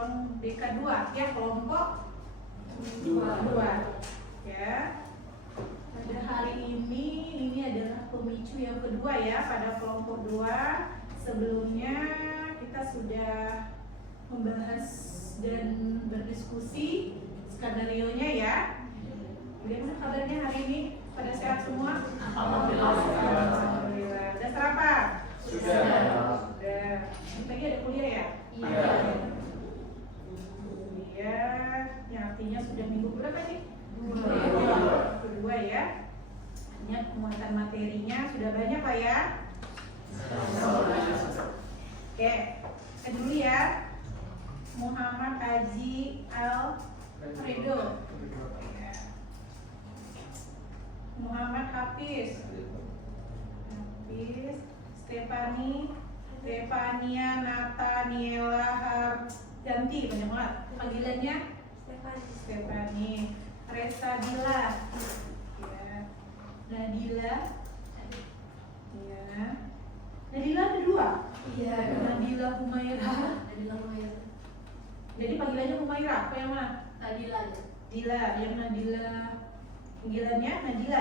ruang DK2 ya, kelompok 2 ya. Pada hari ini adalah pemicu yang kedua ya pada kelompok 2. Sebelumnya kita sudah membahas dan berdiskusi skenario-nya ya. Bagaimana kabarnya hari ini? Pada sehat semua? Alhamdulillah. Udah sarapan? Sudah. Pagi ada kuliah ya? Iya. Kuliah, yang artinya sudah minggu berapa nih? Kedua ya. Artinya penguatan materinya sudah banyak Pak ya? Oke, kita dulu ya. Muhammad Haji Alfredo, Muhammad Hafiz, Stefania Nataniela Harjanti, banyak banget panggilannya. Stefani, Resa Dila, ya. Nadila, ya. Nadila ada 2. Iya. Nadila Humaira. Jadi panggilannya Humaira, apa yang mana? Nadila. Dila, yang Nadila. Panggilannya Nadila.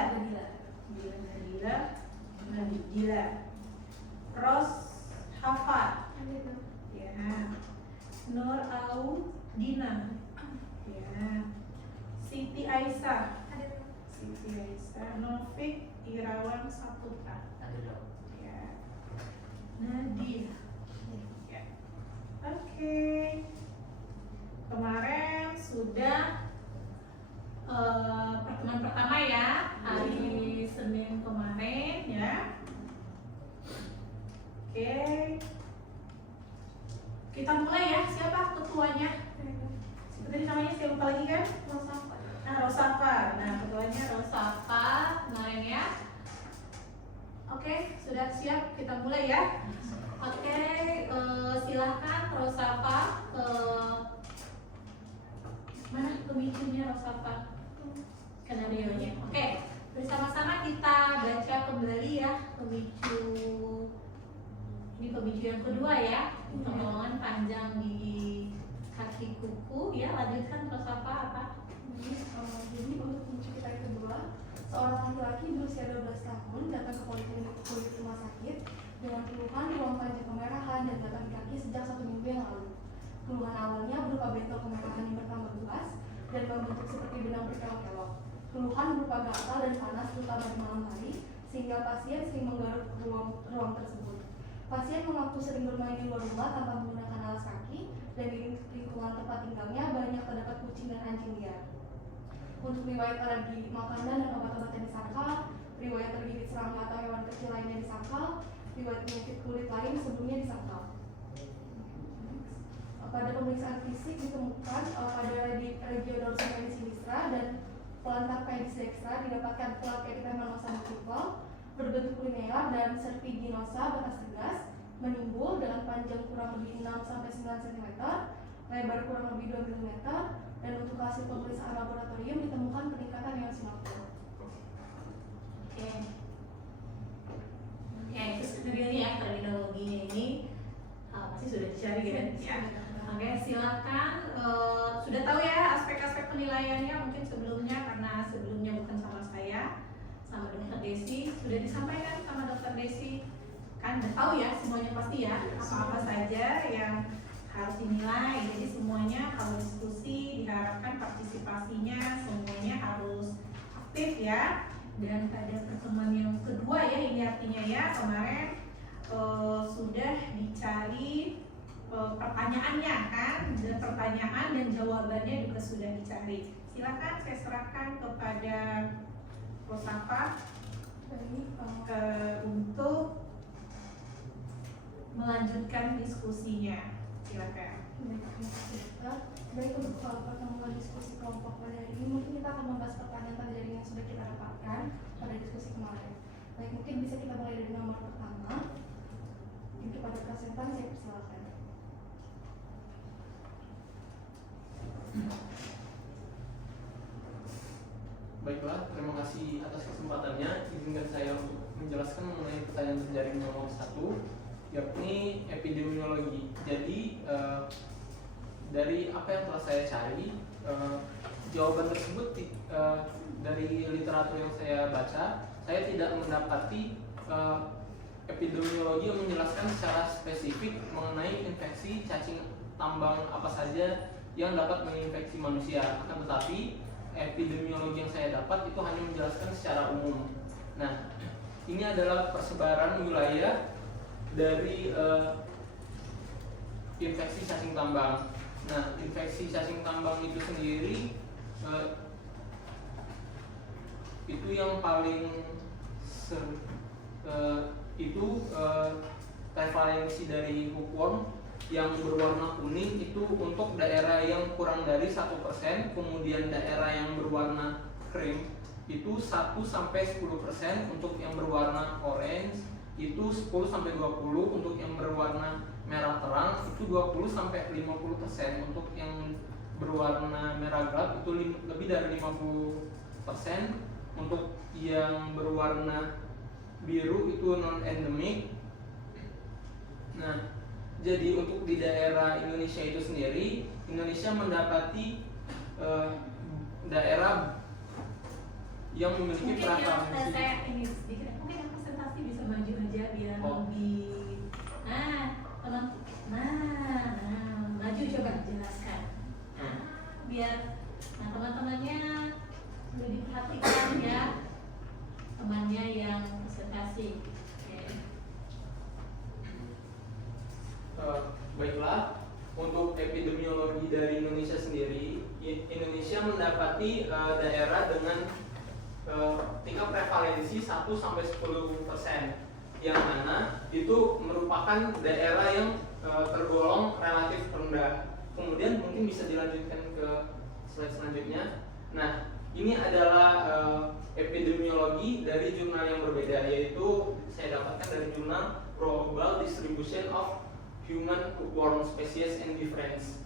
Nadila. Ros Hafat. Ya. Nur Audina. Ya. Siti Aisyah. Novik Irawan Saputra. Ya. Nadia. Ya. Oke. Kemarin sudah pertemuan pertama ya, hari Senin kemarin ya. Oke. Kita mulai ya. Siapa ketuanya? Tadi namanya siapa lupa lagi kan? Rosafa. Rosafa. Nah, ketuanya Rosafa kemarin ya. Oke, sudah siap, kita mulai ya. Oke, silahkan Rosafa. Mana pemicunya Rosafa? Skenario-nya. Oke, bersama-sama kita baca kembali ya pemicu. Ini pemicu yang kedua ya. Pengolongan panjang di kaki kuku ya. Lanjutkan Rosafa apa? Jadi untuk pemicu kita yang kedua, seorang laki-laki berusia 12 tahun datang ke poliklinik rumah sakit dengan keluhan ruang panjang kemerahan dan batang kaki sejak 1 minggu yang lalu. Keluhan awalnya berupa bentol kemerahan yang bertambah luas dan membentuk seperti benang berkelok-kelok. Keluhan berupa gatal dan panas terutama di malam hari, sehingga pasien sering menggaruk ruang tersebut. Pasien mengaku sering bermain di luar rumah tanpa menggunakan alas kaki, dan di lingkungan tempat tinggalnya banyak terdapat kucing dan anjing liar. Untuk riwayat alergi makanan dan obat-obat yang disangkal, riwayat tergigit serangga atau hewan kecil lainnya disangkal, riwayat penyakit kulit lain sebelumnya disangkal. Pada pemeriksaan fisik ditemukan pada regional pedis sinistra dan pelantar pedis dextra didapatkan pelat erythemanosa multiple berbentuk linear dan serpiginosa batas tegas, menimbul dengan panjang kurang lebih 6-9 cm, lebar kurang lebih 2 mm, dan untuk hasil pemeriksaan laboratorium ditemukan peningkatan yang sinoptik. Oke, itu skenario ya, terminologinya ini pasti sudah dicari kan? Ya. Oke, silakan. Sudah tahu ya aspek-aspek penilaiannya mungkin sebelumnya, karena sebelumnya bukan sama saya, sama Dokter Desi sudah disampaikan sama Dokter Desi, kan udah tahu ya semuanya pasti ya apa-apa saja yang harus dinilai. Jadi semuanya kalau diskusi diharapkan partisipasinya semuanya harus aktif ya. Dan pada pertemuan yang kedua ya, ini artinya ya kemarin sudah dicari pertanyaannya kan, dan pertanyaan dan jawabannya juga sudah dicari. Silakan saya serahkan kepada Rosafa untuk melanjutkan diskusinya. Silakan. Baik, untuk pertemuan diskusi kelompok pada hari ini mungkin kita akan membahas pertanyaan jaring yang sudah kita dapatkan pada diskusi kemarin. Baik, mungkin bisa kita mulai dari nomor pertama. Untuk pada presentan saya persilakan. Baiklah, terima kasih atas kesempatannya. Izinkan saya untuk menjelaskan mengenai pertanyaan terjaring nomor 1, yakni epidemiologi. Jadi dari apa yang telah saya cari, jawaban tersebut dari literatur yang saya baca, saya tidak mendapati epidemiologi yang menjelaskan secara spesifik mengenai infeksi cacing tambang apa saja yang dapat menginfeksi manusia. Akan tetapi epidemiologi yang saya dapat itu hanya menjelaskan secara umum. Nah, ini adalah persebaran wilayah dari infeksi cacing tambang. Nah, infeksi cacing tambang itu sendiri itu yang paling prevalensi dari hookworm yang berwarna kuning itu untuk daerah yang kurang dari 1%, kemudian daerah yang berwarna krim itu 1-10%, untuk yang berwarna orange itu 10-20%, untuk yang berwarna merah terang itu 20-50%, untuk yang berwarna merah gelap itu lebih dari 50%, untuk yang berwarna biru itu non endemik. Nah, jadi untuk di daerah Indonesia itu sendiri, Indonesia mendapati daerah yang memiliki mungkin prevalensi. saya ini sedikit, mungkin yang presentasi bisa maju aja biar lebih. Maju coba jelaskan. Biar teman-temannya lebih perhatikan ya, temannya yang presentasi. Baiklah, untuk epidemiologi dari Indonesia sendiri, Indonesia mendapati daerah dengan tingkat prevalensi 1-10%, yang mana itu merupakan daerah yang tergolong relatif rendah. Kemudian mungkin bisa dilanjutkan ke slide selanjutnya. Nah, ini adalah epidemiologi dari jurnal yang berbeda, yaitu saya dapatkan dari jurnal Global Distribution of Human Hookworm Species and Difference.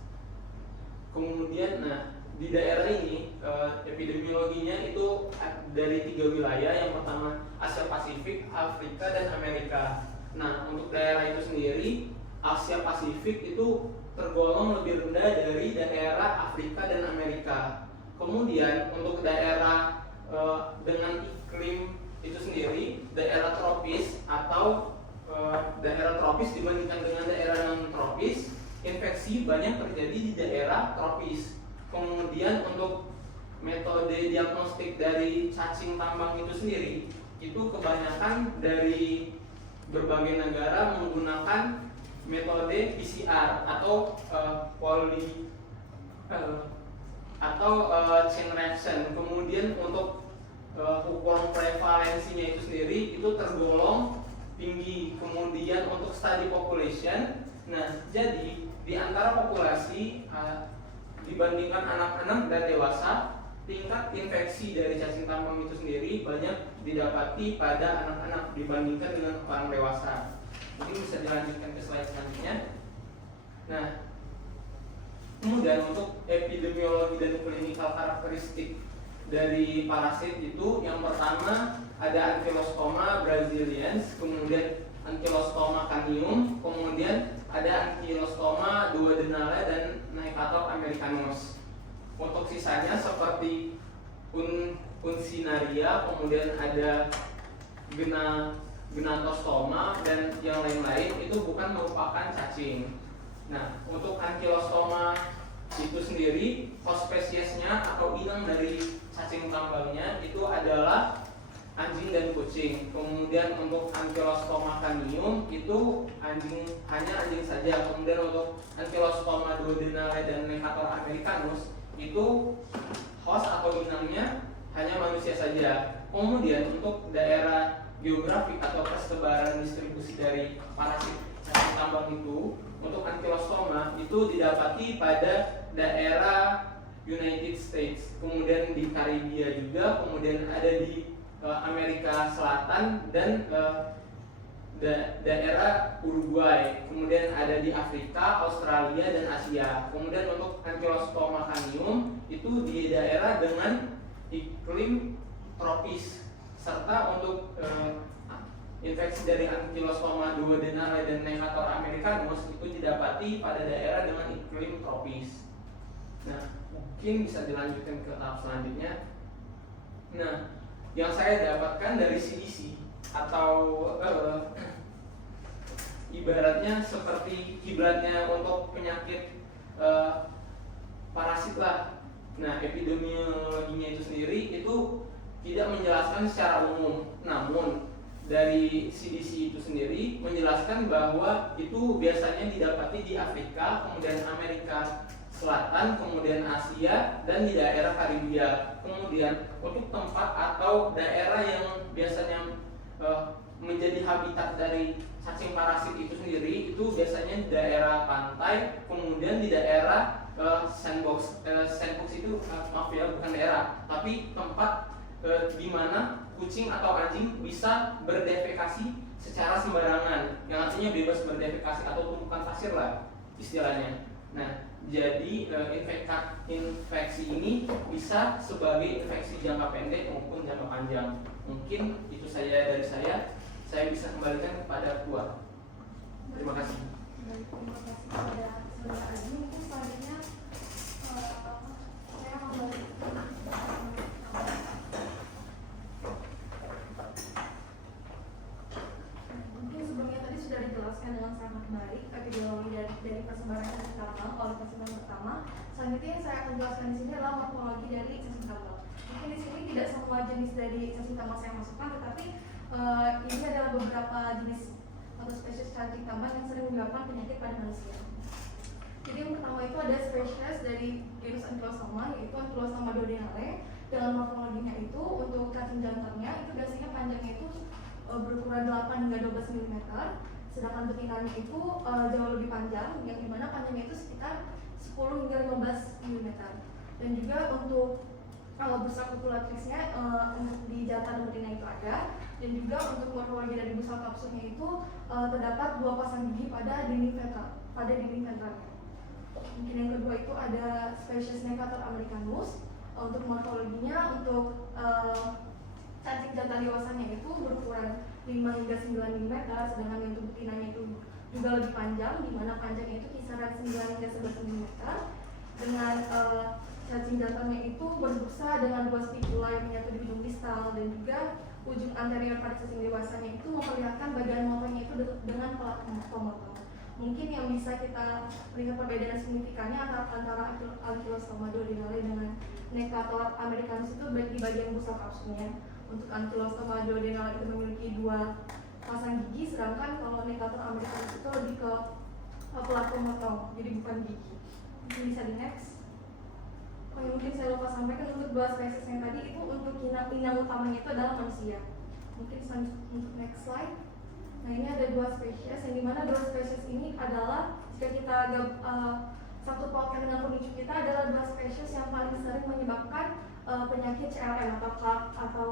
Kemudian, nah, di daerah ini epidemiologinya itu dari 3 wilayah. Yang pertama Asia Pasifik, Afrika, dan Amerika. Nah, untuk daerah itu sendiri, Asia Pasifik itu tergolong lebih rendah dari daerah Afrika dan Amerika. Kemudian untuk daerah dengan iklim itu sendiri, daerah tropis atau daerah tropis dibandingkan dengan daerah non tropis, infeksi banyak terjadi di daerah tropis. Kemudian untuk metode diagnostik dari cacing tambang itu sendiri, itu kebanyakan dari berbagai negara menggunakan metode PCR atau chain reaction. Kemudian untuk hookworm prevalensinya itu sendiri itu tergolong tinggi. Kemudian untuk study population, nah, jadi di antara populasi dibandingkan anak-anak dan dewasa, tingkat infeksi dari cacing tambang itu sendiri banyak didapati pada anak-anak dibandingkan dengan orang dewasa. Mungkin bisa dilanjutkan ke slide selanjutnya. Nah, kemudian untuk epidemiologi dan klinikal karakteristik dari parasit itu, yang pertama ada Ankylostoma brasiliensis, kemudian Ankylostoma canium, kemudian ada Ankylostoma duodenale dan Necator americanus. Untuk sisanya seperti Uncinaria, kemudian ada Gnatostoma dan yang lain-lain itu bukan merupakan cacing. Nah, untuk Ankylostoma itu sendiri, host spesiesnya atau inang dari cacing tambangnya itu adalah anjing dan kucing. Kemudian untuk Ankylostoma canium itu hanya anjing saja. Kemudian untuk Ankylostoma duodenale dan Necator americanus itu host atau inangnya hanya manusia saja. Kemudian untuk daerah geografik atau persebaran distribusi dari parasit cacing tambang itu, untuk Ankylostoma itu didapati pada daerah United States, kemudian di Karibia juga, kemudian ada di Amerika Selatan dan daerah Uruguay, kemudian ada di Afrika, Australia, dan Asia. Kemudian untuk Ankylostoma canium itu di daerah dengan iklim tropis, serta untuk infeksi dari Ankylostomia duodenale dan Necator americanus itu didapati pada daerah dengan iklim tropis. Nah, mungkin bisa dilanjutkan ke tahap selanjutnya. Nah, yang saya dapatkan dari CDC atau ibaratnya seperti kiblatnya untuk penyakit parasit lah. Nah, epidemiologinya itu sendiri itu tidak menjelaskan secara umum, namun dari CDC itu sendiri menjelaskan bahwa itu biasanya didapati di Afrika, kemudian Amerika Selatan, kemudian Asia, dan di daerah Karibia. Kemudian untuk tempat atau daerah yang biasanya menjadi habitat dari cacing parasit itu sendiri itu biasanya di daerah pantai, kemudian di daerah sandbox. Sandbox itu maaf ya, bukan daerah, tapi tempat di mana kucing atau anjing bisa berdefekasi secara sembarangan, yang artinya bebas berdefekasi atau tumpukan pasir lah istilahnya. Nah, jadi infeksi ini bisa sebagai infeksi jangka pendek maupun jangka panjang. Mungkin itu saja dari saya. Saya bisa kembalikan kepada Puan. Terima kasih. Baik, terima kasih kepada saudara Adi. Mungkin selanjutnya saya kembalikan. Mungkin sebelumnya tadi sudah dijelaskan dengan sangat baik epidemiologi dari persebaran cacing tambang oleh persebaran pertama. Selanjutnya yang saya akan jelaskan di sini adalah morfologi dari cacing tambang. Mungkin di sini tidak semua jenis dari cacing tambang saya masukkan, tetapi ini adalah beberapa jenis atau spesies cacing tambang yang sering menyebabkan penyakit pada manusia. Jadi yang pertama itu ada spesies dari genus Ankylostomia, yaitu Ankylostomia duodenale. Dengan morfologinya itu untuk cacing jantannya itu biasanya panjangnya itu berukuran 8 hingga 12 mm, sedangkan betinanya itu jauh lebih panjang, yang dimana panjangnya itu sekitar 10 hingga 15 mm. Dan juga untuk busa kopulatrixnya untuk di jantan dan betina itu ada, dan juga untuk morfologi dari busa kapsulnya itu terdapat 2 pasang gigi pada dinding ventralnya. Mungkin yang kedua itu ada spesies Necator americanus. Untuk morfologinya, untuk cacing jantan dewasanya itu berukuran 5 hingga 9 mm, sedangkan untuk betinanya itu juga lebih panjang, di mana panjangnya itu kisaran 9 hingga 11 mm. Dengan cacing jantannya itu berbusa dengan 2 spikula yang menyatu di ujung distal, dan juga ujung anterior pada cacing dewasanya itu memperlihatkan bagian motornya itu dengan pelat pemotong. Mungkin yang bisa kita lihat perbedaan signifikannya antara Ankylostomia duodenale dengan Necator americanus itu di bagian busa kapsulnya. Untuk Ankylostomia duodenale itu memiliki 2 pasang gigi, sedangkan kalau Necator americanus itu lebih ke pelat pemotong, jadi bukan gigi. Mungkin bisa di next. Oh ya, mungkin saya lupa sampaikan untuk 2 spesies yang tadi itu untuk inang utamanya itu adalah manusia. Mungkin untuk next slide. Nah, ini ada 2 spesies, yang dimana 2 spesies ini adalah jika kita satu pautkan dengan pemicu kita adalah 2 spesies yang paling sering menyebabkan penyakit CLM atau CLAP atau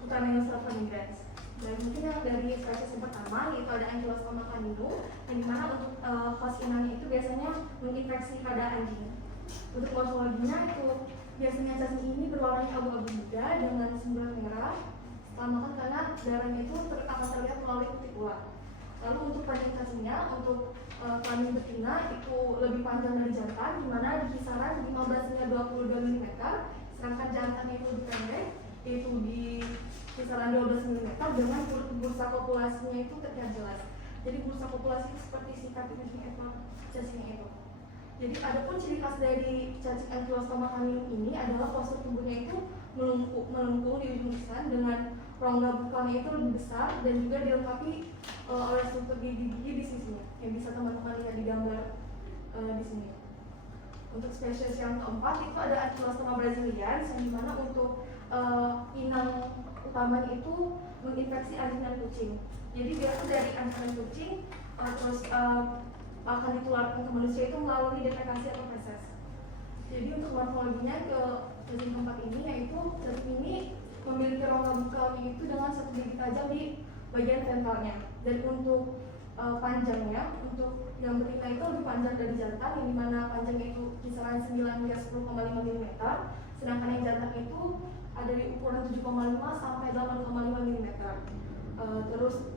Cutaneous lava migrans. Dan mungkin yang dari spesies yang pertama yaitu ada Ankylostomia caninu, yang dimana untuk host inangnya itu biasanya menginfeksi pada anjing. Untuk morfologinya itu biasanya cacing ini berwarna abu-abu muda dengan semburan merah, makan karena darahnya itu akan terlihat melalui kutikula. Lalu untuk panjang cacingnya, untuk kelamin betina itu lebih panjang dari jantan, di mana di kisaran 15 hingga 22 mm, sedangkan jantannya itu lebih pendek, yaitu di kisaran 12 mm, dengan bursa kopulasinya itu terlihat jelas. Jadi bursa kopulasi itu seperti sikat di ekor cacingnya itu. Jadi adapun ciri khas dari cacing Ankylostomia caninu ini adalah postur tubuhnya itu melengkung di ujung lisan dengan rongga bukanya itu lebih besar, dan juga dilengkapi oleh struktur gigi-gigi di sisinya yang bisa teman-teman lihat di gambar di sini. Untuk spesies yang keempat itu ada Ankylostomia brasiliensis, yang dimana untuk inang utamanya itu menginfeksi anjing dan kucing. Jadi biasa dari anjing dan kucing terus akan ditularkan ke manusia itu melalui defekasi atau feses. Jadi untuk morfologinya ke cacing keempat ini, yaitu cacing ini memiliki rongga bukalnya itu dengan 1 gigi tajam di bagian ventralnya. Dan untuk panjangnya, untuk yang betina itu lebih panjang dari jantan, yang dimana panjangnya itu kisaran 9 hingga 10,5 mm, sedangkan yang jantan itu ada di ukuran 7,5 sampai 8,5 mm. Terus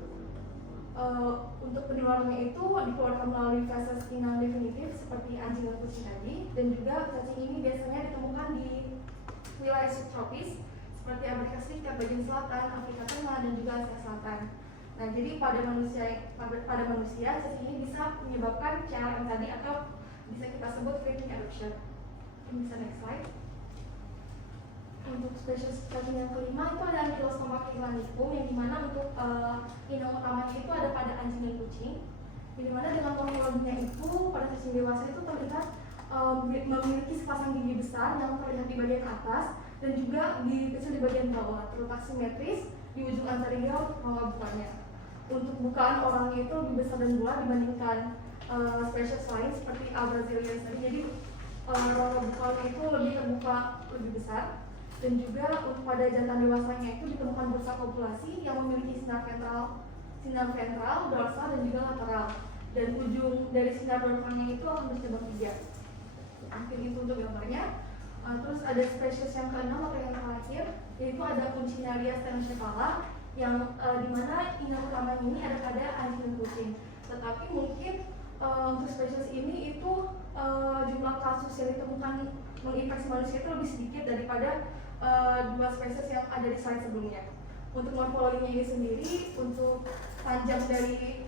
untuk penularannya itu dikeluarkan melalui feses inang definitif seperti anjing dan kucing tadi, dan juga cacing ini biasanya ditemukan di wilayah subtropis seperti Amerika Serikat, bagian selatan, Afrika Tengah, dan juga Asia Selatan. Nah, jadi pada manusia cacing ini bisa menyebabkan CLM tadi atau bisa kita sebut creeping adoption. Bisa next slide. Untuk spesies cacing yang kelima itu ada Ankylostoma cingulanicum, yang dimana untuk inang utamanya itu ada pada anjing dan kucing. Yang dimana dengan morfologinya itu pada cacing dewasa itu terlihat memiliki sepasang gigi besar yang terlihat di bagian atas dan juga kecil di bagian bawah, terletak simetris di ujung anterior bawah bukanya. Untuk bukaan orangnya itu lebih besar dan bulat dibandingkan spesies lain seperti A. brasiliensis tadi. Jadi bukanya itu lebih terbuka, lebih besar. Dan juga untuk pada jantan dewasanya itu ditemukan bursa kopulasi yang memiliki sinar ventral, dorsal, dan juga lateral. Dan ujung dari sinar dorsalnya itu akan bercabang 3. Mungkin itu untuk gambarnya. Terus ada spesies yang keenam atau yang terakhir, yaitu ada Puncinaria stenocephala, yang dimana inang utama ini ada pada anjing dan kucing. Tetapi mungkin untuk spesies ini itu jumlah kasus yang ditemukan menginfeksi manusia itu lebih sedikit daripada dua spesies yang ada di slide sebelumnya. Untuk morfologinya ini sendiri, untuk panjang dari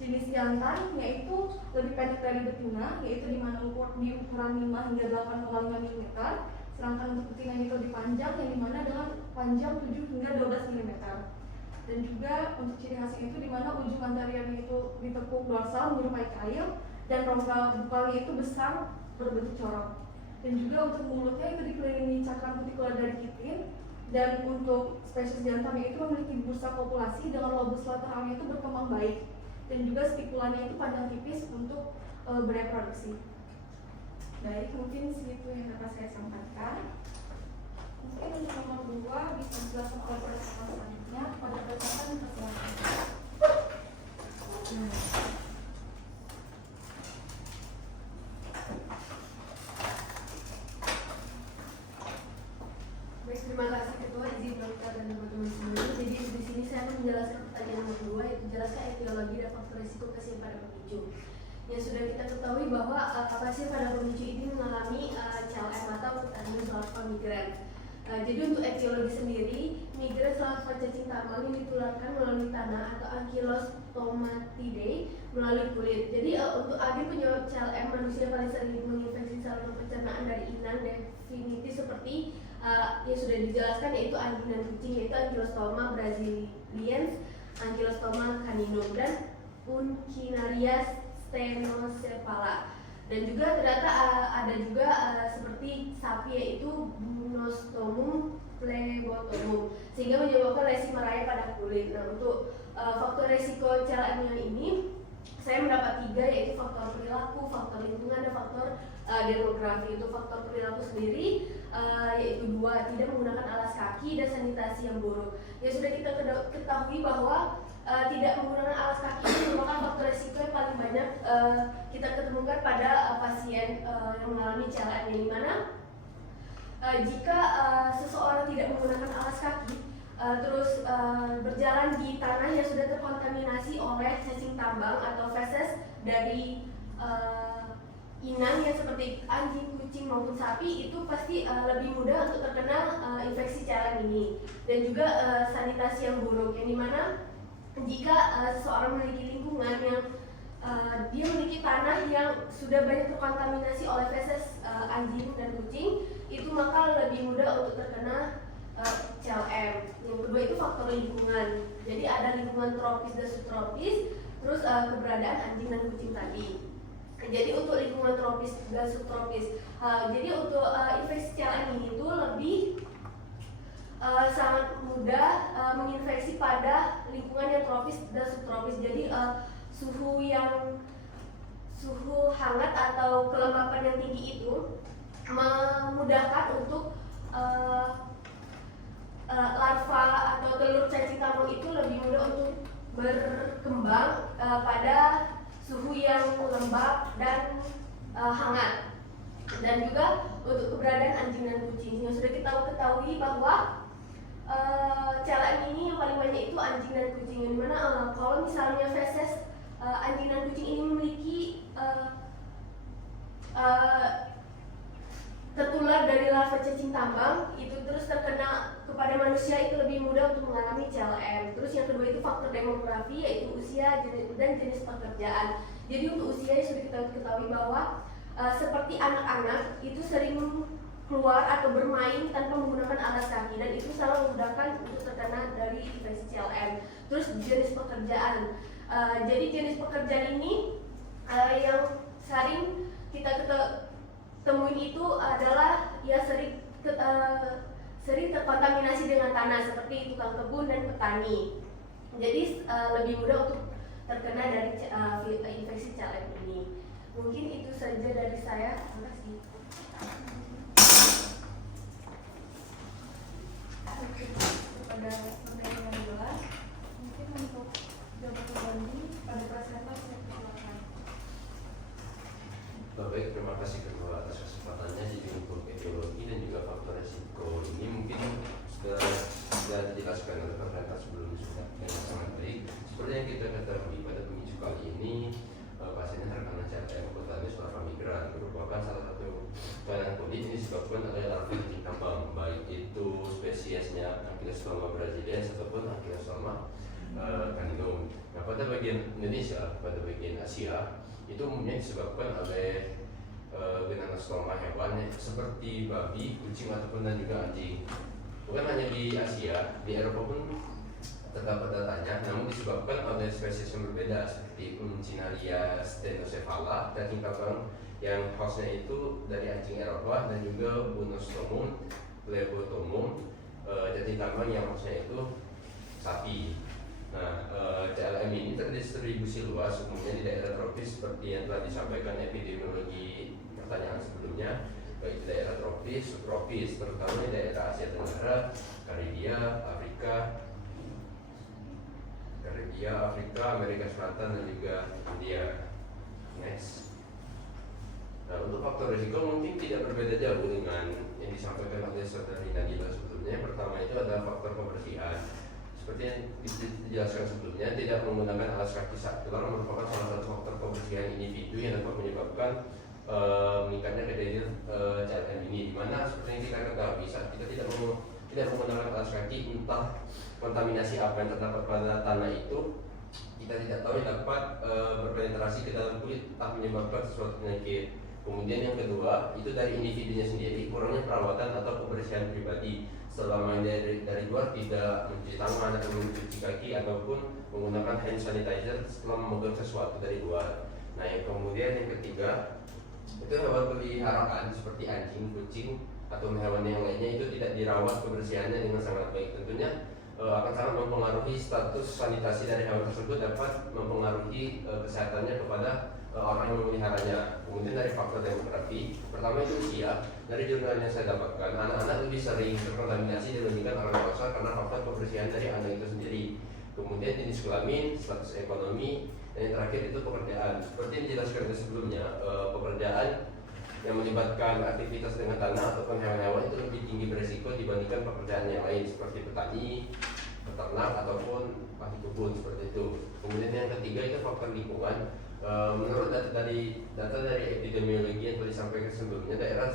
jenis jantan yaitu lebih pendek dari betina, yaitu di mana di ukuran 5 hingga 8,5 mm. Sedangkan untuk betina itu lebih panjang, yang dimana dengan panjang 7 hingga 12 mm. Dan juga untuk ciri khasnya itu dimana ujung anteriornya itu ditekuk dorsal menyerupai kail, dan rongga bukalnya itu besar berbentuk corong. Dan juga untuk mulutnya itu dikelilingi cakram kutikular dari kitin. Dan untuk spesies jantannya itu memiliki bursa kopulasi dengan lobus lateralnya itu berkembang baik, dan juga stikulanya itu panjang tipis untuk bereproduksi. Baik, mungkin segitu yang dapat saya sampaikan. Mungkin untuk nomor 2 bisa dijelaskan oleh pertanyaan selanjutnya pada pertanyaan kesehatan. Baik, terima kasih Ketua, izin dokter dan teman-teman semua. Jadi di sini saya akan menjelaskan pertanyaan nomor 2, yaitu jelaskan etiologi dan faktor risiko kasihan pada pemicu. Yang sudah kita ketahui bahwa pasien pada pemicu ini mengalami CLM atau Cutaneous larva migran. Jadi untuk etiologi sendiri, migran larva cacing tambang yang ditularkan melalui tanah atau Ankylostomatidae melalui kulit. Jadi untuk agen penyebab CLM, manusia paling sering menginfeksi saluran pencernaan dari inang definitif seperti yang sudah dijelaskan, yaitu anjing dan kucing, yaitu Ankylostoma brasiliensis, Ankylostoma caninum, dan Puncinaria stenocephala. Dan juga ternyata ada juga seperti sapi, yaitu Bunostomum plebotomum, sehingga menyebabkan lesi merayap pada kulit. Nah, untuk faktor resiko CLM ini saya mendapat 3, yaitu faktor perilaku, faktor lingkungan, dan faktor demografi. Untuk faktor perilaku sendiri yaitu 2, tidak menggunakan alas kaki dan sanitasi yang buruk. Ya sudah kita ketahui bahwa tidak menggunakan alas kaki ini merupakan faktor resiko yang paling banyak kita ketemukan pada pasien yang mengalami CLM, di mana jika seseorang tidak menggunakan alas kaki terus berjalan di tanah yang sudah terkontaminasi oleh cacing tambang atau feses dari inang yang seperti anjing, kucing maupun sapi, itu pasti lebih mudah untuk terkena infeksi CLM ini. Dan juga sanitasi yang buruk, yang dimana jika seseorang memiliki lingkungan yang dia memiliki tanah yang sudah banyak terkontaminasi oleh feses anjing dan kucing, itu maka lebih mudah untuk terkena CLM. Yang kedua itu faktor lingkungan. Jadi ada lingkungan tropis dan subtropis, terus keberadaan anjing dan kucing tadi. Jadi untuk lingkungan tropis dan subtropis, jadi untuk infeksi CLM ini itu lebih sangat mudah menginfeksi pada lingkungan yang tropis dan subtropis. Jadi suhu hangat atau kelembapan yang tinggi itu memudahkan untuk larva atau telur cacing tambang itu lebih mudah untuk berkembang pada suhu yang lembab dan hangat. Dan juga untuk keberadaan anjing dan kucing. kucing. Yang sudah kita ketahui bahwa CLM ini yang paling banyak itu anjing dan kucing. Yang dimana kalau misalnya feses anjing dan kucing ini memiliki tertular dari larva cacing tambang, itu terus terkena kepada manusia, itu lebih mudah untuk mengalami CLM. Terus yang kedua itu faktor demografi, yaitu usia dan jenis pekerjaan. Jadi untuk usia sudah kita ketahui bahwa seperti anak-anak itu sering keluar atau bermain tanpa menggunakan alas kaki, dan itu sangat memudahkan untuk terkena dari infeksi CLM. Terus jenis pekerjaan, jadi jenis pekerjaan ini yang sering kita temuin itu adalah ya sering terkontaminasi dengan tanah, seperti tukang kebun dan petani. Jadi lebih mudah untuk terkena dari infeksi CLM ini. Mungkin itu saja dari saya. Terima kasih. Kepada materi yang jelas, mungkin untuk jawaban berbanding pada presenter saya persilakan. Baik, terima kasih kedua atas kesempatannya. Jadi untuk etiologi dan juga faktor resiko ini mungkin sudah dijelaskan oleh presenter sebelumnya sudah dengan sangat baik. Seperti yang kita ketahui pada pemicu kali ini, pasiennya terkena CLM kutaneous larva migran, merupakan salah satu kelainan kulit yang disebabkan oleh larva cacing tambang, baik itu spesiesnya Ankylostomma brasiliensis ataupun Ankylostomma caninum. Nah, pada bagian Indonesia, pada bagian Asia, itu umumnya disebabkan oleh genangan stoma hewan seperti babi, kucing ataupun dan juga anjing. Bukan hanya di Asia, di Eropa pun terdapat datanya, namun disebabkan oleh spesies yang berbeda seperti Uncinaria stenocephala, cacing tambang yang hostnya itu dari anjing Eropa, dan juga Bunostomum plebotomum, cacing tambang yang hostnya itu sapi. Nah, CLM ini terdistribusi luas umumnya di daerah tropis seperti yang telah disampaikan epidemiologi pertanyaan sebelumnya, baik di daerah tropis, subtropis, terutama di daerah Asia Tenggara, Karibia, Afrika, Amerika Selatan, dan juga India. Next. Nah, untuk faktor risiko mungkin tidak berbeda jauh dengan yang disampaikan oleh saudari Nadila sebelumnya. Yang pertama itu adalah faktor kebersihan. Seperti yang dijelaskan sebelumnya, tidak menggunakan alas kaki saat keluar merupakan salah satu faktor kebersihan individu yang dapat menyebabkan meningkatnya kejadian CLM ini. Di mana seperti yang kita ketahui, saat kita tidak menggunakan alas kaki, entah kontaminasi apa yang terdapat pada tanah itu kita tidak tahu dapat berpenetrasi ke dalam kulit, tak menyebabkan sesuatu penyakit. Kemudian yang kedua itu dari individunya sendiri, kurangnya perawatan atau kebersihan pribadi. Selama dari luar tidak mencuci tangan atau mencuci kaki ataupun menggunakan hand sanitizer setelah memegang sesuatu dari luar. Nah, yang kemudian yang ketiga itu hewan peliharaan seperti anjing, kucing atau hewan yang lainnya itu tidak dirawat kebersihannya dengan sangat baik. Tentunya akan sangat mempengaruhi status sanitasi dari hewan tersebut, dapat mempengaruhi kesehatannya kepada orang yang memeliharanya. Kemudian dari faktor demografi, pertama itu usia. Dari jurnal yang saya dapatkan, anak-anak lebih sering terkontaminasi dibandingkan orang dewasa karena faktor kebersihan dari anak itu sendiri. Kemudian jenis kelamin, status ekonomi, dan yang terakhir itu pekerjaan. Seperti yang dijelaskan sebelumnya, pekerjaan yang melibatkan aktivitas dengan tanah ataupun hewan-hewan itu lebih tinggi beresiko dibandingkan pekerjaan yang lain seperti petani, peternak ataupun ahli kebun, seperti itu. Kemudian yang ketiga itu faktor lingkungan. Menurut data dari epidemiologi yang telah disampaikan sebelumnya, daerah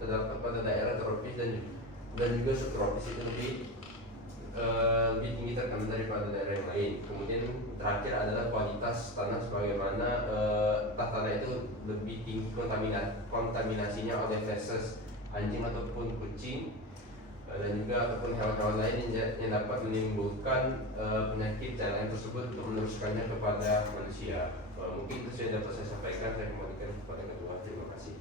terdapat pada daerah tropis dan juga subtropis itu lebih tinggi terkena daripada daerah yang lain. Kemudian terakhir adalah kualitas tanah, sebagaimana tanah itu lebih tinggi kontaminasinya oleh feses anjing ataupun kucing, dan juga ataupun hewan-hewan lain yang dapat menimbulkan penyakit CLM tersebut untuk meneruskannya kepada manusia. Mungkin itu sudah dapat saya sampaikan. Saya kembalikan kepada kedua. Terima kasih.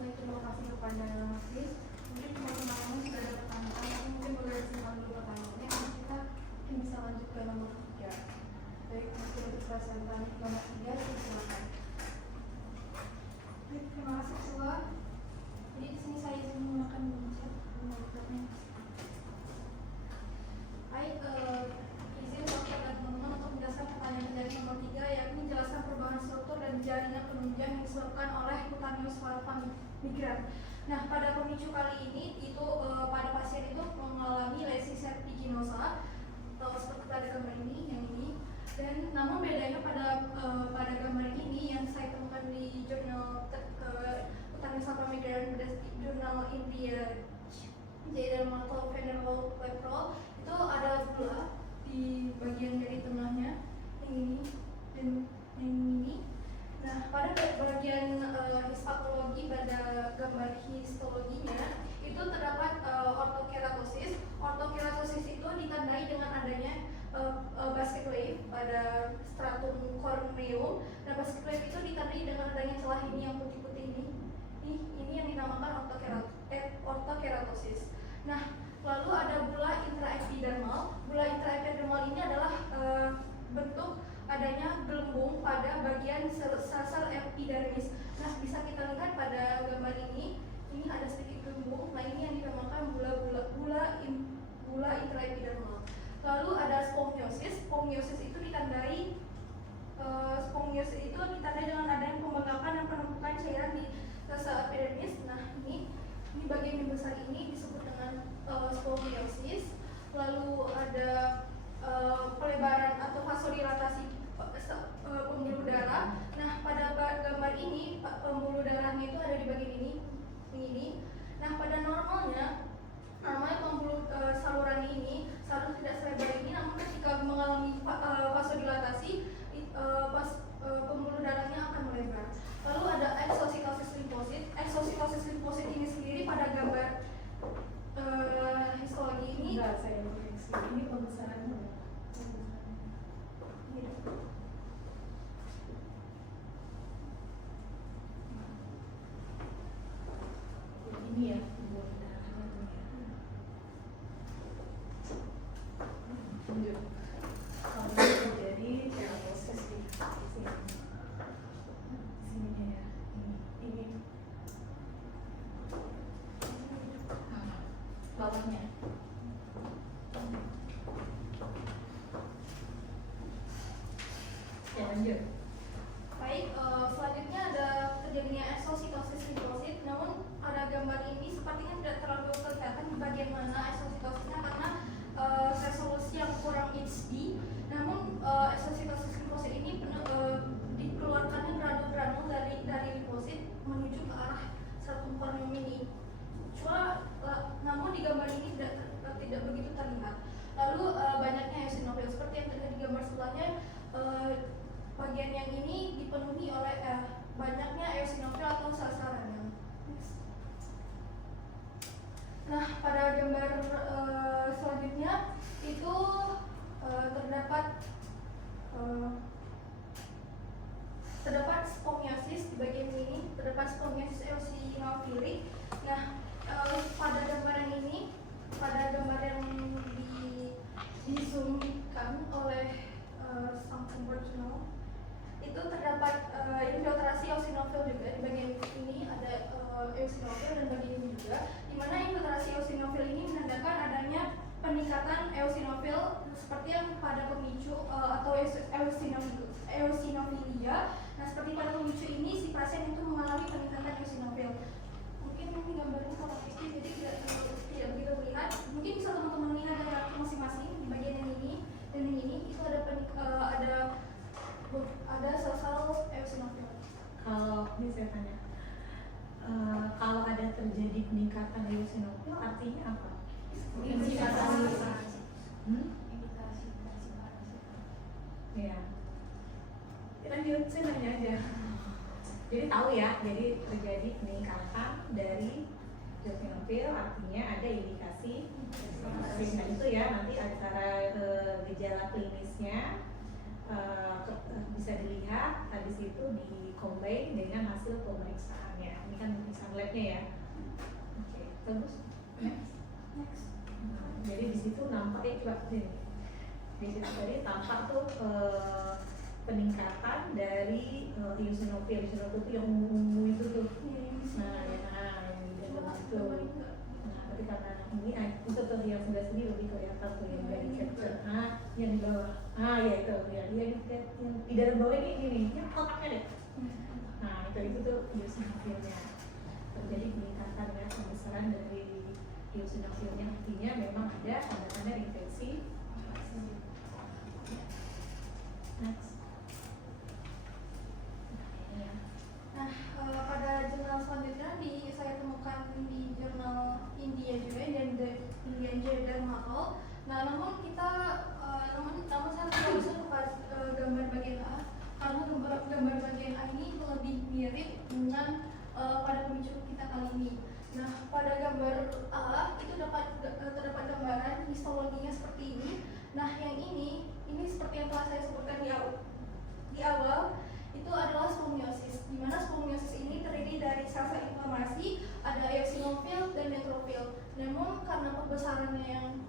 Baik, terima kasih kepada Mas Kris. Mungkin teman-teman sudah ada pertanyaan, tapi mungkin boleh disimpan dulu pertanyaannya, nanti kita mungkin bisa lanjut ke nomor 3. Baik, mungkin untuk presenter nomor 3, silakan. Baik, terima kasih semua. Jadi di sini saya izin menggunakan monitornya. Baik, izin waktu teman-teman untuk menjelaskan pertanyaan dari nomor 3, yakni menjelaskan perubahan struktur dan jaringan penunjang yang disebabkan oleh Cutaneous migran. Nah, pada pemicu kali ini itu pada pasien itu mengalami lesi serpiginosa seperti pada gambar ini, yang ini. Dan namun bedanya pada gambar ini yang saya temukan di jurnal Cutaneous migran jurnal India Dermatological Leprol itu ada gula di bagian dari tengahnya, yang ini dan yang ini. Nah, pada bagian histopatologi pada gambar histologinya itu terdapat ortokeratosis. Ortokeratosis itu ditandai dengan adanya basket wave pada stratum corneum. Nah, basket wave itu ditandai dengan adanya celah ini yang putih-putih ini. Ini yang dinamakan ortokeratosis. Nah, lalu ada bula intraepidermal. Bula intraepidermal ini adalah bentuk adanya gelembung pada bagian sel epidermis. Nah, bisa kita lihat pada gambar ini ada sedikit gelembung. Nah, ini yang dinamakan bula intraepidermal. Lalu ada sponiosis. Sponiosis itu ditandai dengan adanya pembengkakan dan penumpukan cairan di sel epidermis. Nah, ini bagian yang besar ini disebut dengan sponiosis. Lalu ada pelebaran atau vasodilatasi pembuluh darah. Nah, pada gambar ini pembuluh darahnya itu ada di bagian ini. Nah, pada normalnya pembuluh saluran ini saluran tidak selebar ini, namun ketika mengalami vasodilatasi pembuluh darahnya akan melebar. Lalu ada exositosis limfosit. Exositosis limfosit ini sendiri pada gambar histologi ini. Enggak, saya koreksi. Ini pembesarannya. Ini ya, pembuluh darahnya tuh ya. Lanjut. Kalau terjadi keratosis di sini. Sini ya. Ini. Bawahnya. Ya, lanjut. Baik, selanjutnya ada terjadinya exositosis limfosit. Namun pada gambar ini sepertinya tidak terlalu kelihatan di bagian mana exositosisnya karena resolusi yang kurang HD. Namun exositosis limfosit ini dikeluarkannya granul-granul dari limfosit menuju ke arah stratum corneum ini. Namun di gambar ini tidak begitu terlihat. Lalu banyaknya eosinofil seperti yang terlihat di gambar sebelahnya. Bagian yang ini dipenuhi oleh banyaknya eosinofil atau sel-sel radang. Nah, pada gambar selanjutnya itu terdapat sponiosis di bagian ini, terdapat sponiosis eosinofilik. Nah, pada gambar yang dizoomkan oleh sang pembuat itu terdapat infiltrasi eosinofil juga. Di bagian ini ada eosinofil dan bagian ini juga, di mana infiltrasi eosinofil ini menandakan adanya peningkatan eosinofil seperti yang pada pemicu atau eosinofilia. Nah, seperti pada pemicu ini si pasien itu mengalami peningkatan eosinofil. Mungkin ini gambarnya kalau kecil jadi tidak begitu terlihat. Mungkin bisa teman-teman lihat dari masing-masing di bagian yang ini dan yang ini itu ada sel-sel eosinofil. Kalau ini saya tanya, kalau ada terjadi peningkatan eosinofil artinya apa? Ya. Lanjut, saya nanya aja. Jadi tahu ya, jadi terjadi peningkatan dari eosinofil artinya ada indikasi. Nah, itu ya nanti antara gejala klinisnya bisa dilihat habis itu di-combine dengan hasil pemeriksaannya. Ini kan pemeriksaan labnya ya. Oke, bagus. Next. Nah, jadi di situ nampak coba ini. Di situ tadi tampak tuh peningkatan dari eosinofil itu yang ungu itu tuh. Nah, yang di dalam itu. Nah, tapi karena ini itu tuh yang sebelah sini lebih kelihatan tuh yang dari capture. Yang di bawah. Ya itu ya. Yang di dalam bawah ini yang kotaknya deh. itu tuh eosinofilnya. Terjadi peningkatan ya, pembesaran dari eosinofilnya, artinya memang ada tanda-tanda infeksi. Next. Nah, pada jurnal selanjutnya saya temukan di jurnal India juga dan The Indian Journal. Nah, namun saya tidak bisa kepada gambar bagian A karena gambar bagian A ini lebih mirip dengan pada pemicu kita kali ini. Nah, pada gambar A itu terdapat gambaran histologinya seperti ini. Nah, yang ini seperti yang telah saya sebutkan di awal itu adalah spongiosис, di mana spongiosис ini terdiri dari sel-sel inflamasi, ada eosinofil dan neutrofil. Namun karena pembesarannya yang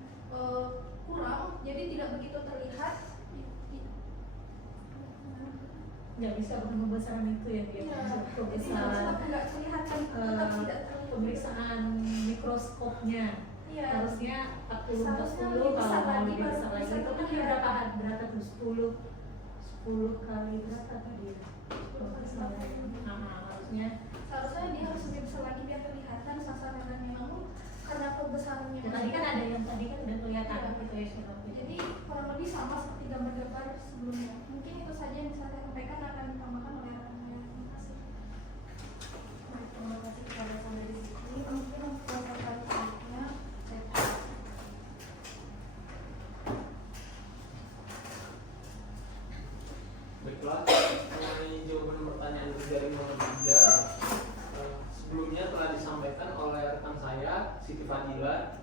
kurang, jadi tidak begitu terlihat. Nggak bisa pembesaran itu ya dia. Pembesaran nggak kelihatan, tetap tidak terlihat. Pemeriksaan mikroskopnya. Iya. Harusnya 40 Seharusnya 10 lebih kalau besar mau lagi, dibesar baru lagi bisa itu kan terlihat. berapa tuh 10 kali berapa tadi? 10 kali harusnya Seharusnya dia harus lebih besar lagi biar kelihatan sasarannya, namun karena pembesarannya ya, tadi kan ada yang tadi kan udah kelihatan Iya. gitu ya Shinopil. jadi kurang lebih sama seperti gambar-gambar sebelumnya. Mungkin itu saja yang bisa saya sampaikan, akan ditambahkan oleh rekan-rekan. Terima kasih. Baik, terima kasih kepada sampai di sini. Mungkin untuk pertanyaan selanjutnya saya Baiklah, mengenai jawaban pertanyaan dari nomor 3, sebelumnya telah disampaikan oleh rekan saya Siti Fadila,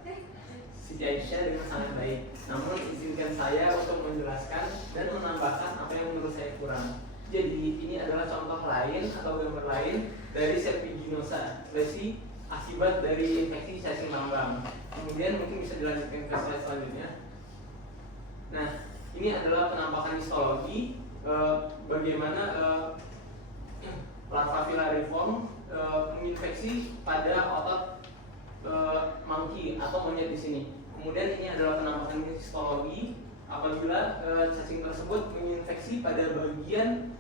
Siti Aisyah dengan sangat baik. Namun izinkan saya untuk menjelaskan dan menambahkan apa yang menurut saya kurang. Jadi ini adalah contoh lain atau gambar lain dari serpiginosa, lesi akibat dari infeksi cacing lambang. Kemudian mungkin bisa dilanjutkan ke slide selanjutnya. Nah, ini adalah penampakan histologi bagaimana larva filariform menginfeksi pada otot monkey atau monyet di sini. Kemudian ini adalah penampakan histologi apabila cacing tersebut menginfeksi pada bagian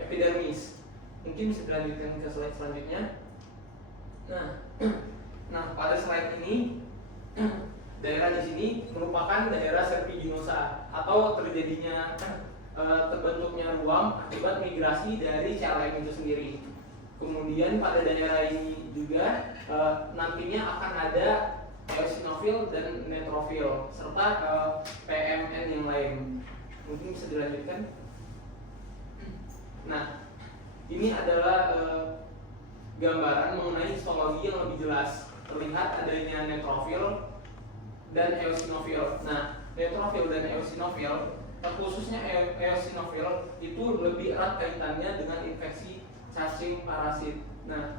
epidermis. Mungkin bisa dilanjutkan ke slide selanjutnya. Nah, pada slide ini daerah di sini merupakan daerah serpiginosa atau terjadinya terbentuknya ruam akibat migrasi dari CLM itu sendiri. Kemudian pada daerah ini juga nantinya akan ada eosinofil dan neutrofil serta PMN yang lain. Mungkin bisa dilanjutkan. Nah, ini adalah gambaran mengenai histologi yang lebih jelas. Terlihat adanya neutrofil dan eosinofil. Nah, neutrofil dan eosinofil, khususnya eosinofil itu lebih erat kaitannya dengan infeksi cacing parasit. Nah,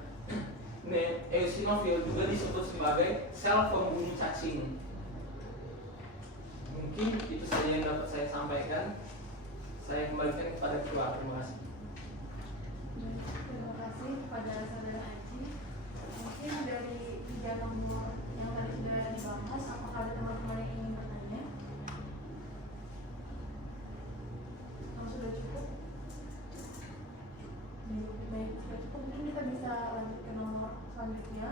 eosinofil juga disebut sebagai sel pembunuh cacing. Mungkin itu saja yang dapat saya sampaikan. Saya kembalikan kepada keluar. Terima kasih. Terima kasih kepada saudara Aji. Mungkin dari 3 nomor yang tadi sudah dibahas, apakah ada teman-teman yang ingin bertanya? Sudah cukup? Baik, sudah cukup. Mungkin kita bisa lanjut ke nomor selanjutnya,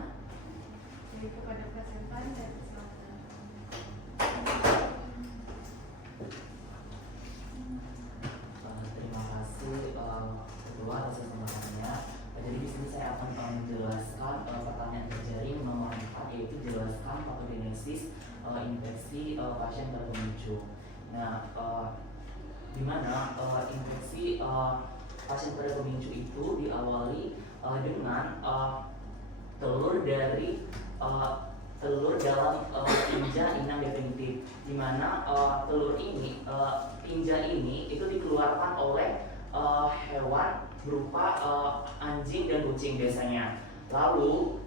yaitu pada presentan dan silakan. Terima kasih kedua atas kesempatannya. Jadi di sini saya akan menjelaskan pertanyaan terjaring nomor 4, yaitu jelaskan patogenesis infeksi pasien berpemicu. Nah, di mana infeksi pasien pada pemicu itu diawali dengan telur dalam tinja inang definitif, di mana tinja ini itu dikeluarkan oleh hewan berupa anjing dan kucing biasanya. Lalu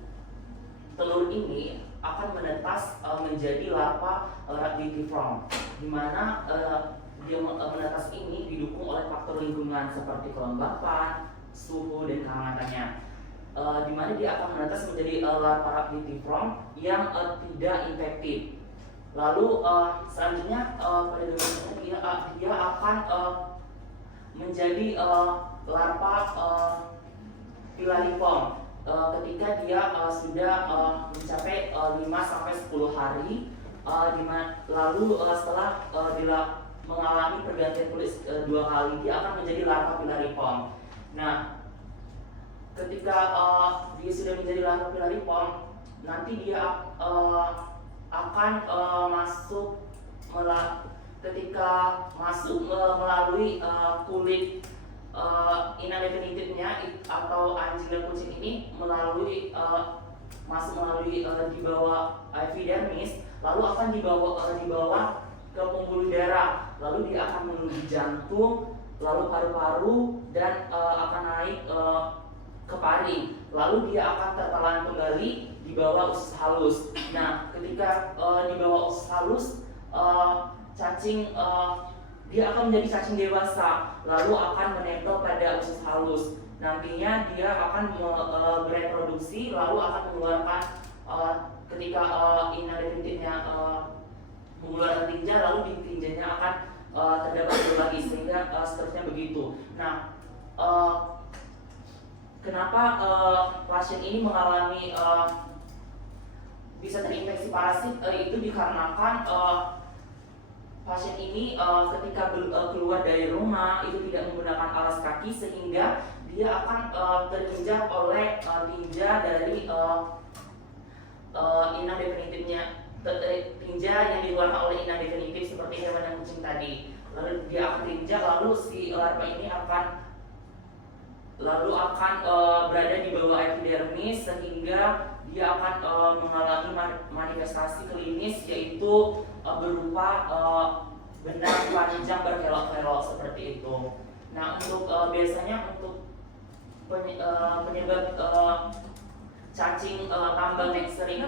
telur ini akan menetas menjadi larva Rhabditiform, di mana dia menetas ini didukung oleh faktor lingkungan seperti kelembapan, suhu, dan kehangatannya. Di mana dia akan menetas menjadi larva Rhabditiform yang tidak infektif. Lalu selanjutnya pada dia akan menjadi larva pilariform ketika dia sudah mencapai 5 sampai 10 hari lalu setelah mengalami pergantian kulit 2 kali dia akan menjadi larva pilariform. Nah, ketika dia sudah menjadi larva pilariform, nanti dia akan masuk ketika masuk melalui kulit inang definitifnya atau anjing dan kucing ini masuk melalui di bawah epidermis, lalu akan dibawa ke pembuluh darah, lalu dia akan menuju jantung, lalu paru-paru, dan akan naik ke paring, lalu dia akan tertelan kembali di bawah usus halus. Nah, ketika di bawah usus halus, cacing dia akan menjadi cacing dewasa, lalu akan menempel pada usus halus. Nantinya dia akan bereproduksi, lalu akan mengeluarkan ketika inang definitifnya mengeluarkan tinja, lalu di tinjanya akan terdapat telur lagi, sehingga seterusnya begitu. Nah, kenapa pasien ini mengalami bisa terinfeksi parasit? Itu dikarenakan pasien ini ketika keluar dari rumah itu tidak menggunakan alas kaki, sehingga dia akan terinjak oleh tinja dari inang definitifnya, tinja yang dikeluarkan oleh inang definitif seperti hewan dan kucing tadi. Lalu dia akan terinjak, lalu si larva ini akan berada di bawah epidermis, sehingga dia akan mengalami manifestasi klinis, yaitu berupa benang panjang berkelok-kelok seperti itu. Nah, untuk biasanya untuk penyebab cacing tambang yang sering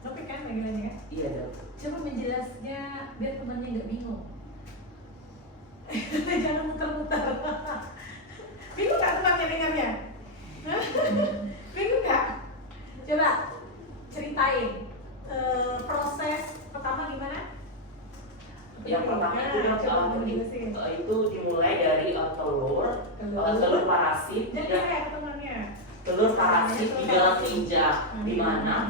Topik kan panggilannya ya? iya dok. Coba menjelasnya biar temannya nggak bingung. Jangan muter-muter. Bingung nggak temannya dengarnya? Hah? Bingung nggak? Coba ceritain proses pertama gimana? Yang pertama itu itu dimulai dari telur parasit. Jadi kayak temannya. Telur parasit di dalam tinja, di mana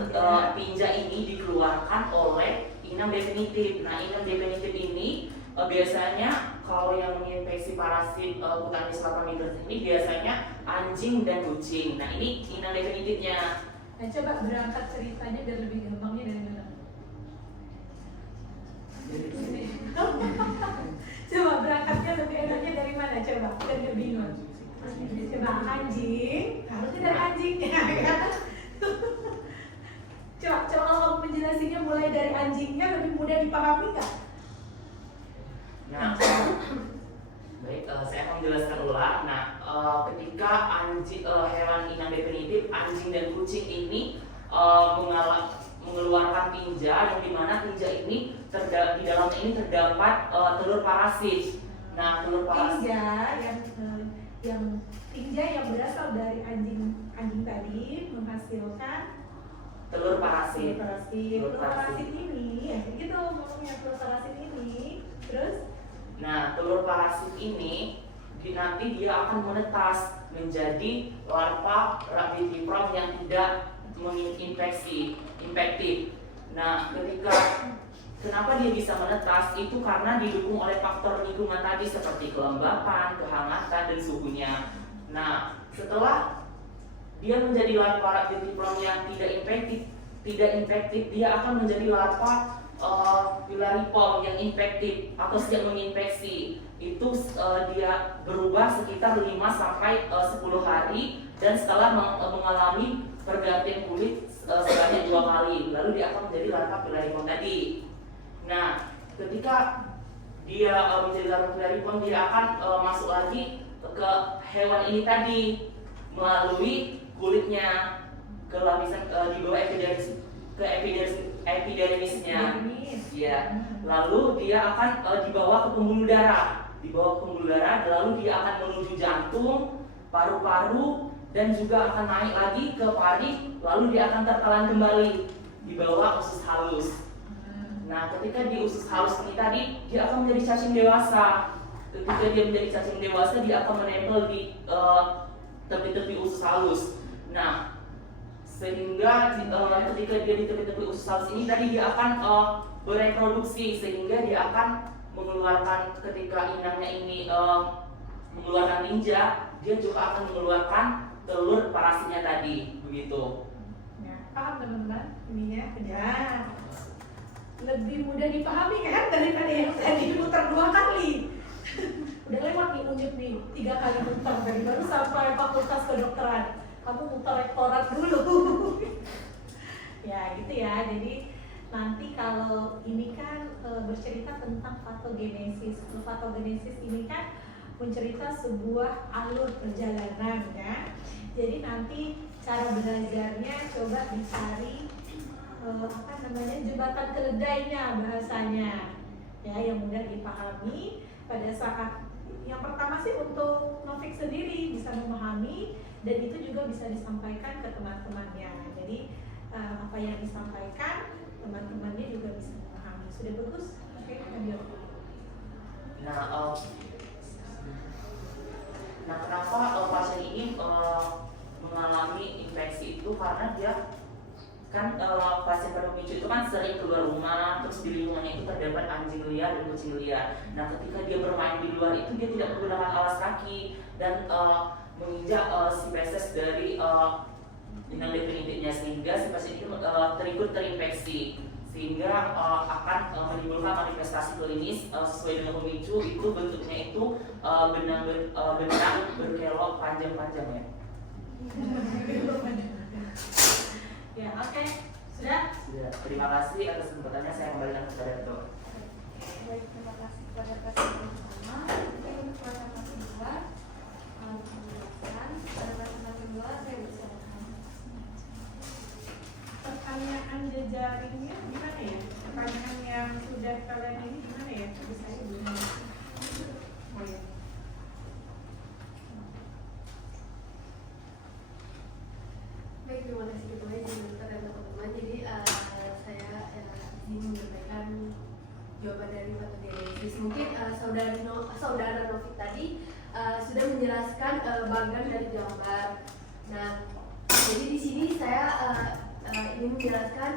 tinja ini dikeluarkan oleh inang definitif. Nah, inang definitif ini biasanya kalau yang menginfeksi parasit Cutaneous lapamigerus ini biasanya anjing dan kucing. Nah, ini inang definitifnya. Nah, coba berangkat ceritanya biar lebih gampangnya dari mana? Coba berangkatnya lebih enaknya dari mana? Coba, biar nggak bingung. Coba anjing, harusnya dari anjingnya ya. Coba kalau kamu menjelasinya mulai dari anjingnya lebih mudah dipahami nggak? Nah, baik, saya akan menjelaskan ulang. Nah, ketika hewan inang definitif, anjing dan kucing ini mengeluarkan tinja, yang dimana tinja ini di dalamnya ini terdapat telur parasit. Nah, telur parasit yang tinja yang berasal dari anjing tadi menghasilkan telur parasit. Telur parasit ini, ya gitu ngomongnya telur parasit ini. Terus? Nah, telur parasit ini nanti dia akan menetas menjadi larva Rapidiprom yang tidak infektif. Nah, kenapa dia bisa menetas? Itu karena didukung oleh faktor lingkungan tadi seperti kelembapan, kehangatan, dan suhunya. Nah, setelah dia menjadi larva Rapidiprom yang tidak infektif, dia akan menjadi larva pilariform yang infektif atau siap menginfeksi. Itu dia berubah sekitar 5 sampai 10 hari, dan setelah mengalami pergantian kulit sebanyak 2 kali, lalu dia akan menjadi larva pilariform tadi. Nah, ketika dia menjadi larva pilariform, dia akan masuk lagi ke hewan ini tadi melalui kulitnya ke lapisan di bawah epidermisnya. Ya, lalu dia akan dibawa ke pembuluh darah. Lalu dia akan menuju jantung, paru-paru, dan juga akan naik lagi ke paring, lalu dia akan tertelan kembali di bawah usus halus. Nah, ketika di usus halus ini tadi, dia akan menjadi cacing dewasa. Ketika dia menjadi cacing dewasa, dia akan menempel di tepi-tepi usus halus. Nah, sehingga ketika dia di tepi-tepi usus halus ini tadi dia akan bereproduksi, sehingga dia akan mengeluarkan, ketika inangnya ini mengeluarkan tinja, dia juga akan mengeluarkan telur parasitnya tadi, begitu. Ya, paham teman-teman ininya? Ya, lebih mudah dipahami kan daripada yang tadi muter 2 kali. Udah lewat nih unit nih 3 kali muter dari baru sampai fakultas kedokteran. Kamu muter rektorat dulu. Ya gitu ya. Jadi nanti kalau ini kan bercerita tentang patogenesis. Patogenesis ini kan mencerita sebuah alur perjalanan ya. Jadi nanti cara belajarnya coba dicari jembatan keledainya bahasanya ya, yang mudah dipahami pada saat yang pertama sih untuk Novik sendiri bisa memahami, dan itu juga bisa disampaikan ke teman-temannya. Jadi apa yang disampaikan teman-temannya juga bisa memahami. Sudah bagus? Oke, lanjut. Nah, kenapa pasien ini mengalami infeksi itu karena dia kan pasien pada pemicu itu kan sering keluar rumah, terus di lingkungannya itu terdapat anjing liar dan kucing liar. Nah, ketika dia bermain di luar itu dia tidak menggunakan alas kaki dan menginjak si feses dari inang definitifnya, sehingga si pasien itu terikut terinfeksi, sehingga akan menimbulkan manifestasi klinis sesuai dengan pemicu. Itu bentuknya itu benang berkelok panjang-panjang ya. Ya, oke. Sudah? Sudah. Terima kasih atas kesempatannya, saya kembalikan kepada Dr. Baik, terima kasih kepada pasien yang pertama. Mungkin untuk pasien kedua, menjelaskan pada pasien kedua saya bersilakan. Pertanyaan jejaringnya gimana ya? Pertanyaan yang sudah kalian ini gimana ya? Tapi saya belum. Oh ya. Baik, terima kasih ketua izin dokter dan teman-teman. Jadi saya ingin menyampaikan jawaban dari patogenesis. Mungkin saudara Novik tadi sudah menjelaskan bagan dari gambar. Nah, jadi di sini saya ingin menjelaskan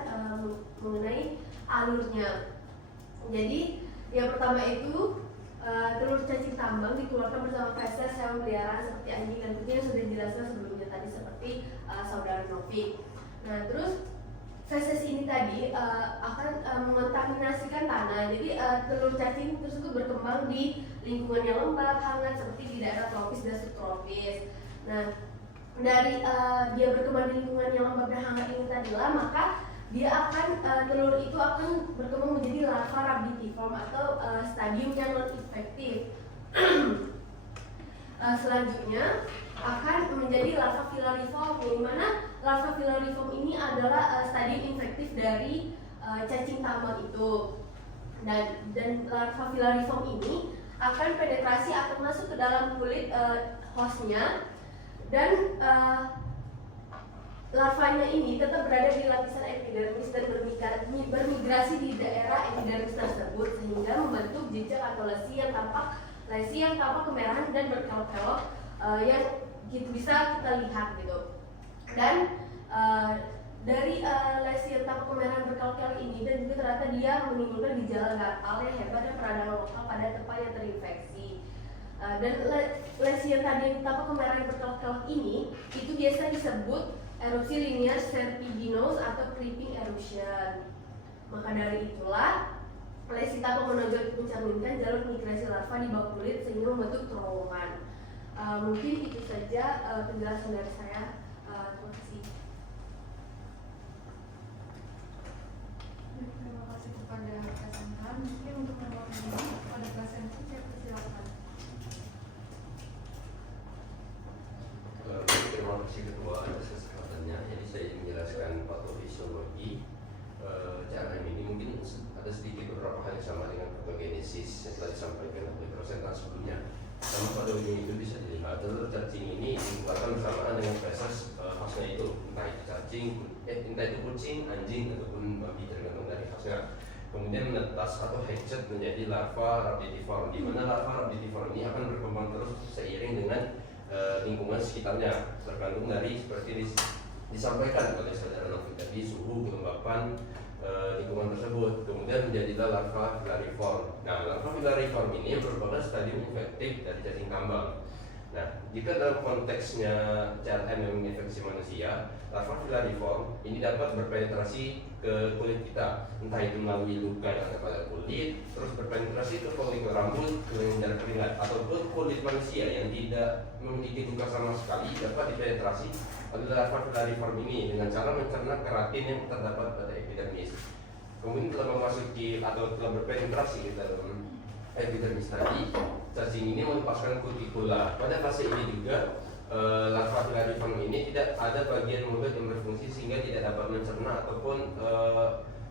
mengenai alurnya. Jadi yang pertama itu telur cacing tambang dikeluarkan bersama feses hewan peliharaan seperti anjing dan kucing yang sudah dijelaskan sebelumnya tadi seperti saudara Novik. Nah, terus feses ini tadi akan mengontaminasikan tanah. Jadi telur cacing tersebut berkembang di lingkungan yang lembab, hangat seperti di daerah tropis dan subtropis. Nah, dari dia berkembang di lingkungan yang lembab dan hangat ini tadilah, maka dia akan telur itu akan berkembang menjadi larva rabditiform atau stadium yang non infektif. Selanjutnya akan menjadi larva filariform, di mana larva filariform ini adalah stadium infektif dari cacing tambang itu. Dan larva filariform ini akan penetrasi atau masuk ke dalam kulit hostnya, dan larvanya ini tetap berada di lapisan epidermis dan bermigrasi di daerah epidermis tersebut, sehingga membentuk jejak atau lesi yang tampak kemerahan dan berkelok-kelok yang bisa kita lihat gitu. Dan dari lesi yang tampak kemerahan berkelok-kelok ini, dan juga ternyata dia menimbulkan gejala gatal yang hebat dan peradangan lokal pada tempat yang terinfeksi. Dan lesi yang tadi yang tampak kemerahan berkelok-kelok ini itu biasa disebut erupsi linear serpiginous atau creeping eruption. Maka dari itulah lesi tampak menonjol itu mencerminkan jalur migrasi larva di bawah kulit sehingga membentuk terowongan. Mungkin itu saja penjelasan dari saya. Terima kasih. Terima kasih kepada presenter. Mungkin untuk menjawab ini kepada presenter saya persilakan. Terima kasih ketua atas kesempatannya. Jadi saya ingin menjelaskan patofisiologi. Cara ini mungkin ada sedikit beberapa hal yang sama dengan patogenesis yang telah disampaikan oleh presenter sebelumnya. Sama pada ujung itu bisa dilihat telur cacing ini dikeluarkan bersamaan dengan feses khasnya itu, entah itu cacing, entah itu kucing, anjing ataupun babi, tergantung dari khasnya. Kemudian menetas atau hatchet menjadi larva rabditiform, di mana larva rabditiform ini akan berkembang terus seiring dengan lingkungan sekitarnya, tergantung dari seperti disampaikan oleh saudara Novi tadi, suhu, kelembapan lingkungan tersebut. Kemudian menjadilah larva filariform. Nah, larva filariform ini merupakan stadium infektif dari cacing tambang. Nah, jika dalam konteksnya CLM yang menginfeksi manusia, larva filariform ini dapat berpenetrasi ke kulit kita, entah itu melalui luka yang ada pada kulit, terus berpenetrasi ke folikel rambut, kelenjar keringat, ataupun kulit manusia yang tidak memiliki luka sama sekali dapat dipenetrasi oleh larva filariform ini dengan cara mencerna keratin yang terdapat pada epidermis. Kemudian telah memasuki atau telah berpenetrasi ke dalam epidermis tadi, cacing ini melepaskan kutikula. Pada fase ini juga larva filariform ini tidak ada bagian mulut yang berfungsi sehingga tidak dapat mencerna ataupun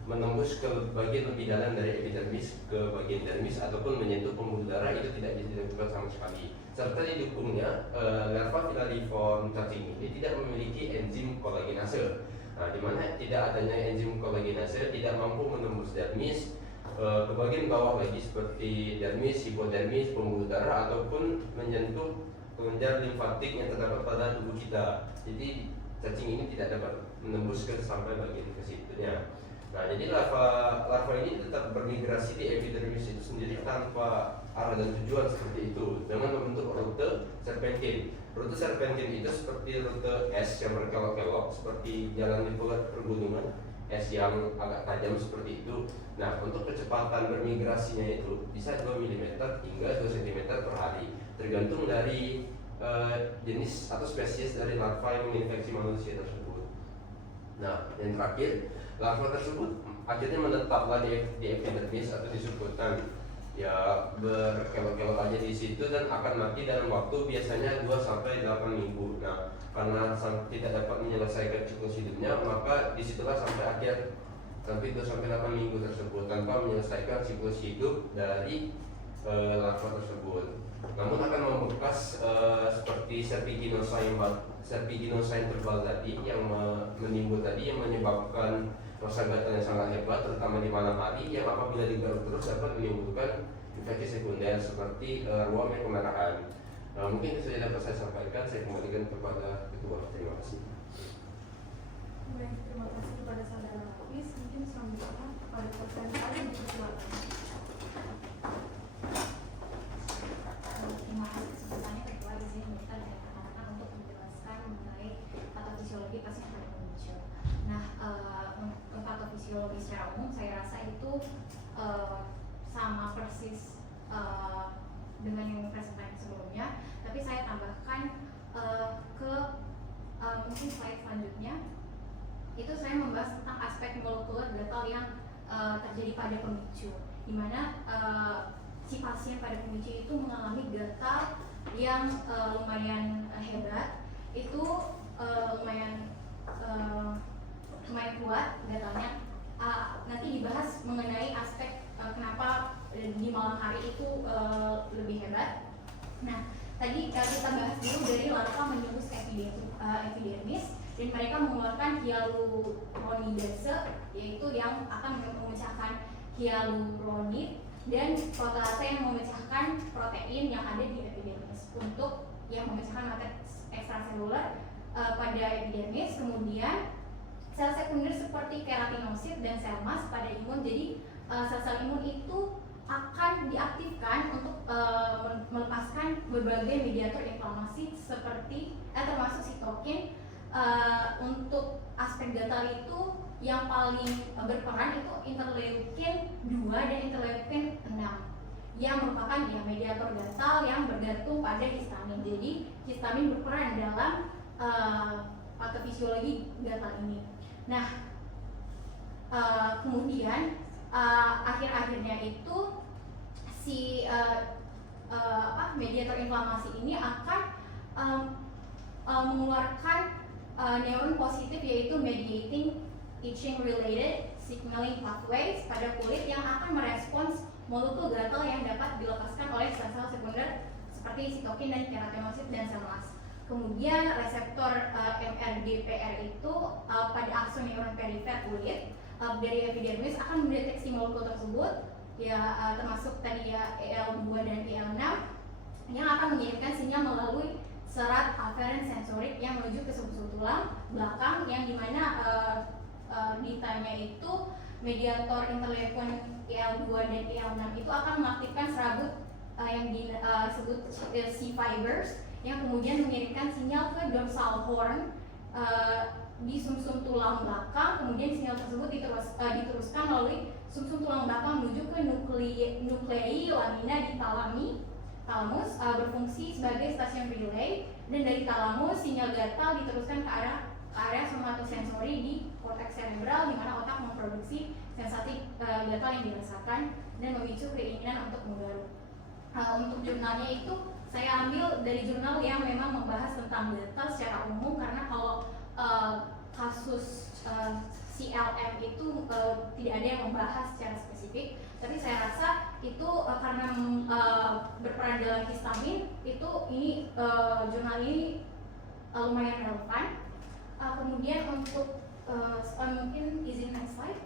menembus ke bagian lebih dalam dari epidermis ke bagian dermis ataupun menyentuh pembuluh darah, itu tidak bisa dilakukan sama sekali. Serta didukungnya larva filariform cacing ini tidak memiliki enzim kolagenase. Nah, di mana tidak adanya enzim kolagenase tidak mampu menembus dermis ke bagian bawah lagi seperti dermis, hipodermis, pembuluh darah ataupun menyentuh kelenjar limfatik yang terdapat pada tubuh kita. Jadi cacing ini tidak dapat menembus ke sampai bagian ke situnya. Nah, jadi larva ini tetap bermigrasi di epidermis itu sendiri tanpa arah dan tujuan seperti itu dengan membentuk rute serpentin. Rute serpentin itu seperti rute es yang berkelok-kelok seperti jalan di pergunungan, es yang agak tajam seperti itu. Nah, untuk kecepatan bermigrasinya itu bisa 2 mm hingga 2 cm per hari, tergantung dari jenis atau spesies dari larva yang menginfeksi manusia tersebut. Nah, yang terakhir, larva tersebut akhirnya menetaplah di epidermis atau di subkutan, ya berkelok-kelok aja di situ dan akan mati dalam waktu biasanya 2-8 minggu. Nah, karena tidak dapat menyelesaikan siklus hidupnya, maka disitulah sampai akhir sampai 2-8 minggu tersebut tanpa menyelesaikan siklus hidup dari larva tersebut. Namun akan membekas seperti serpiginosa yang tebal tadi yang menimbul tadi, yang menyebabkan rasa gatal yang sangat hebat terutama di malam hari, yang apabila digaruk terus dapat menimbulkan infeksi sekunder seperti ruam yang kemerahan. Mungkin itu saja dapat saya sampaikan. Saya kembalikan kepada ketua. Terima kasih. Baik, terima kasih kepada saudara Hafiz. Mungkin selanjutnya kepada presenter yang dipersilakan. Terima kasih kesempatannya ketua di sini kita dengan rekan-rekan untuk menjelaskan mengenai patofisiologi pasien pada pemicu. Nah, patofisiologi secara umum saya rasa itu sama persis dengan yang presentasi sebelumnya, tapi saya tambahkan ke mungkin slide selanjutnya. Itu saya membahas tentang aspek molekuler gatal yang terjadi pada pemicu, di mana si pasien pada pemicu itu mengalami gatal yang lumayan hebat, itu lumayan kuat gatalnya. Nanti dibahas mengenai aspek kenapa di malam hari itu lebih hebat. Nah, tadi kita bahas dulu dari larva menembus epidermis dan mereka mengeluarkan hyaluronidase, yaitu yang akan memecahkan hyaluronid, dan protease yang memecahkan protein yang ada di epidermis untuk yang memecahkan matriks ekstraseluler pada epidermis. Kemudian sel sekunder seperti keratinosit dan sel mas pada imun. Jadi sel-sel imun itu akan diaktifkan untuk melepaskan berbagai mediator inflamasi seperti termasuk sitokin. Untuk aspek gatal itu yang paling berperan itu interleukin 2 dan interleukin 6 yang merupakan ya mediator gatal yang bergantung pada histamin. Jadi histamin berperan dalam patofisiologi gatal ini. Nah, kemudian akhir-akhirnya itu si mediator inflamasi ini akan mengeluarkan neuron positif, yaitu mediating itching related signaling pathways pada kulit yang akan merespons molekul gatal yang dapat dilepaskan oleh sel-sel sekunder seperti sitokin dan keratinosit dan sel mas. Kemudian reseptor MRGPR itu pada akson neuron perifer kulit dari epidermis akan mendeteksi molekul tersebut, ya termasuk tadi ya EL2 dan EL6 yang akan mengirimkan sinyal melalui serat afferent sensorik yang menuju ke sumsum tulang belakang, yang dimana ditanya itu mediator interleukin IL-2 dan IL-6 itu akan mengaktifkan serabut yang disebut C fibers yang kemudian mengirimkan sinyal ke dorsal horn di sumsum tulang belakang. Kemudian sinyal tersebut diteruskan melalui sumsum tulang belakang menuju ke nuklei lamina di talamus berfungsi sebagai stasiun relay, dan dari talamus sinyal gatal diteruskan ke area somatosensori di korteks cerebral, di mana otak memproduksi sensasi gatal yang dirasakan dan memicu keinginan untuk menggaruk. Untuk jurnalnya itu saya ambil dari jurnal yang memang membahas tentang gatal secara umum, karena kalau kasus CLM itu tidak ada yang membahas secara spesifik, tapi saya rasa itu karena berperan dalam histamin itu jurnal ini lumayan relevan. Kemudian untuk mungkin izin next slide.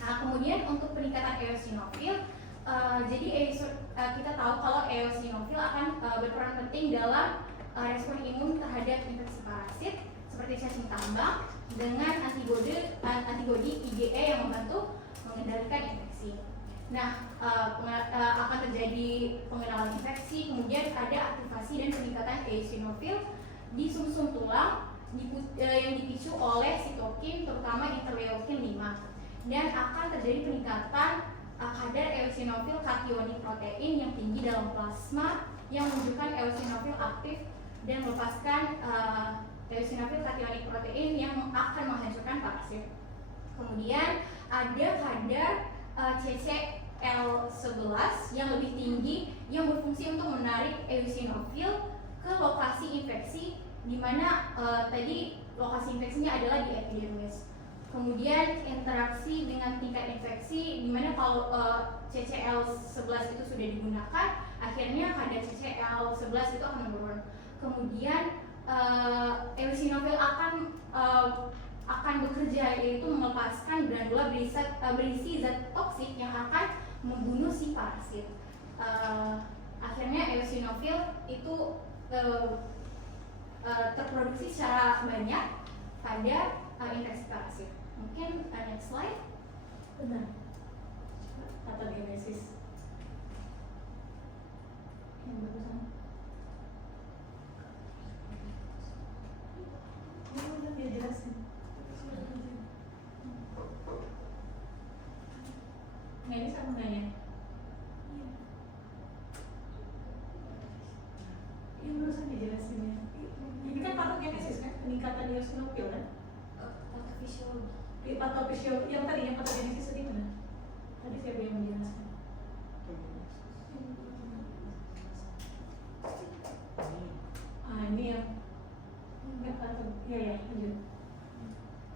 Nah, kemudian untuk peningkatan eosinofil, jadi kita tahu kalau eosinofil akan berperan penting dalam respon imun terhadap infeksi parasit seperti cacing tambang dengan antibodi IgE yang membantu mengendalikan infeksi. Nah, akan terjadi pengenalan infeksi, kemudian ada aktivasi dan peningkatan eosinofil di sumsum tulang yang dipicu oleh sitokin, terutama interleukin 5, dan akan terjadi peningkatan kadar eosinofil kationik protein yang tinggi dalam plasma yang menunjukkan eosinofil aktif dan melepaskan eosinofil kationik protein yang akan menghancurkan parasit. Kemudian ada kadar CCL11 yang lebih tinggi yang berfungsi untuk menarik eosinofil ke lokasi infeksi, di mana tadi lokasi infeksinya adalah di epidermis. Kemudian interaksi dengan tingkat infeksi, di mana kalau CCL11 itu sudah digunakan, akhirnya kadar CCL11 itu akan menurun. Kemudian eosinofil akan bekerja, yaitu melepaskan granula berisi zat toksik yang akan membunuh si parasit. Akhirnya eosinofil itu terproduksi secara banyak pada infeksi parasit. Mungkin next slide. Benar. Patogenesis. Yang bagusan. Oh, udah dia jelasin. Nah, ini sama nanya. Ini barusan dijelasin ya. Ini kan patogenesis kan, peningkatan eosinofil kan? Patofisiologi. Patofisiologi yang tadi, yang patogenesis tadi mana? Tadi siapa yang menjelaskan? Ini yang enggak ya lanjut.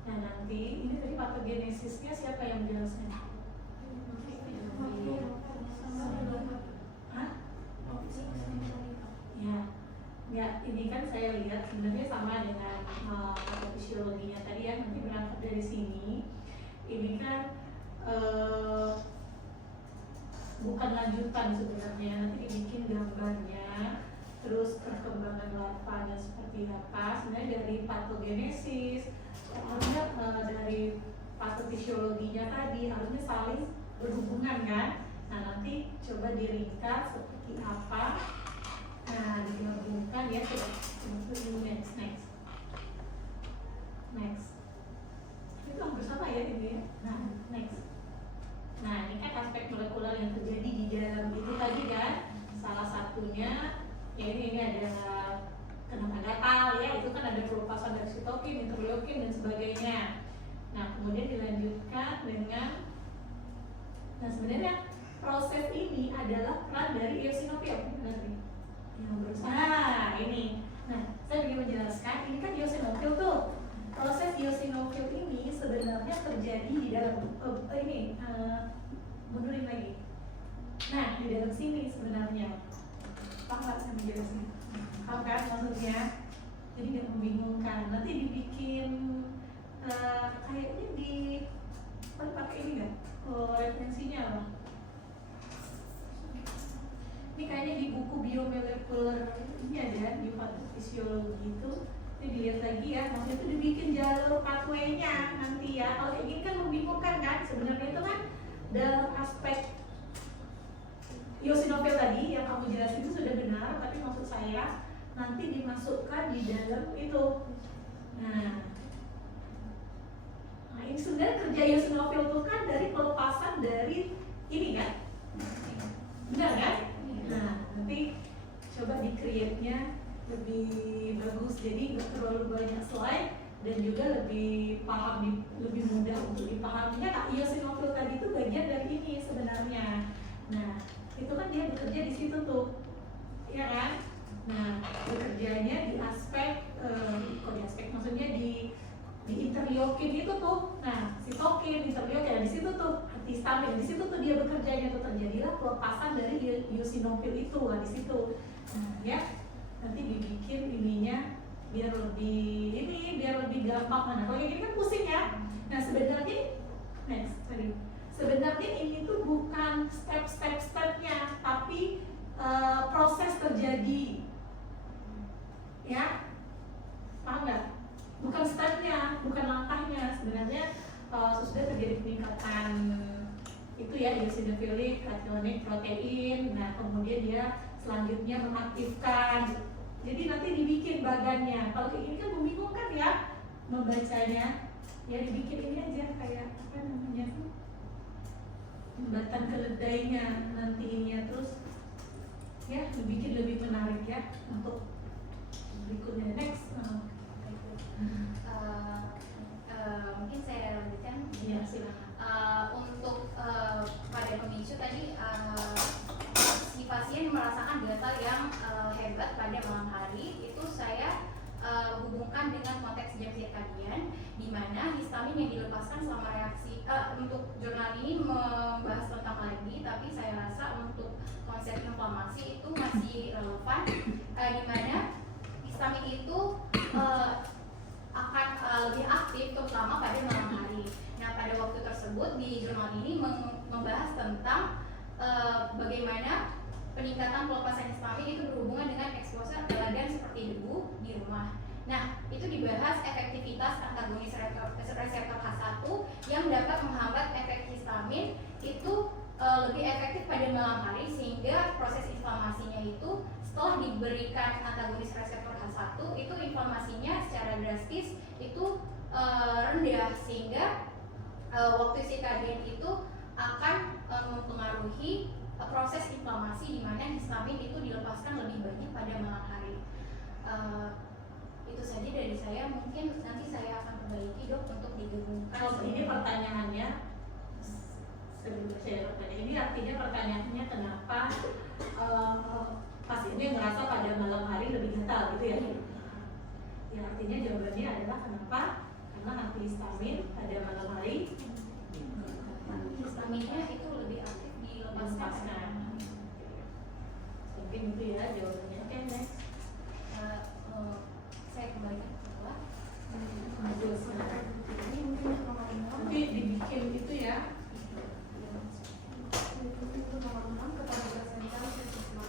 Nah, nanti ini tadi patogenesisnya siapa yang menjelaskan? Hah? Ya, ini kan saya lihat sebenarnya sama dengan patofisiologinya tadi ya, nanti berangkat dari sini. Ini kan bukan lanjutan sebenarnya, nanti dibikin gambarnya, terus perkembangan larvanya seperti apa. Sebenarnya dari patogenesis, harusnya dari patofisiologinya tadi harusnya saling berhubungan kan. Nah, nanti coba diringkas seperti apa. Nah, digabungkan ya, coba next. Itu hampir sama ya ini ya. Nah, next. Nah, ini kan aspek molekuler yang terjadi di dalam itu tadi kan. Salah satunya ya ini ada kenapa gatal ya, itu kan ada pelepasan dari sitokin, interleukin dan sebagainya. Nah, kemudian dilanjutkan dengan, nah sebenarnya proses ini adalah peran dari eosinofil. Nah, ini. Nah, saya ingin menjelaskan, ini kan eosinofil tuh. Proses eosinofil ini sebenarnya terjadi di dalam mundurin lagi. Nah, di dalam sini sebenarnya. Paham saya menjelaskan? Paham kan maksudnya? Jadi nggak membingungkan. Nanti dibikin kayaknya pakai ini nggak? Referensinya apa? Ini kayaknya di buku biomolekuler ini ada di fisiologi itu. Ini dilihat lagi ya, maksudnya itu dibikin jalur pathway-nya nanti ya. Kalau kayak gini kan membingungkan kan, sebenarnya itu kan dalam aspek eosinofil tadi yang kamu jelasin itu sudah benar, tapi maksud saya nanti dimasukkan di dalam itu. Nah ini sebenarnya kerja eosinofil itu kan dari pelepasan dari ini kan, benar kan? Nah nanti coba di-create-nya lebih bagus, jadi nggak terlalu banyak slide dan juga lebih lebih mudah untuk dipahaminya. Nah, eosinofil tadi itu bagian dari ini sebenarnya. Nah, itu kan dia bekerja di situ tuh, ya kan? Nah, bekerjanya di aspek, maksudnya di interleukin itu tuh. Nah, sitokin, interleukin di situ tuh, antihistamin di situ tuh dia bekerjanya tuh, terjadilah pelepasan dari eosinofil itu lah di situ. Nah, ya. Nanti dibikin ininya biar lebih gampang. Nah kalau kayak gini kan pusing ya. Nah sebenarnya ini tuh bukan step-stepnya, tapi proses terjadi, ya, paham nggak? Bukan stepnya, bukan langkahnya. Sebenarnya sudah terjadi peningkatan itu ya, eosinofilik, kationic protein. Nah kemudian dia selanjutnya mengaktifkan. Jadi nanti dibikin bagannya. Kalau kayak gini kan membingungkan ya membacanya. Ya dibikin ini aja kayak apa namanya tuh, jembatan keledainya nanti ininya, terus ya dibikin lebih menarik ya untuk berikutnya. Next. Mungkin saya lanjutkan. Iya silakan. Untuk pada pemicu tadi si pasien merasakan gatal yang hebat pada malam hari, itu saya hubungkan dengan konteks jam sirkadian, di mana histamin yang dilepaskan selama reaksi. Untuk jurnal ini membahas tentang lagi, tapi saya rasa untuk konsep inflamasi itu masih relevan, di mana histamin itu akan lebih aktif terutama pada malam hari. Nah pada waktu tersebut di jurnal ini membahas tentang bagaimana peningkatan pelepasan histamin itu berhubungan dengan eksposur alergen seperti debu di rumah. Nah, itu dibahas efektivitas antagonis reseptor H1 yang dapat menghambat efek histamin itu lebih efektif pada malam hari, sehingga proses inflamasinya itu setelah diberikan antagonis reseptor H1 itu inflamasinya secara drastis itu rendah, sehingga waktu sirkadian itu akan mempengaruhi proses inflamasi, di mana histamin itu dilepaskan lebih banyak pada malam hari. Itu saja dari saya. Mungkin nanti saya akan perbaiki dok untuk digabungkan. Kalau ini pertanyaannya, sebelum saya bertanya, ini artinya pertanyaannya kenapa pasiennya merasa pada malam hari lebih gatal gitu ya? Ya artinya jawabannya adalah kenapa? Karena antihistamin pada malam hari Histaminnya itu lebih aktif dilepaskan. Mungkin itu ya jawabannya. Oke, next. Saya kembalikan ke bawah. Ini mungkin nomor 6. Nanti dibikin itu ya. Itu nomor 6 kepada presentasi siswa.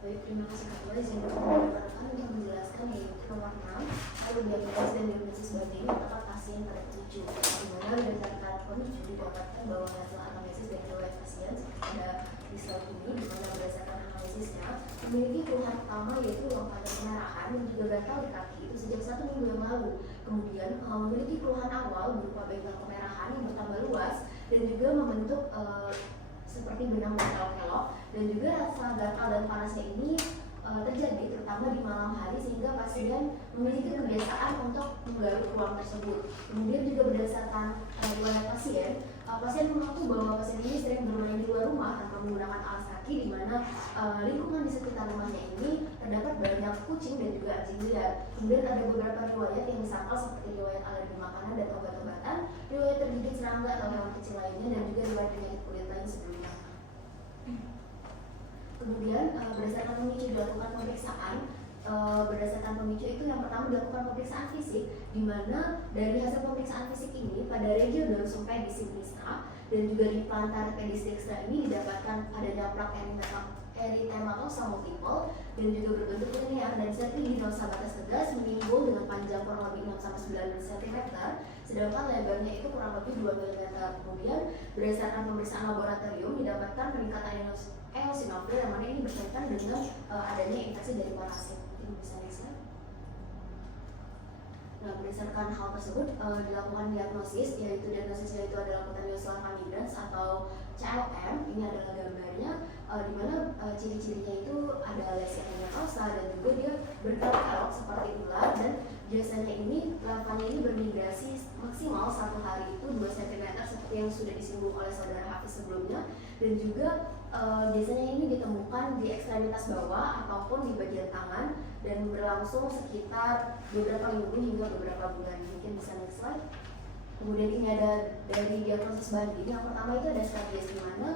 Baik, terima kasih Kak Wali. Saya akan untuk menjelaskan yaitu nomor 6, lalu diagnosis dan diagnosis bagian terhadap pasien pada pemicu, di mana berdasarkan pemicu didapatkan bahwa hasil anamnesis dan riwayat pasien pada di slide ini, di mana berdasarkan anamnesisnya memiliki keluhan pertama yaitu lompatan kemerahan dan juga gatal di kaki itu sejak 1 minggu yang lalu. Kemudian memiliki keluhan awal berupa bengkak kemerahan yang bertambah luas dan juga membentuk seperti benang berkelok-kelok, dan juga rasa gatal dan panasnya ini terjadi terutama di malam hari, sehingga pasien memiliki kebiasaan untuk menggaruk ruang tersebut. Kemudian juga berdasarkan riwayat pasien, pasien mengaku bahwa pasien ini sering bermain di luar rumah tanpa menggunakan alas kaki, di mana lingkungan di sekitar rumahnya ini terdapat banyak kucing dan juga anjing liar. Kemudian ada beberapa riwayat yang disangkal seperti riwayat alergi makanan dan obat-obatan, riwayat tergigit serangga atau hewan kecil lainnya, dan juga riwayat penyakit kulit lain sebelumnya. Kemudian berdasarkan pemicu dilakukan pemeriksaan berdasarkan pemicu itu yang pertama dilakukan pemeriksaan fisik, di mana dari hasil pemeriksaan fisik ini pada regional pedis sinistra dan juga di plantar pedis dextra ini didapatkan adanya plak erythematosa multiple dan juga berbentuk linear dan serpiginal batas tegas menimbul dengan panjang kurang lebih 6-9 cm, sedangkan lebarnya itu kurang lebih 2 mm. Kemudian berdasarkan pemeriksaan laboratorium didapatkan peningkatan eosinofil yang mana ini berkaitan dengan adanya infeksi dari parasit. Mungkin bisa next slide. Nah, berdasarkan hal tersebut dilakukan diagnosis, yaitu diagnosisnya itu adalah Cutaneous migrans atau CLM. Ini adalah gambarnya, di mana ciri-cirinya itu ada lesia hematosa dan juga dia berkelok-kelok seperti ular, dan biasanya ini larvanya ini bermigrasi maksimal 1 hari itu 2 cm seperti yang sudah disinggung oleh saudara Hafiz sebelumnya, dan juga biasanya ini ditemukan di ekstremitas bawah ataupun di bagian tangan dan berlangsung sekitar beberapa minggu hingga beberapa bulan. Mungkin bisa next slide. Kemudian ini ada dari diagnosis banding. Yang pertama itu ada skabies, di mana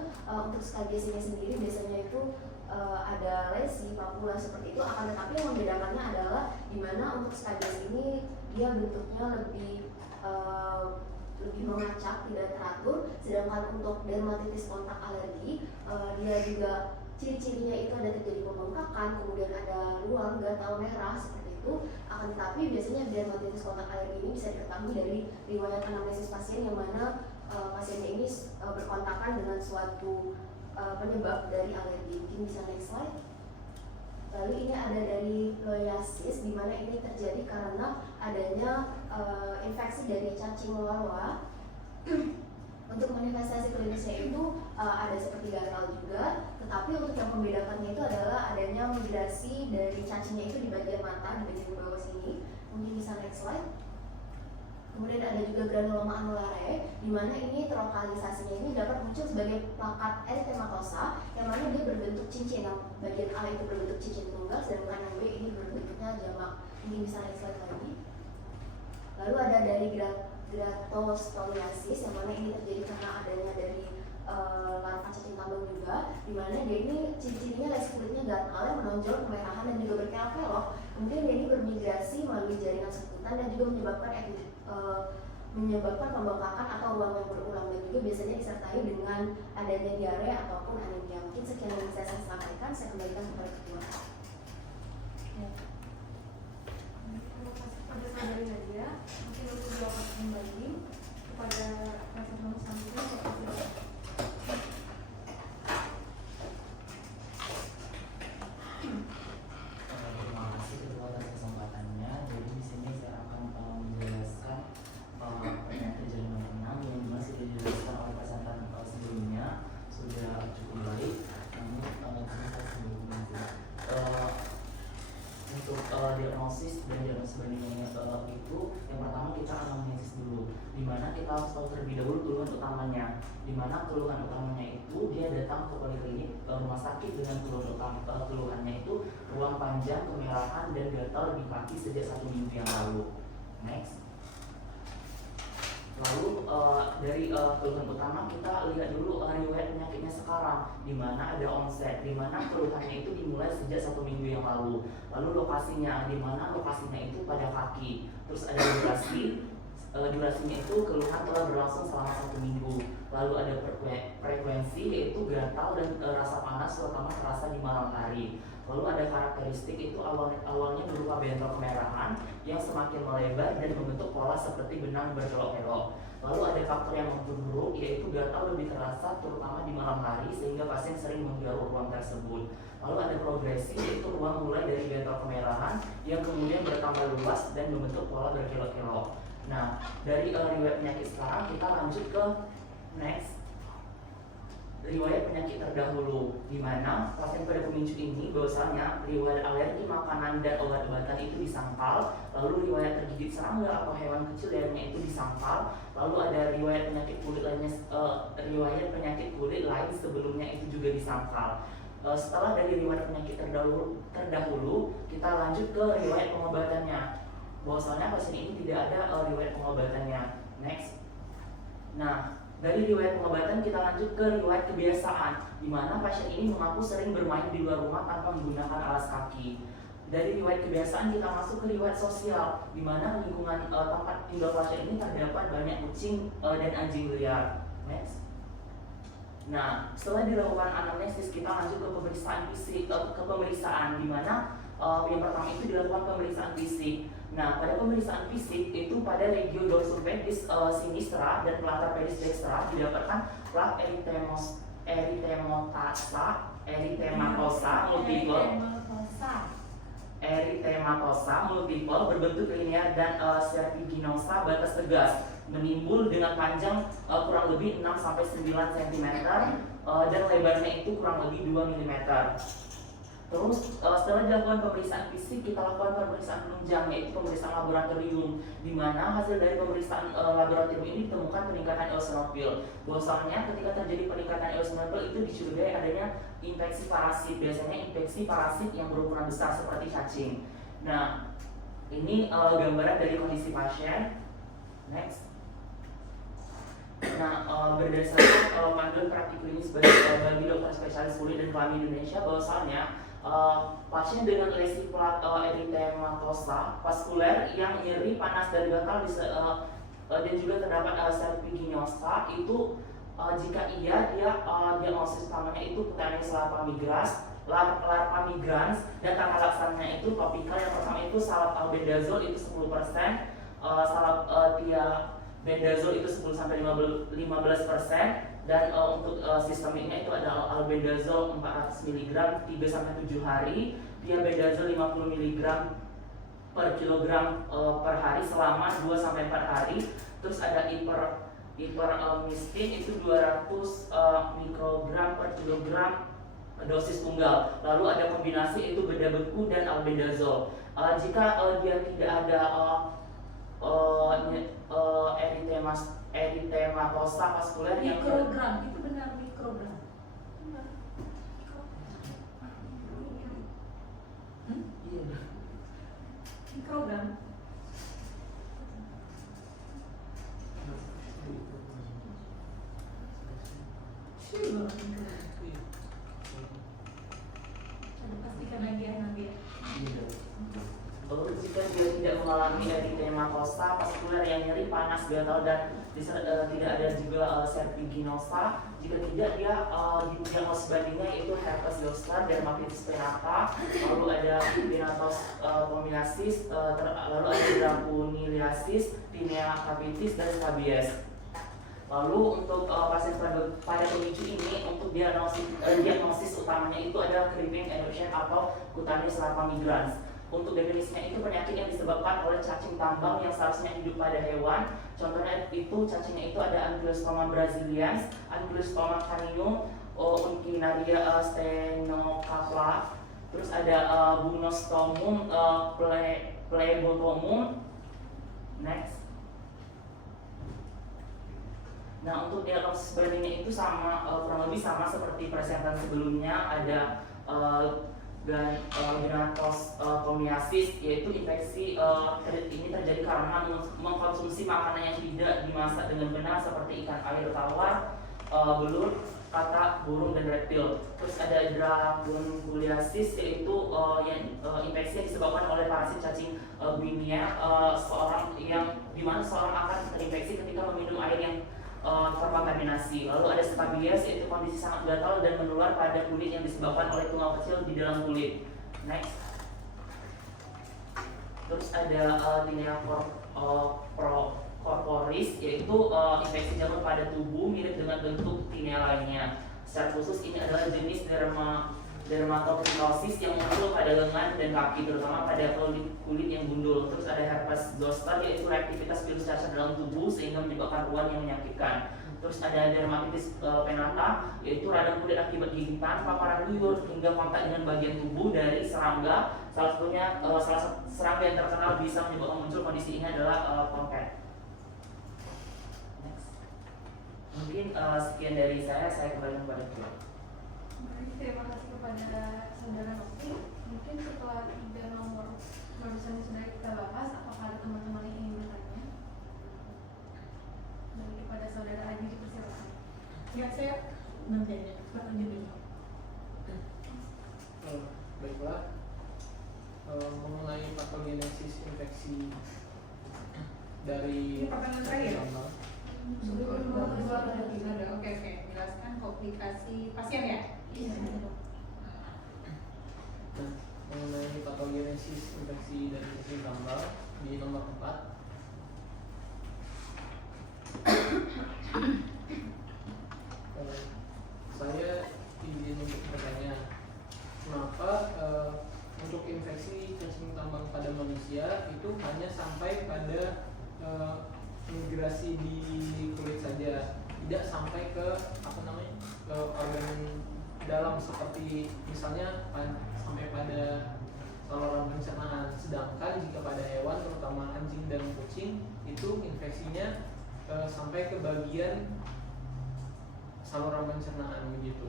untuk skabies ini sendiri biasanya itu ada lesi, papula seperti itu. Akan tetapi yang membedakannya adalah di mana untuk skabies ini dia bentuknya lebih mengacak, tidak teratur. Sedangkan untuk dermatitis kontak alergi, dia juga ciri-cirinya itu ada terjadi pembengkakan, kemudian ada ruang gatal merah seperti itu. Akan tetapi biasanya dermatitis kontak alergi ini bisa diketahui dari riwayat anamnesis pasien, yang mana pasiennya ini berkontakan dengan suatu penyebab dari alergi. Mungkin bisa next slide. Lalu ini ada dari loiasis, di mana ini terjadi karena adanya infeksi dari cacing larva. Untuk manifestasi klinisnya itu ada seperti gatal juga, tetapi untuk yang membedakannya itu adalah adanya migrasi dari cacingnya itu di bagian mata, di bagian bawah sini. Mungkin bisa next slide. Kemudian ada juga granuloma anulare, di mana ini terlokalisasinya ini dapat muncul sebagai plakat erythematosa, yang mana dia berbentuk cincin. Yang bagian A itu berbentuk cincin tunggal, sedangkan yang B ini berbentuknya jamak. Ini bisa next slide lagi. Lalu ada dari gratostoliasis, yang mana ini terjadi karena adanya dari larva cacing tambang juga, di mana dia ini ciri-cirinya lesi kulitnya gatal yang menonjol, kemerahan dan juga berkelok-kelok. Kemudian dia ini bermigrasi melalui jaringan sebutan dan juga menyebabkan pembengkakan atau ruang yang berulang, dan juga biasanya disertai dengan adanya diare ataupun anemia. Mungkin sekian yang bisa saya sampaikan, saya kembalikan kepada ketua. Ya. Terima kasih kepada saudari Nadia. Mungkin untuk jawaban kembali kepada Profesor selanjutnya, saya persilakan. Terima kasih ketua atas kesempatannya. Jadi di sini saya akan menjelaskan penyakit jaringan benang yang juga sudah dijelaskan oleh peserta sebelumnya, sudah cukup baik. Namun kita sebelumnya untuk diagnosis dan diagnosis bandingnya itu yang pertama kita anamnesis dulu, dimana kita harus tahu terlebih dahulu keluhan utamanya, dimana keluhan utamanya itu dia datang ke poliklinik rumah sakit dengan keluhannya itu ruang panjang, kemerahan dan gatal di kaki sejak 1 minggu yang lalu. Next. Lalu dari keluhan utama kita lihat dulu riwayat penyakitnya sekarang, di mana ada onset, di mana keluhannya itu dimulai sejak 1 minggu yang lalu. Lalu lokasinya, di mana lokasinya itu pada kaki. Terus ada durasinya itu keluhan telah berlangsung selama 1 minggu. Lalu ada frekuensi, yaitu gatal dan rasa panas terutama terasa di malam hari. Lalu ada karakteristik itu awalnya berupa bentrok kemerahan yang semakin melebar dan membentuk pola seperti benang berkelok-kelok. Lalu ada faktor yang memburuk, yaitu gatal lebih terasa terutama di malam hari sehingga pasien sering menggaruk ruang tersebut. Lalu ada progresi, yaitu ruang mulai dari bentrok kemerahan yang kemudian bertambah luas dan membentuk pola berkelok-kelok. Nah, dari riwayat penyakit sekarang kita lanjut ke next. Riwayat penyakit terdahulu, di mana pasien pada pemicu ini bahwasanya riwayat alergi makanan dan obat-obatan itu disangkal, lalu riwayat tergigit serangga atau hewan kecil lainnya itu disangkal, lalu ada riwayat penyakit kulit lainnya, riwayat penyakit kulit lain sebelumnya itu juga disangkal. Setelah dari riwayat penyakit terdahulu, kita lanjut ke riwayat pengobatannya, bahwasanya pasien ini tidak ada riwayat pengobatannya. Next. Nah, dari riwayat pengobatan kita lanjut ke riwayat kebiasaan, di mana pasien ini mengaku sering bermain di luar rumah tanpa menggunakan alas kaki. dari riwayat kebiasaan kita masuk ke riwayat sosial, di mana lingkungan tempat tinggal pasien ini terdapat banyak kucing dan anjing liar. Next. Nah, setelah dilakukan anamnesis, kita lanjut ke pemeriksaan fisik, di mana yang pertama itu dilakukan pemeriksaan fisik. Nah, pada pemeriksaan fisik itu pada regio dorsopedis sinistra dan plantar pedis dextra didapatkan plak erythematosa multiple berbentuk linear dan serpiginosa batas tegas, menimbul dengan panjang kurang lebih 6-9 cm dan lebarnya itu kurang lebih 2 mm. Terus setelah dilakukan pemeriksaan fisik, kita lakukan pemeriksaan penunjang, yaitu pemeriksaan laboratorium, di mana hasil dari pemeriksaan laboratorium ini ditemukan peningkatan eosinofil. Bahwasannya ketika terjadi peningkatan eosinofil itu dicurigai adanya infeksi parasit, biasanya infeksi parasit yang berukuran besar seperti cacing. Nah, ini gambaran dari kondisi pasien. Next. Nah, berdasarkan panduan praktik klinis bagi dokter spesialis kulit dan kelamin Indonesia, bahwasannya pasien dengan lesi plak erythematosa vaskuler yang nyeri, panas dan gatal dan juga terdapat serpiginosa itu jika dia diagnosis utamanya itu Cutaneous larva migrans dan tata laksananya itu topikal. Yang pertama itu salap albendazole itu 10%, salap tiabendazole itu 10-15%, dan untuk sistemiknya itu ada albendazole 400 mg 3-7 hari, tiabendazole 50 mg per kilogram per hari selama 2-4 hari. Terus ada ipermistin itu 200 mikrogram per kilogram dosis tunggal. Lalu ada kombinasi itu beda beku dan albendazole. Jika dia tidak ada erythematosa vaskuler yang Mikrogram, itu benar mikrogram. Iya. Mikrogram. Sure. Ada pastikan lagi ya nanti ya. Lalu jika dia tidak mengalami erythematosa vaskuler yang nyeri, panas, gatal dan tidak ada juga serpiginosa, jika tidak dia diagnosis bandingnya yaitu herpes zoster, dermatitis penata, lalu ada pinatos pomiasis, lalu ada dracuniliasis, tinea capitis dan scabies. Lalu untuk pasien pada pemicu ini, untuk diagnosis utamanya itu ada creeping eruption atau Cutaneous larva migrans. Untuk definisinya itu penyakit yang disebabkan oleh cacing tambang yang seharusnya hidup pada hewan. Contohnya itu cacingnya itu ada Ankylostoma brasiliensis, Ankylostoma canino, Uncinaria stenocapla, terus ada Bunostomum plebotomum. Next. Nah, untuk diagnosis bandingnya itu sama, kurang lebih sama seperti presentasi sebelumnya. Ada dermatomiasis, yaitu infeksi ini terjadi karena mengkonsumsi makanan yang tidak dimasak dengan benar seperti ikan air tawar, belut, katak, burung dan reptil. Terus ada dracunculiasis, yaitu infeksi yang disebabkan oleh parasit cacing Guinea, dimana seorang akan terinfeksi ketika meminum air yang terkontaminasi. Lalu ada scabies, yaitu kondisi sangat gatal dan menular pada kulit yang disebabkan oleh tungau kecil di dalam kulit. Next. Terus ada tinea corporis, yaitu infeksi jamur pada tubuh mirip dengan bentuk tinea lainnya. Secara khusus ini adalah jenis dermatocitosis yang muncul pada lengan dan kaki, terutama pada kulit yang gundul. Terus ada herpes zoster, yaitu reaktivitas virus cacar dalam tubuh sehingga menyebabkan ruam yang menyakitkan. Terus ada dermatitis penata, yaitu radang kulit akibat gigitan, paparan liur hingga kontak dengan bagian tubuh dari serangga. Salah satu serangga yang terkenal bisa menyebabkan muncul kondisi ini adalah tomcat. Next. Mungkin sekian dari saya kembali kepada Tuhan. Baik, terima kasih kepada saudara Rosti. Mungkin setelah 3 nomor barusan yang sudah kita bahas, apakah ada teman-teman yang ingin bertanya? Dan kepada saudara Adi dipersilakan. Ya, saya nanti Pak lanjut dulu. Baiklah. mengenai patogenesis infeksi dari Ini pertanyaan terakhir. tambang. Oke, jelaskan komplikasi pasien ya. Nah, mengenai patogenesis infeksi dari enzim tambang di nomor 4. Saya izin untuk bertanya, kenapa untuk infeksi cacing tambang pada manusia itu hanya sampai pada migrasi di kulit saja, tidak sampai ke ke organ dalam seperti misalnya sampai pada saluran pencernaan. Sedangkan jika pada hewan terutama anjing dan kucing itu infeksinya sampai ke bagian saluran pencernaan begitu.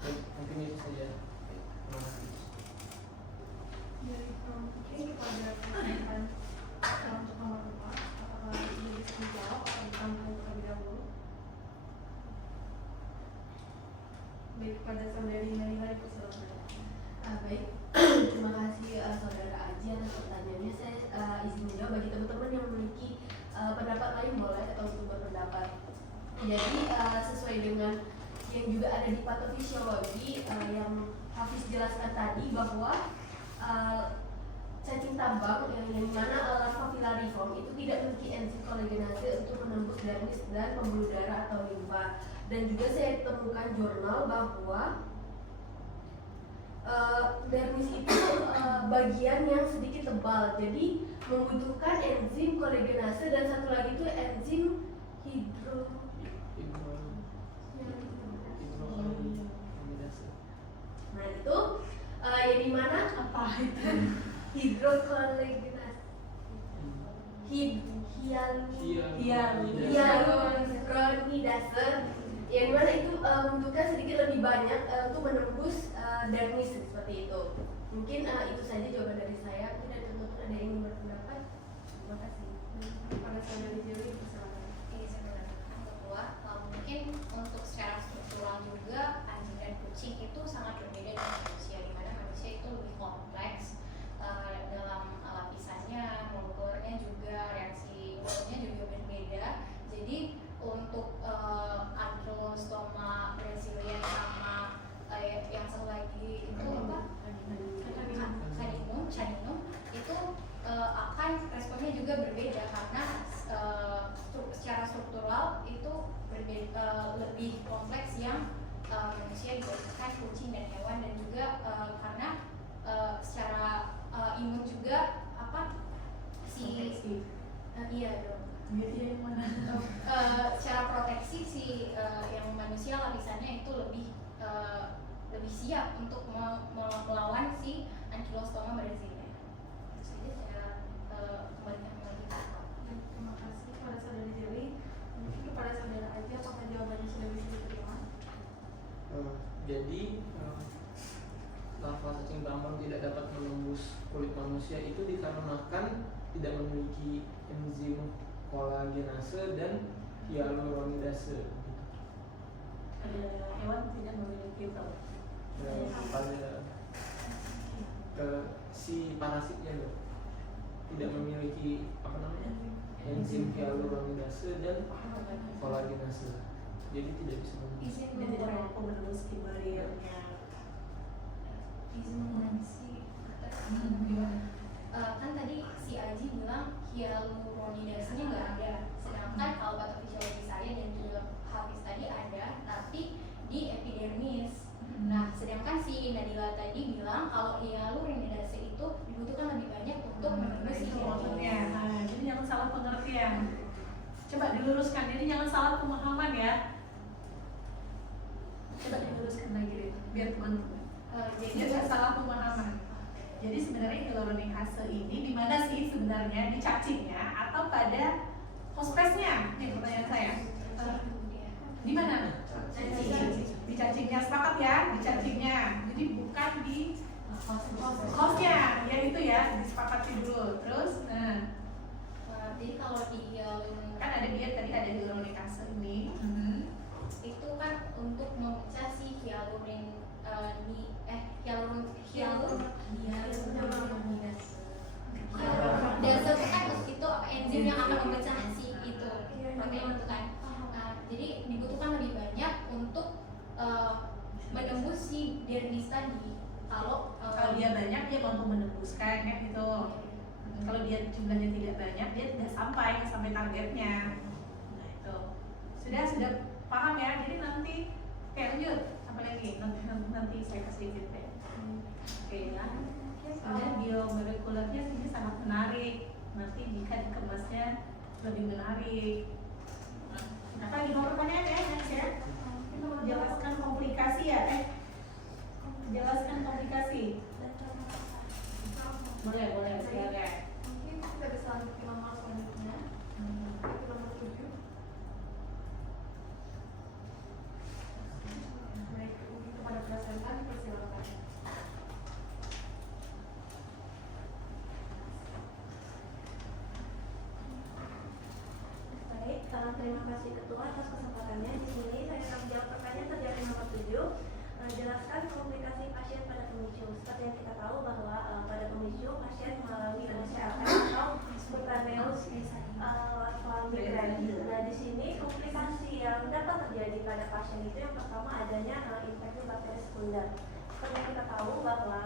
Baik, mungkin itu saja. Terima kasih. Jadi mungkin kepada pertanyaan untuk nomor 4, apakah sudah bisa dijawab atau ditambahkan terlebih dahulu? Baik, kepada saudari Nalila dipersilakan. Baik, terima kasih saudara Aji atas pertanyaannya. Saya izin menjawab. Bagi teman-teman yang memiliki pendapat lain boleh atau untuk berpendapat. Jadi sesuai dengan yang juga ada di patofisiologi yang Hafiz jelaskan tadi bahwa cacing tambang yang mana larva filariform itu tidak memiliki enzim kolagenase untuk menembus dermis dan pembuluh darah atau limfa. Dan juga saya temukan jurnal bahwa dermis itu bagian yang sedikit tebal, jadi membutuhkan enzim kolagenase dan satu lagi itu enzim nah itu yang dimana apa itu hidrokolagenase hyaluronidase yang dimana itu membutuhkan sedikit lebih banyak untuk menembus dermis seperti itu. Mungkin itu saja jawaban dari saya. Mungkin ada teman-teman ada yang ingin berpendapat. Terima kasih. Pada saudari Jelly dipersilakan. Oke, sebenarnya yang kedua, mungkin untuk secara struktural juga anjing dan kucing itu sangat berbeda dengan manusia, di mana manusia itu lebih kompleks dalam lapisannya, molekulernya juga, reaksi imunnya juga berbeda. Jadi untuk Ankylostoma brasiliensis sama yang satu lagi itu apa? Caninum itu akan responnya juga berbeda karena secara struktural itu berbeda, lebih kompleks yang manusia dibandingkan kucing dan hewan, dan juga karena secara imun juga iya dong. Secara proteksi yang manusia lapisannya itu lebih siap untuk melawan si Ankylostoma brasiliensis. Itu saja saya kembalikan lagi. Terima kasih kepada saudari Jelly. Mungkin kepada saudara Aji, apakah jawabannya sudah bisa diterima? Jadi larva cacing tambang tidak dapat menembus kulit manusia itu dikarenakan tidak memiliki enzim kolagenase dan hyaluronidase. Ada hewan tidak memiliki itu. Pada si parasitnya loh tidak memiliki enzim hyaluronidase dan kolagenase, jadi tidak bisa menembus. Dia tidak mampu menembus bariernya. Kan tadi si Aji bilang hyaluronidase-nya nggak ada, sedangkan kalau patofisiologi saya dan juga Hafiz tadi ada, tapi di epidermis. Nah, sedangkan si Nadila tadi bilang kalau hyaluronidase itu dibutuhkan lebih banyak untuk menembus si maksudnya. Jadi jangan salah pengertian. Coba diluruskan. Jadi jangan salah pemahaman ya. Coba diluruskan lagi biar teman-teman. Jadi jangan salah pemahaman. Jadi sebenarnya hyaluronidase ini di mana sih sebenarnya, di cacingnya atau pada hospesnya? Ini pertanyaan saya. Di mana? Di cacingnya, sepakat ya? Di cacingnya. Jadi bukan di hostnya, ya itu ya, disepakati dulu. Terus, jadi kalau di kan ada dia tadi ada hyaluronidase ini. Itu kan untuk memecah si hyaluron diagnosis tadi. Kalau Kalau dia banyak dia mampu menembuskan kan gitu. Kalau dia jumlahnya tidak banyak dia tidak sampai targetnya. Nah itu sudah paham ya. Jadi nanti lanjut apa lagi nanti saya kasih feedback. Oke ya. Kemudian biomolekulernya ini sangat menarik. Nanti jika dikemasnya lebih menarik. Nah, lagi mau pertanyaan ya Mas ya? Kita mau jelaskan komplikasi ya? Jelaskan komplikasi. Boleh silakan. Mungkin kita bisa lanjut ke nomor selanjutnya. Itu nomor 7. Baik, mungkin kepada presenter dipersilakan. Baik, terima kasih Ketua atas kesempatannya. Di sini saya akan menjawab pertanyaan terjadi nomor 7. Jelaskan komplikasi pasien pada pemicu. Seperti yang kita tahu bahwa pada pemicu pasien mengalami CLM atau spontaneous larval migraine. Nah, di sini komplikasi yang dapat terjadi pada pasien itu yang pertama adanya infeksi bakteri sekunder. Seperti yang kita tahu bahwa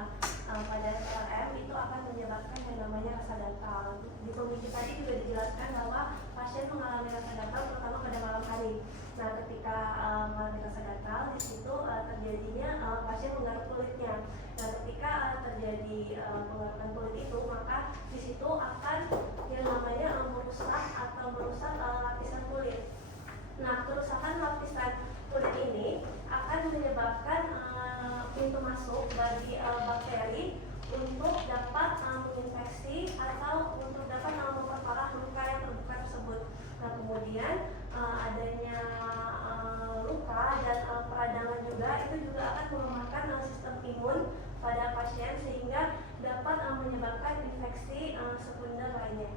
pada CLM itu akan menyebabkan yang namanya rasa gatal. Di pemicu tadi juga dijelaskan bahwa pasien mengalami rasa gatal terutama pada malam hari. Nah, ketika mengalami rasa gatal, di situ terjadinya pasien menggaruk kulitnya. Nah, ketika terjadi penggarukan kulit itu, maka di situ akan yang namanya merusak lapisan kulit. Nah, kerusakan lapisan kulit ini akan menyebabkan pintu masuk bagi bakteri untuk dapat menginfeksi atau untuk dapat memperparah luka yang terbuka tersebut. Nah, kemudian adanya luka dan peradangan juga itu juga akan melemahkan sistem imun pada pasien sehingga dapat menyebabkan infeksi sekunder lainnya.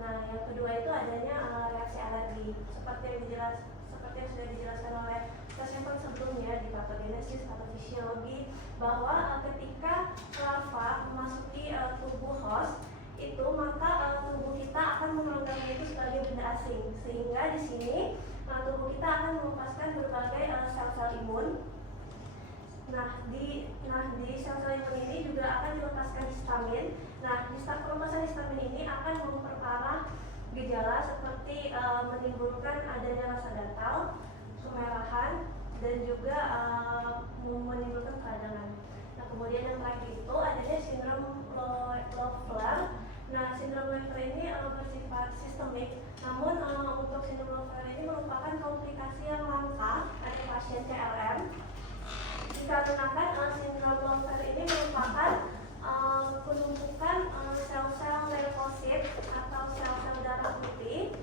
Nah, yang kedua itu adanya reaksi alergi seperti yang sudah dijelaskan oleh presenter sebelumnya di patogenesis atau fisiologi, bahwa ketika larva memasuki tubuh host itu, maka tubuh kita akan menganggapnya itu sebagai benda asing, sehingga di sini tubuh kita akan melepaskan berbagai sel-sel imun. Nah, di sel-sel imun ini juga akan dilepaskan histamin. Nah, pelepasan histamin ini akan memperparah gejala seperti menimbulkan adanya rasa gatal, kemerahan, dan juga menimbulkan peradangan. Nah, kemudian yang terakhir itu adanya sindrom Loeffler. Nah, sindrom Loeffler ini bersifat sistemik, namun untuk sindrom Loeffler ini merupakan komplikasi yang langka pada pasien CLM. Dikarenakan sindrom Loeffler ini merupakan penumpukan sel-sel leukosit atau sel-sel darah putih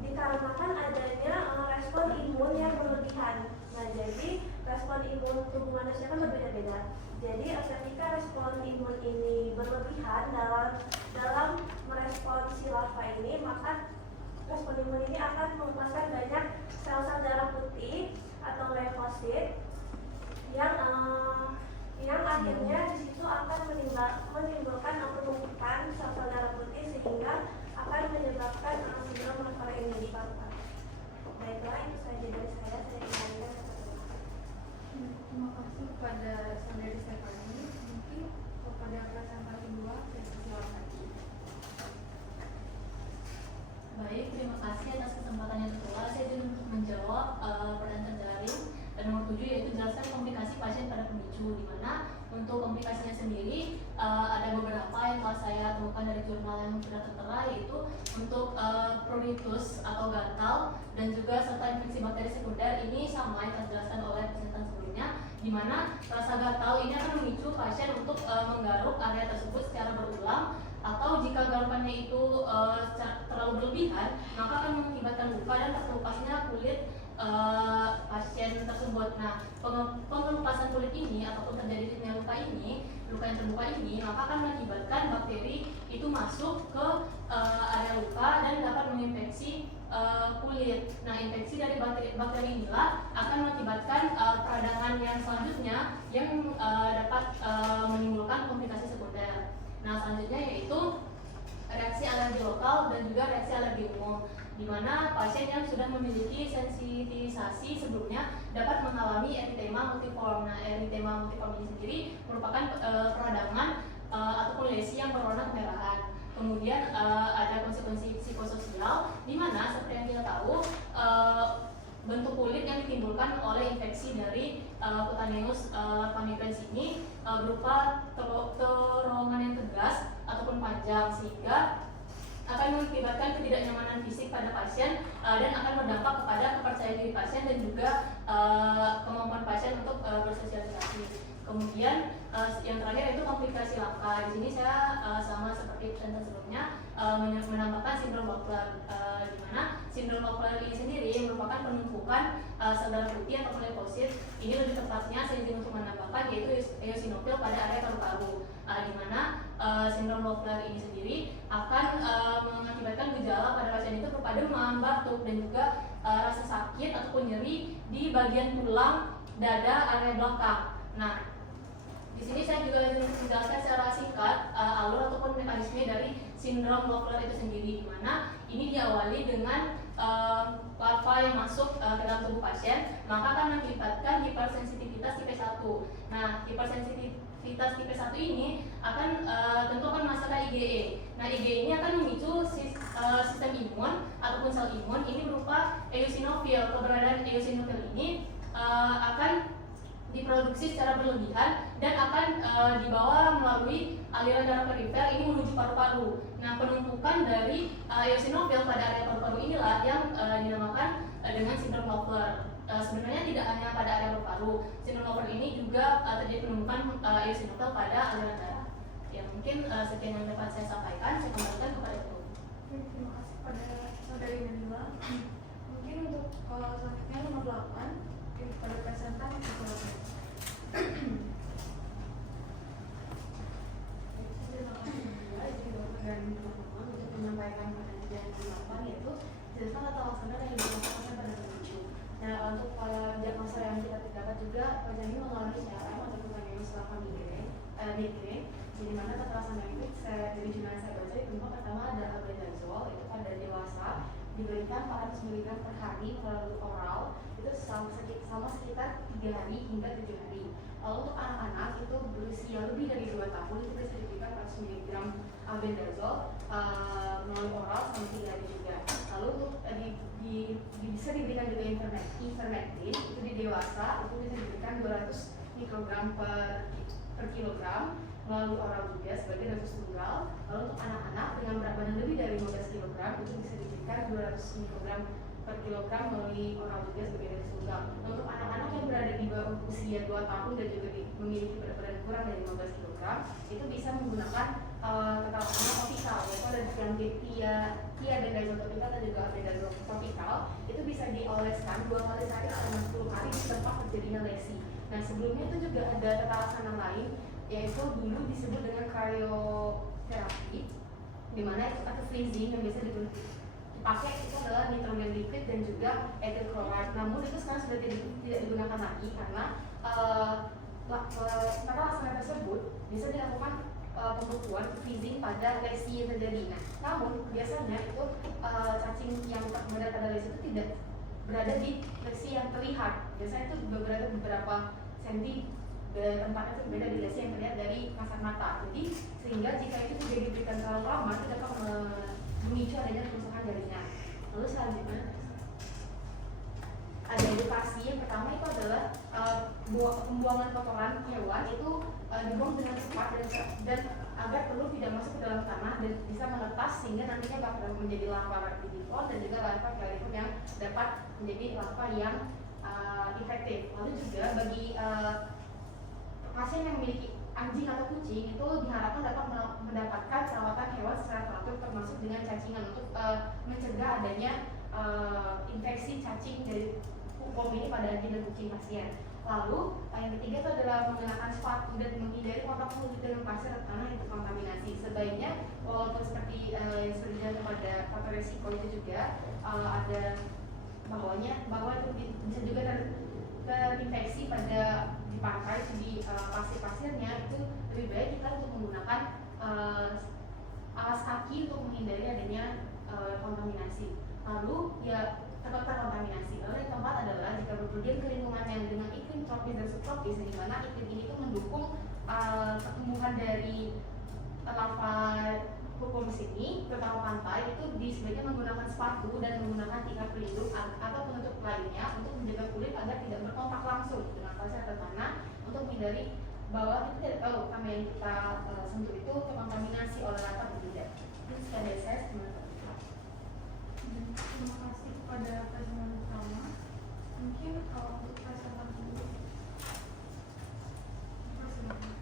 dikarenakan adanya respon imun yang berlebihan. Nah, jadi respon imun tubuh manusia kan berbeda-beda. Jadi ketika respon imun ini berlebihan dalam merespon si larva ini, maka respon imun ini akan melepaskan banyak sel-sel darah putih atau leukosit yang akhirnya di situ akan menimbulkan penumpukan sel-sel darah putih sehingga akan menyebabkan sindrom Loeffler ini di paru-paru. Baiklah, itu saja dari saya kembalikan kepada Terima kasih kepada saudari Stephanie. Mungkin kepada presenter kedua saya persilakan. Baik, terima kasih atas kesempatannya Ketua. Saya ingin untuk menjawab pertanyaan terdaring dan nomor 7 yaitu jelaskan komplikasi pasien pada pemicu, di mana untuk komplikasinya sendiri ada beberapa yang telah saya temukan dari jurnal yang sudah tertera, yaitu untuk pruritus atau gatal dan juga serta infeksi bakteri sekunder. Ini sama yang telah dijelaskan oleh presenter sebelumnya, di mana rasa gatal ini akan memicu pasien untuk menggaruk area tersebut secara berulang, atau jika garukannya itu terlalu berlebihan, maka akan mengakibatkan luka dan terkelupasnya kulit pasien tersebut. Nah, pengelupasan kulit ini ataupun terjadinya luka yang terbuka ini, maka akan mengakibatkan bakteri itu masuk ke area luka dan dapat menginfeksi kulit. Nah, infeksi dari bakteri inilah akan mengakibatkan peradangan yang selanjutnya yang dapat menimbulkan komplikasi sekunder. Nah, selanjutnya yaitu reaksi alergi lokal dan juga reaksi alergi umum. di mana pasien yang sudah memiliki sensitisasi sebelumnya dapat mengalami eritema multiform. Nah, eritema multiform ini sendiri merupakan peradangan ataupun lesi yang berwarna kemerahan. Kemudian ada konsekuensi psikososial, di mana seperti yang kita tahu bentuk kulit yang ditimbulkan oleh infeksi dari Cutaneous larva migrans ini berupa terowongan yang tegas ataupun panjang, sehingga akan mengakibatkan ketidaknyamanan fisik pada pasien dan akan berdampak kepada kepercayaan diri pasien dan juga kemampuan pasien untuk bersosialisasi. Kemudian yang terakhir yaitu komplikasi langka. Di sini saya sama seperti presentasi sebelumnya menambahkan sindrom Loeffler, di mana sindrom Loeffler ini sendiri merupakan penumpukan sel darah putih atau leukosit. Ini lebih tepatnya saya izin untuk menambahkan yaitu eosinofil pada area paru-paru, di mana sindrom Loeffler ini sendiri akan mengakibatkan gejala pada pasien itu berupa demam, batuk, dan juga rasa sakit ataupun nyeri di bagian tulang dada area belakang. Nah, di sini saya juga ingin menjelaskan secara singkat alur ataupun mekanisme dari sindrom Loeffler itu sendiri, di mana ini diawali dengan larva yang masuk ke dalam tubuh pasien, maka akan mengakibatkan hipersensitivitas tipe 1. Nah, hipersensitivitas tipe 1 ini akan tentu akan masalah IgE. Nah, IgE ini akan memicu sistem imun ataupun sel imun ini berupa eosinofil. Keberadaan eosinofil ini akan diproduksi secara berlebihan dan akan dibawa melalui aliran darah perifer ini menuju paru-paru. Nah, penumpukan dari eosinofil pada area paru-paru inilah yang dinamakan dengan sindrom Loeffler. Sebenarnya tidak hanya pada area paru-paru, sindrom Loeffler ini juga terjadi penumpukan eosinofil pada aliran darah. Ya, mungkin sekian yang dapat saya sampaikan. Saya kembalikan kepada Ibu. Terima kasih pada saudari Nadila. Mungkin untuk selanjutnya nomor 8 pada presentasi psikologi. Terima kasih juga izin dokter dan teman-teman untuk menyampaikan penelitian yang dilakukan, yaitu jelaskan tata laksana yang dilakukan pada pemicu. Nah, untuk diagnosa yang kita dapat juga pasien ini mengalami CRM atau Cutaneous larva migraine, di mana tata laksana itu dari jurnal saya baca itu pertama ada albendazole itu pada dewasa diberikan 400 mg per hari melalui oral itu selama sekitar 3 hari hingga 7 hari. Lalu untuk anak-anak itu berusia lebih dari 2 tahun itu bisa diberikan 400 mg albendazole melalui oral selama 3 hari juga. Lalu untuk bisa diberikan juga ivermectin itu di dewasa itu bisa diberikan 200 mikrogram per kilogram melalui oral juga sebagai dosis tunggal. Lalu untuk anak-anak dengan berat badan lebih dari 15 kg itu bisa diberikan 200 mikrogram per kilogram melalui oral juga sebagai dosis tunggal. Untuk anak-anak yang berada di bawah usia 2 tahun dan juga memiliki berat badan kurang dari 15 kg itu bisa menggunakan tata laksana topikal, yaitu ada tiadendazole topikal dan juga albendazole topikal. Itu bisa dioleskan 2 kali sehari selama 10 hari di tempat terjadinya lesi. Nah, sebelumnya itu juga ada tata laksana lain, yaitu dulu disebut dengan cryoterapi, di mana itu atau freezing yang biasa dipakai itu adalah nitrogen liquid dan juga ethyl chloride. Namun itu sekarang sudah tidak digunakan lagi karena tata laksana tersebut bisa dilakukan pembekuan freezing pada lesi yang terjadi. Nah, namun biasanya itu cacing yang berada pada lesi itu tidak berada di lesi yang terlihat. Biasanya itu berada beberapa senti tempatnya itu berbeda di lesi yang terlihat dari kasat mata. Jadi sehingga jika itu tidak diberikan terlalu lama itu dapat memicu adanya kerusakan jaringan. Lalu selanjutnya ada edukasi. Yang pertama itu adalah pembuangan kotoran hewan itu dibuang dengan cepat dan agar telur tidak masuk ke dalam tanah dan bisa menetas sehingga nantinya bakal menjadi larva rectiform dan juga larva caliform yang dapat menjadi larva yang infektif. Lalu juga bagi pasien yang memiliki anjing atau kucing itu diharapkan dapat mendapatkan perawatan hewan secara teratur termasuk dengan cacingan untuk mencegah adanya infeksi cacing dari pom ini pada anjing dan kucing pasien. Lalu yang ketiga itu adalah menggunakan sepatu dan menghindari kontak mulut dengan pasir atau tanah yang terkontaminasi. Sebaiknya walaupun seperti yang sudah dijelaskan pada faktor resiko itu juga ada bahwa itu bisa juga terinfeksi pada di pantai di pasir-pasirnya. Itu lebih baik kita untuk menggunakan alas kaki untuk menghindari adanya kontaminasi. Lalu ya tempat terkontaminasi. Lalu yang keempat adalah jika berpergian ke lingkungan yang dengan iklim tropis dan subtropis, di mana iklim ini tuh mendukung pertumbuhan dari lava pulpomus ini, terutama pantai, itu sebaiknya menggunakan sepatu dan menggunakan tingkat pelindung atau penutup lainnya untuk menjaga kulit agar tidak berkontak langsung dengan pasir atau tanah, untuk menghindari bahwa kita tidak tahu kamera yang kita sentuh itu terkontaminasi oleh lava atau tidak. Ini sekian dari saya. Terima kasih kepada pajangan utama. Mungkin untuk presentasi dulu. Persilakan.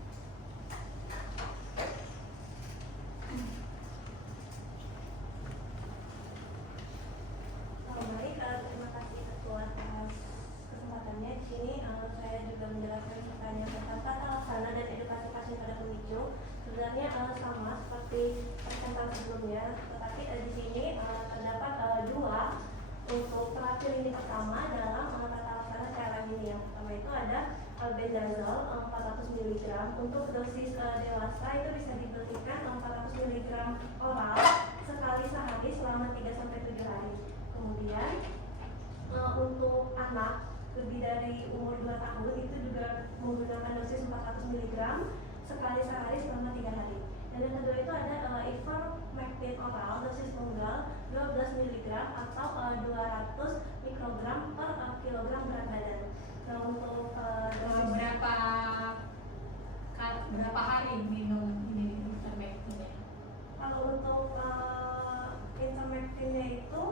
Baik, terima kasih Ketua atas kesempatannya. Di sini saya juga menjelaskan pertanyaan tentang tata laksana dan edukasi pasien pada pemicu. Sebenarnya sama seperti presentasi sebelumnya, tetapi di sini terdapat dua untuk terapi lini pertama dalam tata laksana CLM ini. Yang pertama itu ada albendazole 400 mg untuk dosis dewasa itu bisa diberikan 400 mg oral sekali sehari selama 3-7 hari. Kemudian untuk anak lebih dari umur 2 tahun itu juga menggunakan dosis 400 mg sekali sehari selama 3 hari. Dan yang kedua itu ada ivermectin oral dosis tunggal 12 mg atau 200 mikrogram per kilogram berat badan. Nah untuk dosis berapa hari minum ini ivermectinnya? Kalau untuk ivermectinnya itu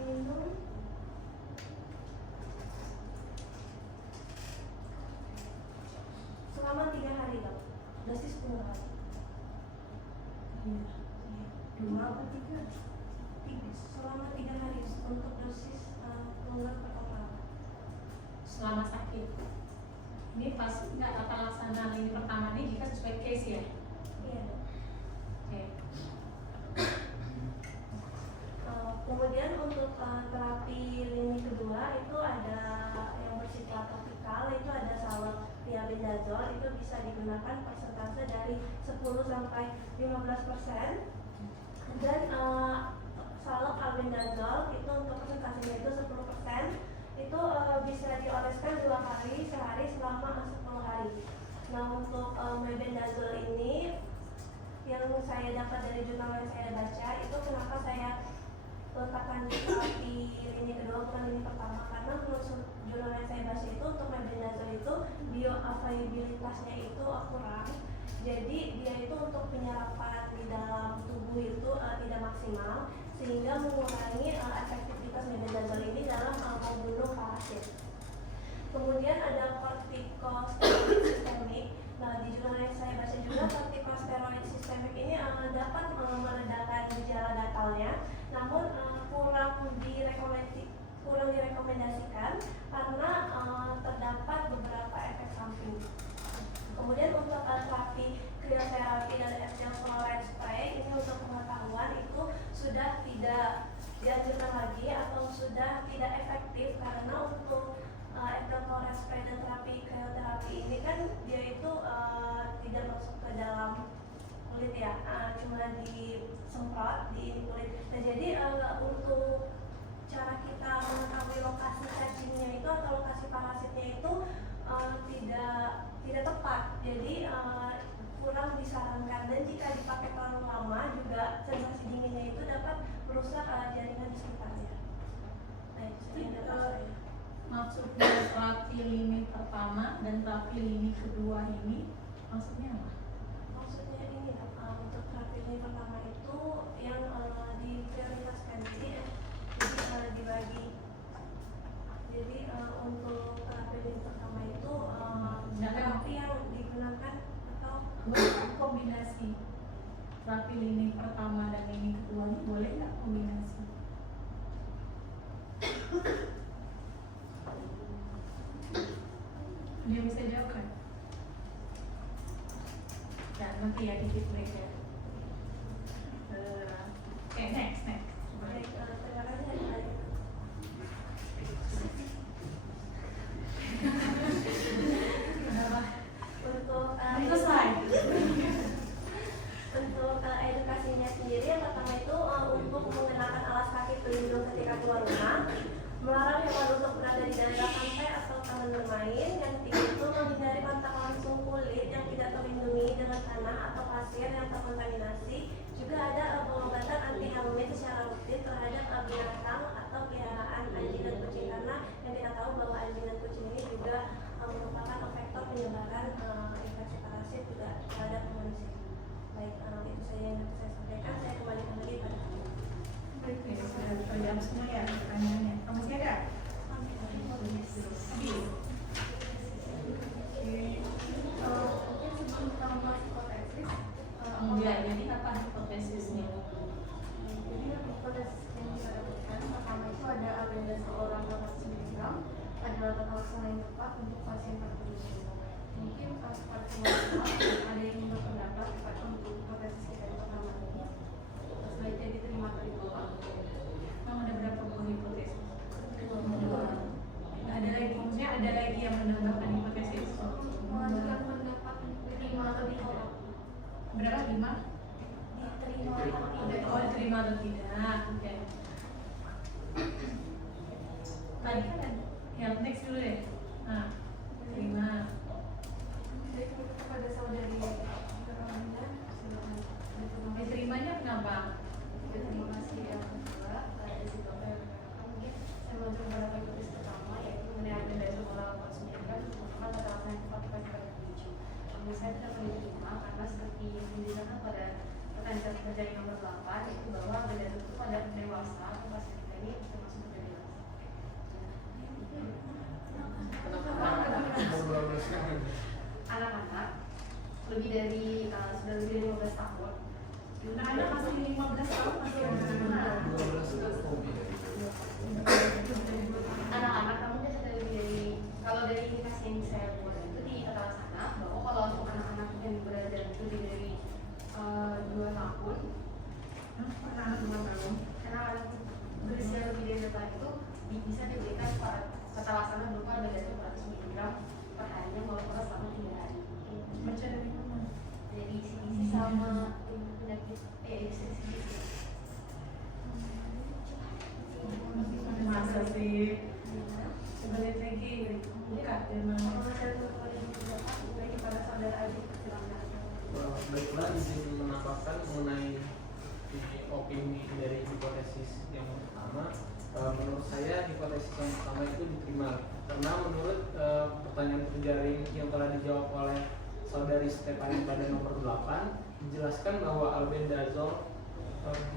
diminum selama 3 hari dok, dosis tunggal. Dua atau tiga? Selama 3 hari untuk dosis tunggal per oral. Selama sakit. Ini pas nggak tata laksana lini pertama ini jika sesuai case ya? Iya dok. Oke. Kemudian untuk terapi lini kedua itu ada yang bersifat topikal, itu ada salep thiabendazole, itu bisa digunakan persentase dari 10-15%, dan salep albendazole itu untuk persentasenya itu 10%, itu bisa dioleskan 2 kali sehari selama 10 hari. Nah untuk mebendazole ini yang saya dapat dari jurnal yang saya baca, itu kenapa saya letakkan di lini kedua bukan lini pertama, karena menurut jurnal yang saya baca itu untuk mebendazole itu bioavailabilitasnya itu kurang, jadi dia itu untuk penyerapan di dalam tubuh itu tidak maksimal, sehingga mengurangi efektivitas mebendazole ini dalam membunuh parasit. Kemudian ada corticosteroid sistemik. Nah di jurnal yang saya baca juga corticosteroid sistemik ini dapat meredakan gejala gatalnya, namun kurang direkomendasikan karena terdapat beberapa efek samping. Kemudian untuk terapi krioterapi dan ethyl chloride spray ini untuk pengetahuan itu sudah tidak dianjurkan lagi atau sudah tidak efektif, karena untuk ethyl chloride spray dan terapi krioterapi ini kan dia itu tidak masuk ke dalam kulit ya, cuma disemprot di kulit. Nah jadi untuk cara kita mengetahui lokasi cacingnya itu atau lokasi parasitnya itu tidak tepat, jadi kurang disarankan, dan jika dipakai terlalu lama juga sensasi dinginnya itu dapat merusak jaringan di sekitarnya. Nah itu yang dapat saya. Maksudnya terapi lini pertama dan terapi lini kedua ini maksudnya apa? Maksudnya ini untuk terapi lini pertama itu yang diprioritaskan, jadi dibagi. Jadi untuk terapi lini pertama itu terapi yang digunakan atau kombinasi terapi lini pertama dan lini kedua ini boleh nggak kombinasi? Dia bisa jawab kan? Dan nanti ya dikit break ya. Oke, next. baik, terima kasih adik-adik. Untuk Itu slide. untuk edukasi keluar rumah, melarang hewan untuk berada di daerah pantai atau taman bermain. Yang ketiga itu menghindari kontak langsung kulit yang tidak terlindungi dengan tanah atau pasir yang terkontaminasi. Juga ada pengobatan anti helminth secara rutin terhadap binatang atau peliharaan anjing dan kucing, karena yang kita tahu bahwa anjing dan kucing ini juga merupakan faktor penyebaran infeksi parasit juga terhadap manusia. Baik, itu saja yang dapat saya sampaikan. Saya kembalikan lagi pada kamu. Baik, sudah terjawab semua ya pertanyaannya. Kamu masih ada? Habis. Mungkin sebelum kita membahas hipotesis, Enggak, jadi apa hipotesisnya? jadi hipotesis yang kita dapatkan pertama itu ada agenda seorang 800 mg adalah tata laksana yang tepat untuk pasien patologi. Mungkin kepada teman-teman ada yang ingin berpendapat untuk hipotesis kita yang pertama ini sebaiknya diterima atau ditolak. Kamu ada berapa buah hipotesis? Dua. Ada lagi, maksudnya ada lagi yang menambahkan hipotesis? Mengajukan pendapat diterima atau ditolak. Berapa? 5? Diterima atau tidak. Oh, diterima atau tidak? Oke. Tadi kan ada yang next dulu deh. Nah, terima. Jadi kepada saudari Karolina, silakan. Diterimanya kenapa? Terima kasih yang kedua, dari situ mungkin saya mengajukan beberapa hipotesis pertama yaitu mengenai agenda sekolah 89 merupakan tata laksana yang tepat pada tujuh. Namun saya tidak boleh diterima karena seperti yang dijelaskan pada pertanyaan kerja yang nomor 8 itu bahwa agenda itu pada dewasa atau pasien kita ini termasuk pada dewasa. Anak-anak lebih dari sudah lebih dari 15 tahun. Nah, anak masih 15 tahun masih Anak-anak namun sudah lebih dari, kalau dari indikasi yang saya buat itu di tata laksana bahwa kalau untuk anak-anak yang berada lebih dari 2 tahun, anak 2 tahun. anak-anak berusia lebih dari 2 tahun itu bisa diberikan tata laksana berupa agenda 100 mg per harinya maupun selama 3 hari. Baca dari mana? Dari CDC sama penyakit Masa sih? Coba lihat lagi. Buka dari mana? kepada saudara Adi, silakan. Baiklah, izin menambahkan mengenai opini dari hipotesis yang pertama. Menurut saya hipotesis yang pertama itu diterima karena menurut pertanyaan terjaring yang telah dijawab oleh saudari Stefani pada nomor 8 dijelaskan bahwa albendazole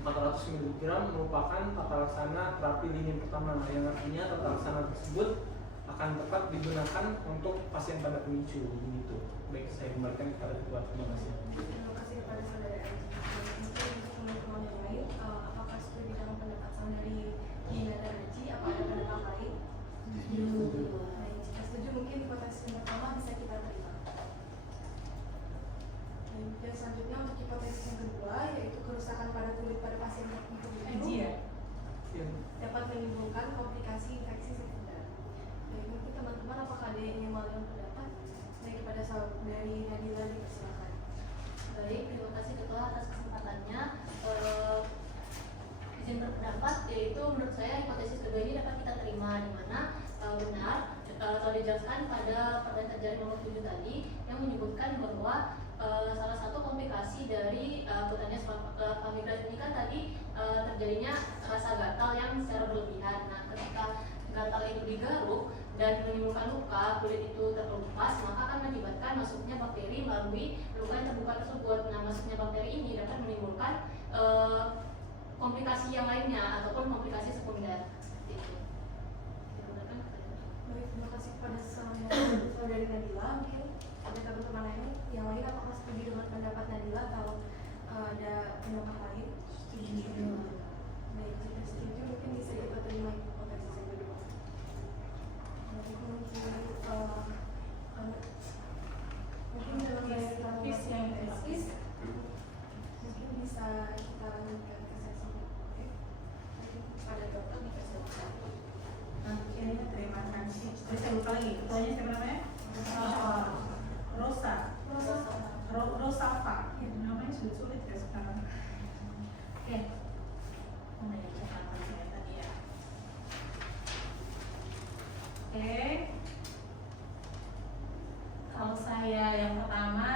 400 mg merupakan tata laksana terapi lini pertama, yang artinya tata laksana tersebut akan tepat digunakan untuk pasien pada pemicu begitu. Baik, saya kembalikan kepada ketua. Terima kasih. Terima kasih kepada saudara Adi. Mungkin untuk teman-teman yang lain, apakah setuju dengan pendapat saudari Gina dan Haji? Apa ada pendapat lain? Baik, jika setuju mungkin hipotesis yang pertama bisa kita terima. Dan selanjutnya untuk hipotesis yang kedua yaitu kerusakan pada kulit pada pasien tertentu Haji ya? dapat menimbulkan komplikasi infeksi sekunder. Baik, mungkin teman-teman apakah ada yang ingin melakukan pendapat? Baik, kepada saudari Nadila dipersilakan. Baik, terima kasih ketua atas kesempatannya. Izin berpendapat, yaitu menurut saya hipotesis kedua ini dapat kita terima, di mana benar telah dijelaskan pada pertanyaan terjaring nomor 7 tadi yang menyebutkan bahwa salah satu komplikasi dari akutannya migran ini kan tadi terjadinya rasa gatal yang secara berlebihan. Nah, ketika gatal itu digaruk dan menimbulkan luka, kulit itu terkelupas, maka akan mengakibatkan masuknya bakteri melalui luka yang terbuka tersebut. Nah, masuknya bakteri ini dapat menimbulkan komplikasi yang lainnya ataupun komplikasi sekunder. Itu. Baik, terima kasih kepada saudari Nadila. Mungkin ada teman-teman lain yang lain apakah setuju dengan pendapat Nadila kalau ada pendapat lain? Setuju. Baik, jika setuju mungkin bisa kita terima hipotesis yang kedua. Mungkin dalam kita membahas hipotesis, mungkin bisa kita lanjutkan ke sesi berikutnya. Pada dokter dipersilakan. Nah, ini terima kasih. Terus saya lupa lagi. Ketuanya siapa namanya? Rosa. Rosafa. Ya, namanya sudah sulit ya sekarang. Oke. Mana yang catatan saya tadi ya? Oke. Kalau saya yang pertama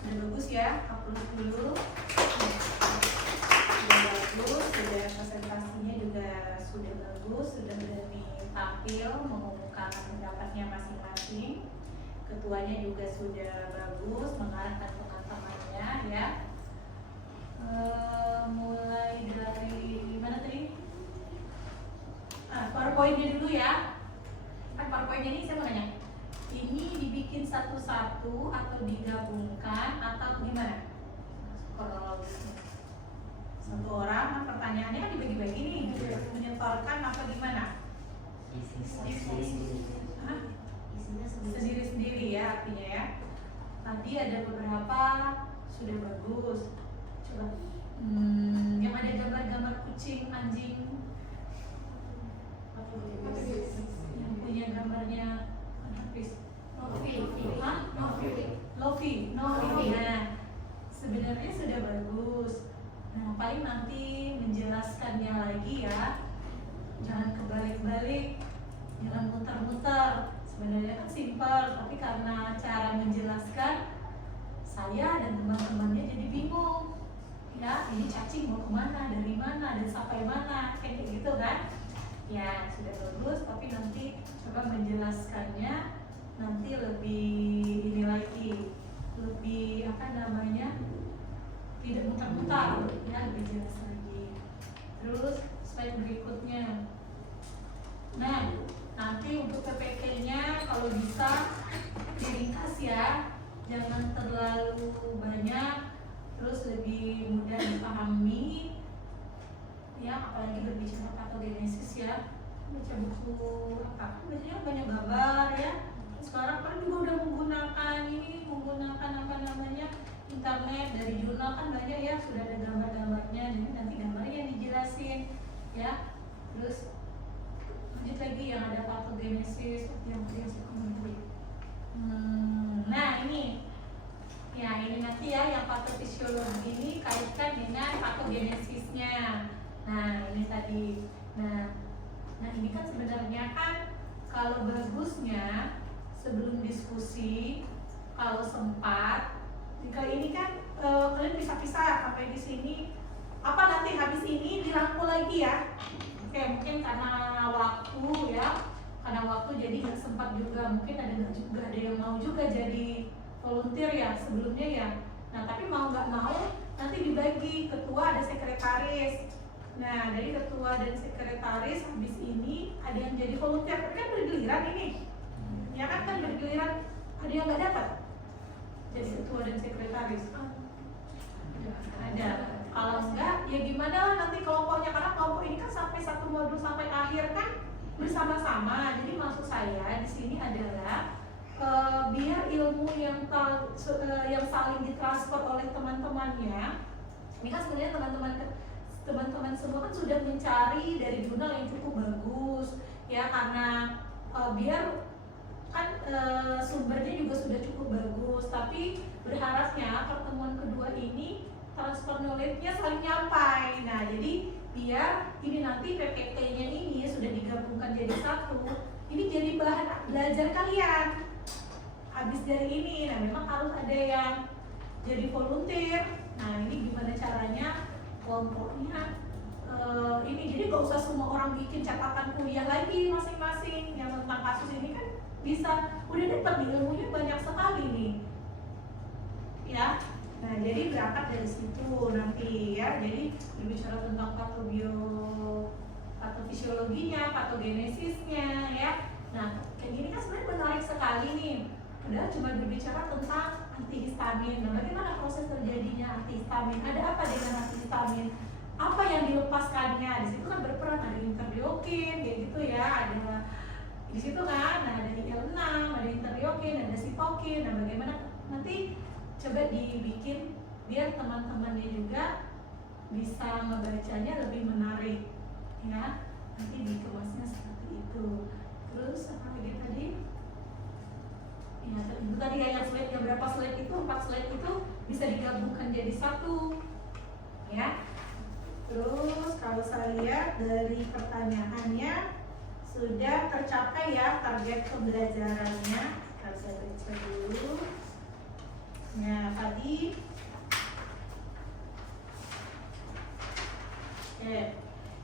sudah bagus ya, upload dulu. Sudah bagus, sudah presentasinya juga sudah bagus, sudah berani tampil mengumumkan pendapatnya masing-masing. Ketuanya juga sudah bagus mengarahkan teman-temannya ya. Mulai dari mana tadi? PowerPoint-nya dulu ya. Kan PowerPoint-nya ini saya mau nanya, ini dibikin satu-satu atau digabungkan atau gimana? Kronologisnya. Satu orang, pertanyaannya kan dibagi-bagi nih, menyetorkan atau gimana? Hah? Sendiri-sendiri ya artinya ya. Tadi ada beberapa sudah bagus. Coba yang ada gambar-gambar kucing, anjing, yang punya gambarnya Hafiz. Lofi. Nah, sebenarnya sudah bagus. Nah, paling nanti menjelaskannya lagi ya. Jangan kebalik-balik, jangan muter-muter. Sebenarnya kan simpel, tapi karena cara menjelaskan saya dan teman-temannya jadi bingung. Ya, ini cacing mau kemana, dari mana, dan sampai mana, kayak gitu kan? Ya, sudah bagus, tapi nanti coba menjelaskannya nanti lebih ini lagi, lebih tidak mutar-mutar, ya, lebih jelas lagi. Terus slide berikutnya. Nah, nanti untuk PPT-nya kalau bisa diringkas ya, jangan terlalu banyak, terus lebih mudah dipahami ya, apalagi berbicara patogenesis ya. Baca buku apa? Biasanya banyak gambar ya. Sekarang kan juga udah menggunakan internet, dari jurnal kan banyak ya, sudah ada gambar-gambarnya, jadi nanti gambarnya yang dijelasin ya. Terus lanjut lagi yang ada patogenesis yang saya komentari. Nah ini nanti ya yang patofisiologi ini kaitkan dengan patogenesisnya. Nah ini tadi. Nah ini kan sebenarnya kan kalau bagusnya sebelum diskusi kalau sempat, jika ini kan kalian pisah-pisah sampai di sini. Apa nanti habis ini dirangkul lagi ya? Oke, mungkin karena waktu ya, jadi nggak sempat juga. Mungkin ada yang mau juga jadi volunteer ya sebelumnya ya. Nah tapi mau nggak mau nanti dibagi, ketua ada sekretaris. Nah dari ketua dan sekretaris habis ini ada yang jadi volunteer, tapi kan bergiliran ini. Ya kan bergiliran, ada yang nggak dapat jadi ketua dan sekretaris. Ada. Kalau enggak, ya gimana lah nanti kelompoknya, karena kelompok ini kan sampai satu modul sampai akhir kan bersama-sama. Jadi maksud saya di sini adalah biar ilmu yang saling ditransfer oleh teman-temannya. Ini kan sebenarnya teman-teman semua kan sudah mencari dari jurnal yang cukup bagus ya, karena biar kan sumbernya juga sudah cukup bagus, tapi berharapnya pertemuan kedua ini transfer knowledge-nya saling nyampai. Nah, jadi biar ini nanti PPT-nya ini sudah digabungkan jadi satu, ini jadi bahan belajar kalian habis dari ini. Nah, memang harus ada yang jadi volunteer. Nah, ini gimana caranya kelompoknya ini, jadi gak usah semua orang bikin catatan kuliah lagi masing-masing yang tentang kasus ini, kan bisa udah dapat ilmunya banyak sekali nih ya. Nah jadi berangkat dari situ nanti ya, jadi berbicara tentang patofisiologinya, patogenesisnya ya. Nah kayak gini kan sebenarnya menarik sekali nih, padahal cuma berbicara tentang antihistamin. Nah bagaimana proses terjadinya antihistamin, ada apa dengan antihistamin, apa yang dilepaskannya, di situ kan berperan ada interleukin kayak gitu ya, ada di situ kan, nah ada IL-6, ada interleukin, ada sitokin. Nah bagaimana nanti coba dibikin biar teman-temannya juga bisa membacanya lebih menarik ya, nanti dikemasnya seperti itu. Terus apa lagi tadi ya, itu tadi ya yang slide, yang berapa slide itu, 4 slide itu bisa digabungkan jadi satu ya. Terus kalau saya lihat dari pertanyaannya sudah tercapai ya target pembelajarannya. Kalau saya baca dulu. Nah, tadi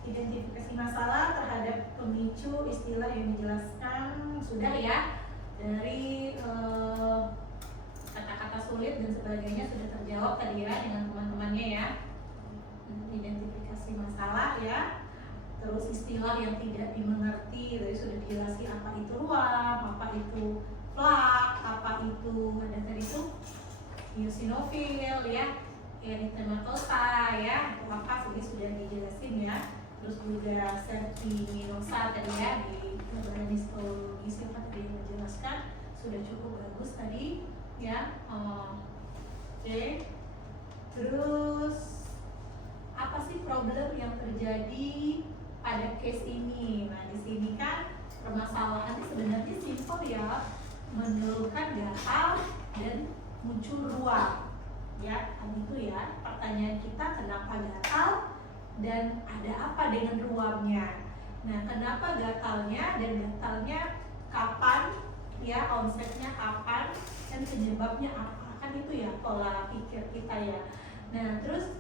identifikasi masalah terhadap pemicu istilah yang dijelaskan sudah ya, dari kata-kata sulit dan sebagainya sudah terjawab tadi ya dengan teman-temannya ya. Identifikasi masalah ya, terus istilah yang tidak dimengerti tadi sudah dijelaskan, apa itu ruam, apa itu plak, apa itu ada tadi itu eosinofil ya, erythematosa ya, itu apa sih sudah dijelasin ya. Terus juga serpiminosa tadi ya di pelajaran histologi siapa tadi yang menjelaskan sudah cukup bagus tadi ya. Oke. Terus apa sih problem yang terjadi pada case ini? Nah, di sini kan permasalahannya sebenarnya simpel ya, mengeluhkan gatal dan muncul ruam. Ya, kan itu ya. Pertanyaan kita kenapa gatal dan ada apa dengan ruamnya? Nah, kenapa gatalnya dan gatalnya kapan? Ya, onsetnya kapan dan penyebabnya apa? Kan itu ya pola pikir kita ya. Nah, terus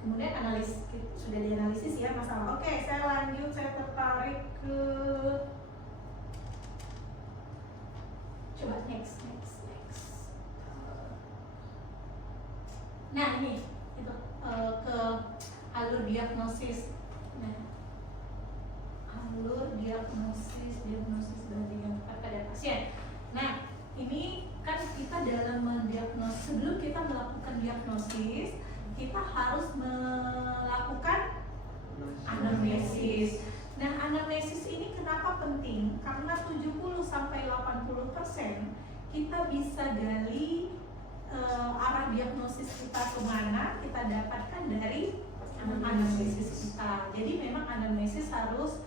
kemudian sudah dianalisis ya masalah. Oke, saya lanjut, saya tertarik ke coba next. Nah ini itu ke alur diagnosis. Nah, alur diagnosis berarti yang tepat pada pasien. Nah, ini kan kita dalam mendiagnosis, sebelum kita melakukan diagnosis, kita harus melakukan anamnesis. Nah, anamnesis ini kenapa penting? Karena 70-80% kita bisa gali arah diagnosis kita kemana, kita dapatkan dari anamnesis kita. Jadi memang anamnesis harus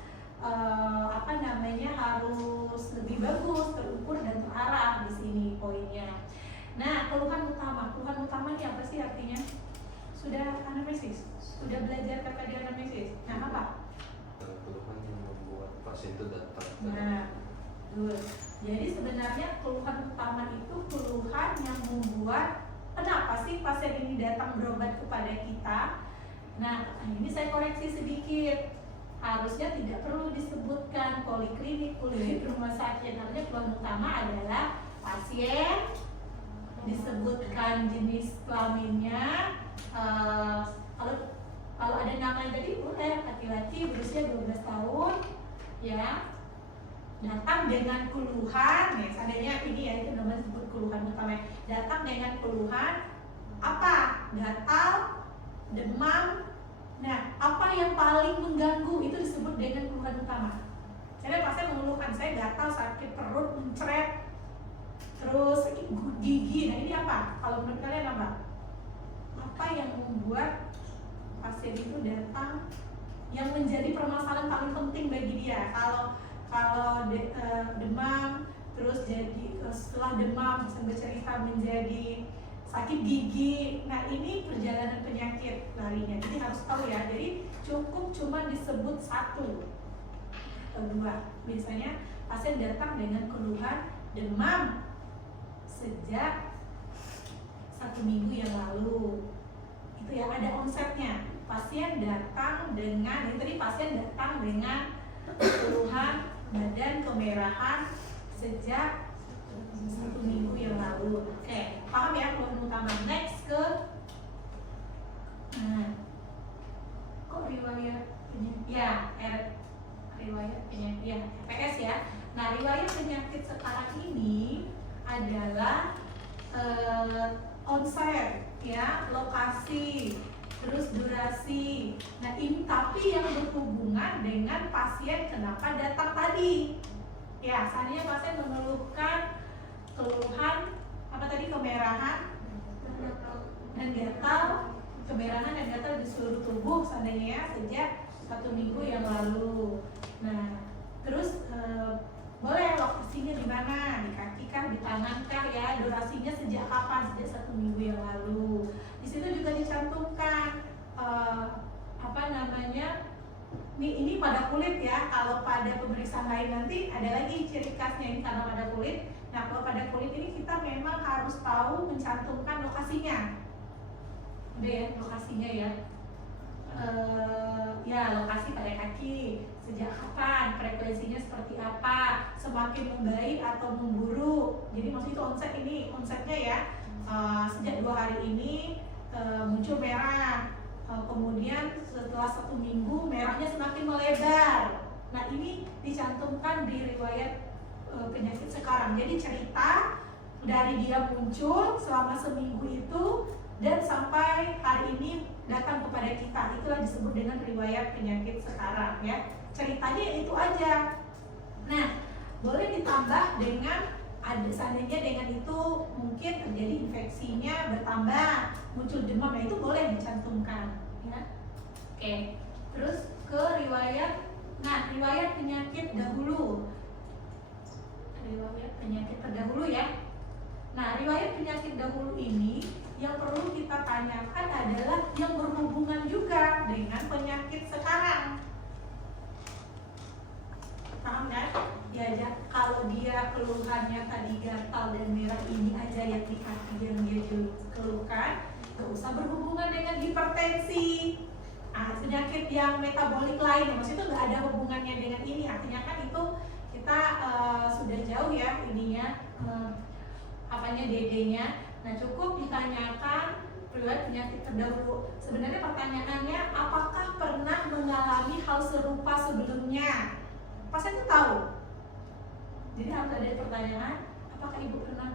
harus lebih bagus, terukur dan terarah di sini poinnya. Nah, keluhan utama ini apa sih artinya? Sudah anamnesis, sudah belajar KKD anamnesis. Nah, apa? Keluhan yang membuat pasien itu datang. Nah, betul. Jadi sebenarnya keluhan utama itu keluhan yang membuat kenapa sih pasien ini datang berobat kepada kita. Nah, ini saya koreksi sedikit. Harusnya tidak perlu disebutkan poliklinik rumah sakit. Artinya keluhan utama adalah pasien, disebutkan jenis kelaminnya. Kalau ada namanya tadi boleh, laki-laki berusia 12 tahun ya, datang dengan keluhan ya, seandainya ini ya itu namanya disebut keluhan utama, datang dengan keluhan apa? Gatal, demam. Nah, apa yang paling mengganggu itu disebut dengan keluhan utama. Saya pasien mengeluhkan, saya gatal, sakit perut, mencret, terus sakit gigi. Nah, ini apa? Kalau menurut kalian apa? Apa yang membuat pasien itu datang, yang menjadi permasalahan paling penting bagi dia? Kalau demam, terus jadi setelah demam sampai cerita menjadi sakit gigi. Nah, ini perjalanan penyakit larinya. Jadi harus tahu ya. Jadi cukup cuma disebut satu atau dua. Biasanya pasien datang dengan keluhan demam sejak 1 minggu yang lalu. Itu ya, ada onsetnya. Pasien datang dengan, ini tadi pasien datang dengan keluhan badan kemerahan sejak 1 minggu yang lalu. Oke, paham ya keluhan utama. Next ke kok riwayat penyakit ya, riwayat penyakit ya, RPS ya. Nah, riwayat penyakit sekarang ini adalah onset ya, lokasi, terus durasi. Nah, ini tapi yang berhubungan dengan pasien kenapa datang tadi. Ya, seandainya pasien mengeluhkan keluhan apa tadi, kemerahan dan gatal, kemerahan dan gatal di seluruh tubuh seandainya ya, sejak 1 minggu yang lalu. Nah, terus boleh lokasinya di mana, di kaki kah, di tangan kah ya, durasinya sejak kapan, sejak 1 minggu yang lalu. Di situ juga dicantumkan ini pada kulit ya. Kalau pada pemeriksaan lain nanti ada lagi ciri khasnya ini karena pada kulit. Nah, kalau pada kulit ini kita memang harus tahu mencantumkan lokasinya. Udah ya, lokasinya ya. Ya, lokasi pada kaki, sejak kapan, frekuensinya seperti apa, semakin membaik atau memburuk. Jadi maksudnya itu onsetnya ya. Sejak 2 hari ini muncul merah. Kemudian setelah 1 minggu merahnya semakin melebar. Nah, ini dicantumkan di riwayat penyakit sekarang. Jadi cerita dari dia muncul selama seminggu itu dan sampai hari ini datang kepada kita, itulah disebut dengan riwayat penyakit sekarang ya. Ceritanya itu aja. Nah, boleh ditambah dengan seandainya dengan itu mungkin terjadi infeksinya bertambah, muncul demam, nah itu boleh dicantumkan ya. Oke, terus ke riwayat penyakit dahulu. Riwayat penyakit terdahulu ya. Nah, riwayat penyakit dahulu ini yang perlu kita tanyakan adalah yang berhubungan juga dengan penyakit sekarang. Paham kan? Ya, kalau dia keluhannya tadi gatal dan merah ini aja yang di kaki yang dia keluhkan, gak usah berhubungan dengan hipertensi. Penyakit yang metabolik lain, maksudnya itu nggak ada hubungannya dengan ini. Artinya kan itu kita sudah jauh ya ininya DD-nya. Nah, cukup ditanyakan riwayat penyakit terdahulu. Sebenarnya pertanyaannya, apakah pernah mengalami hal serupa sebelumnya? Pasien itu tahu. Jadi harus ada pertanyaan, apakah ibu pernah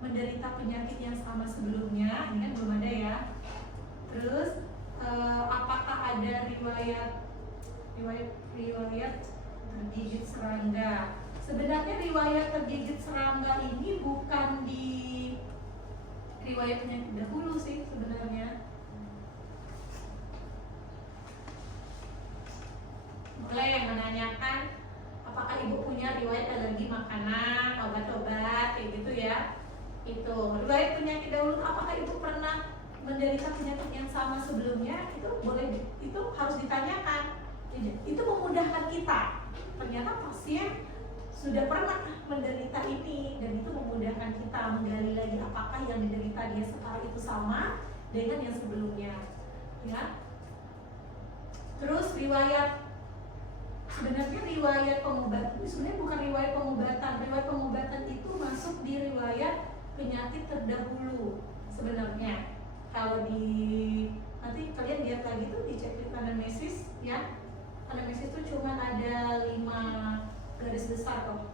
menderita penyakit yang sama sebelumnya? Ini kan belum ada ya. Terus apakah ada riwayat tergigit serangga? Sebenarnya riwayat tergigit serangga ini bukan di riwayat penyakit dahulu sih sebenarnya. Boleh menanyakan apakah ibu punya riwayat alergi makanan, obat-obat, kayak gitu ya. Itu riwayat penyakit dahulu, apakah ibu pernah menderita penyakit yang sama sebelumnya? Itu boleh, itu harus ditanyakan. Itu memudahkan kita. Ternyata pasien sudah pernah menderita ini, dan itu memudahkan kita menggali lagi apakah yang diderita dia sekarang itu sama dengan yang sebelumnya ya. Terus sebenarnya riwayat pengobatan sebenarnya bukan riwayat pengobatan itu masuk di riwayat penyakit terdahulu sebenarnya. Kalau nanti kalian lihat lagi tuh di checklist anamnesis ya. Anamnesis itu cuma ada 5 garis besar kok.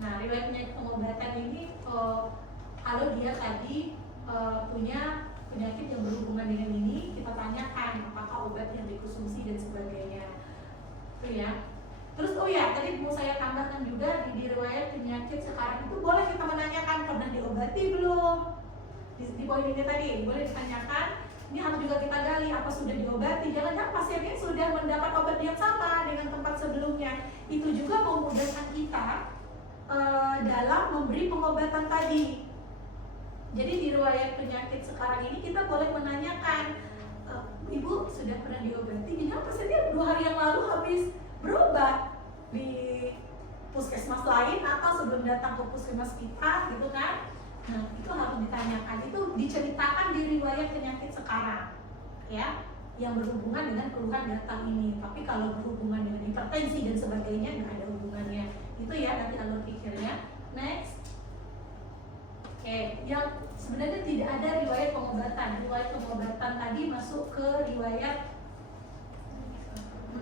Nah, riwayat penyakit pengobatan ini kalau dia tadi punya penyakit yang berhubungan dengan ini, kita tanyakan apakah obat yang dikonsumsi dan sebagainya. Itu ya. Terus tadi mau saya tambahkan juga di riwayat penyakit sekarang itu boleh kita menanyakan pernah diobati belum? Di poin ini tadi boleh ditanyakan. Ini harus juga kita gali, apa sudah diobati? Jangan-jangan pasiennya sudah mendapat obat yang sama dengan tempat sebelumnya. Itu juga memudahkan kita dalam memberi pengobatan tadi. Jadi di riwayat penyakit sekarang ini kita boleh menanyakan, ibu sudah pernah diobati? Jangan pasiennya 2 hari yang lalu habis berobat di puskesmas lain atau sebelum datang ke puskesmas kita, gitu kan? Nah, itu harus ditanyakan, itu diceritakan di riwayat penyakit sekarang ya, yang berhubungan dengan keluhan gatal ini. Tapi kalau berhubungan dengan hipertensi dan sebagainya nggak ada hubungannya. Itu ya nanti alur pikirnya. Next. Oke, yang sebenarnya tidak ada riwayat pengobatan. Riwayat pengobatan tadi masuk ke riwayat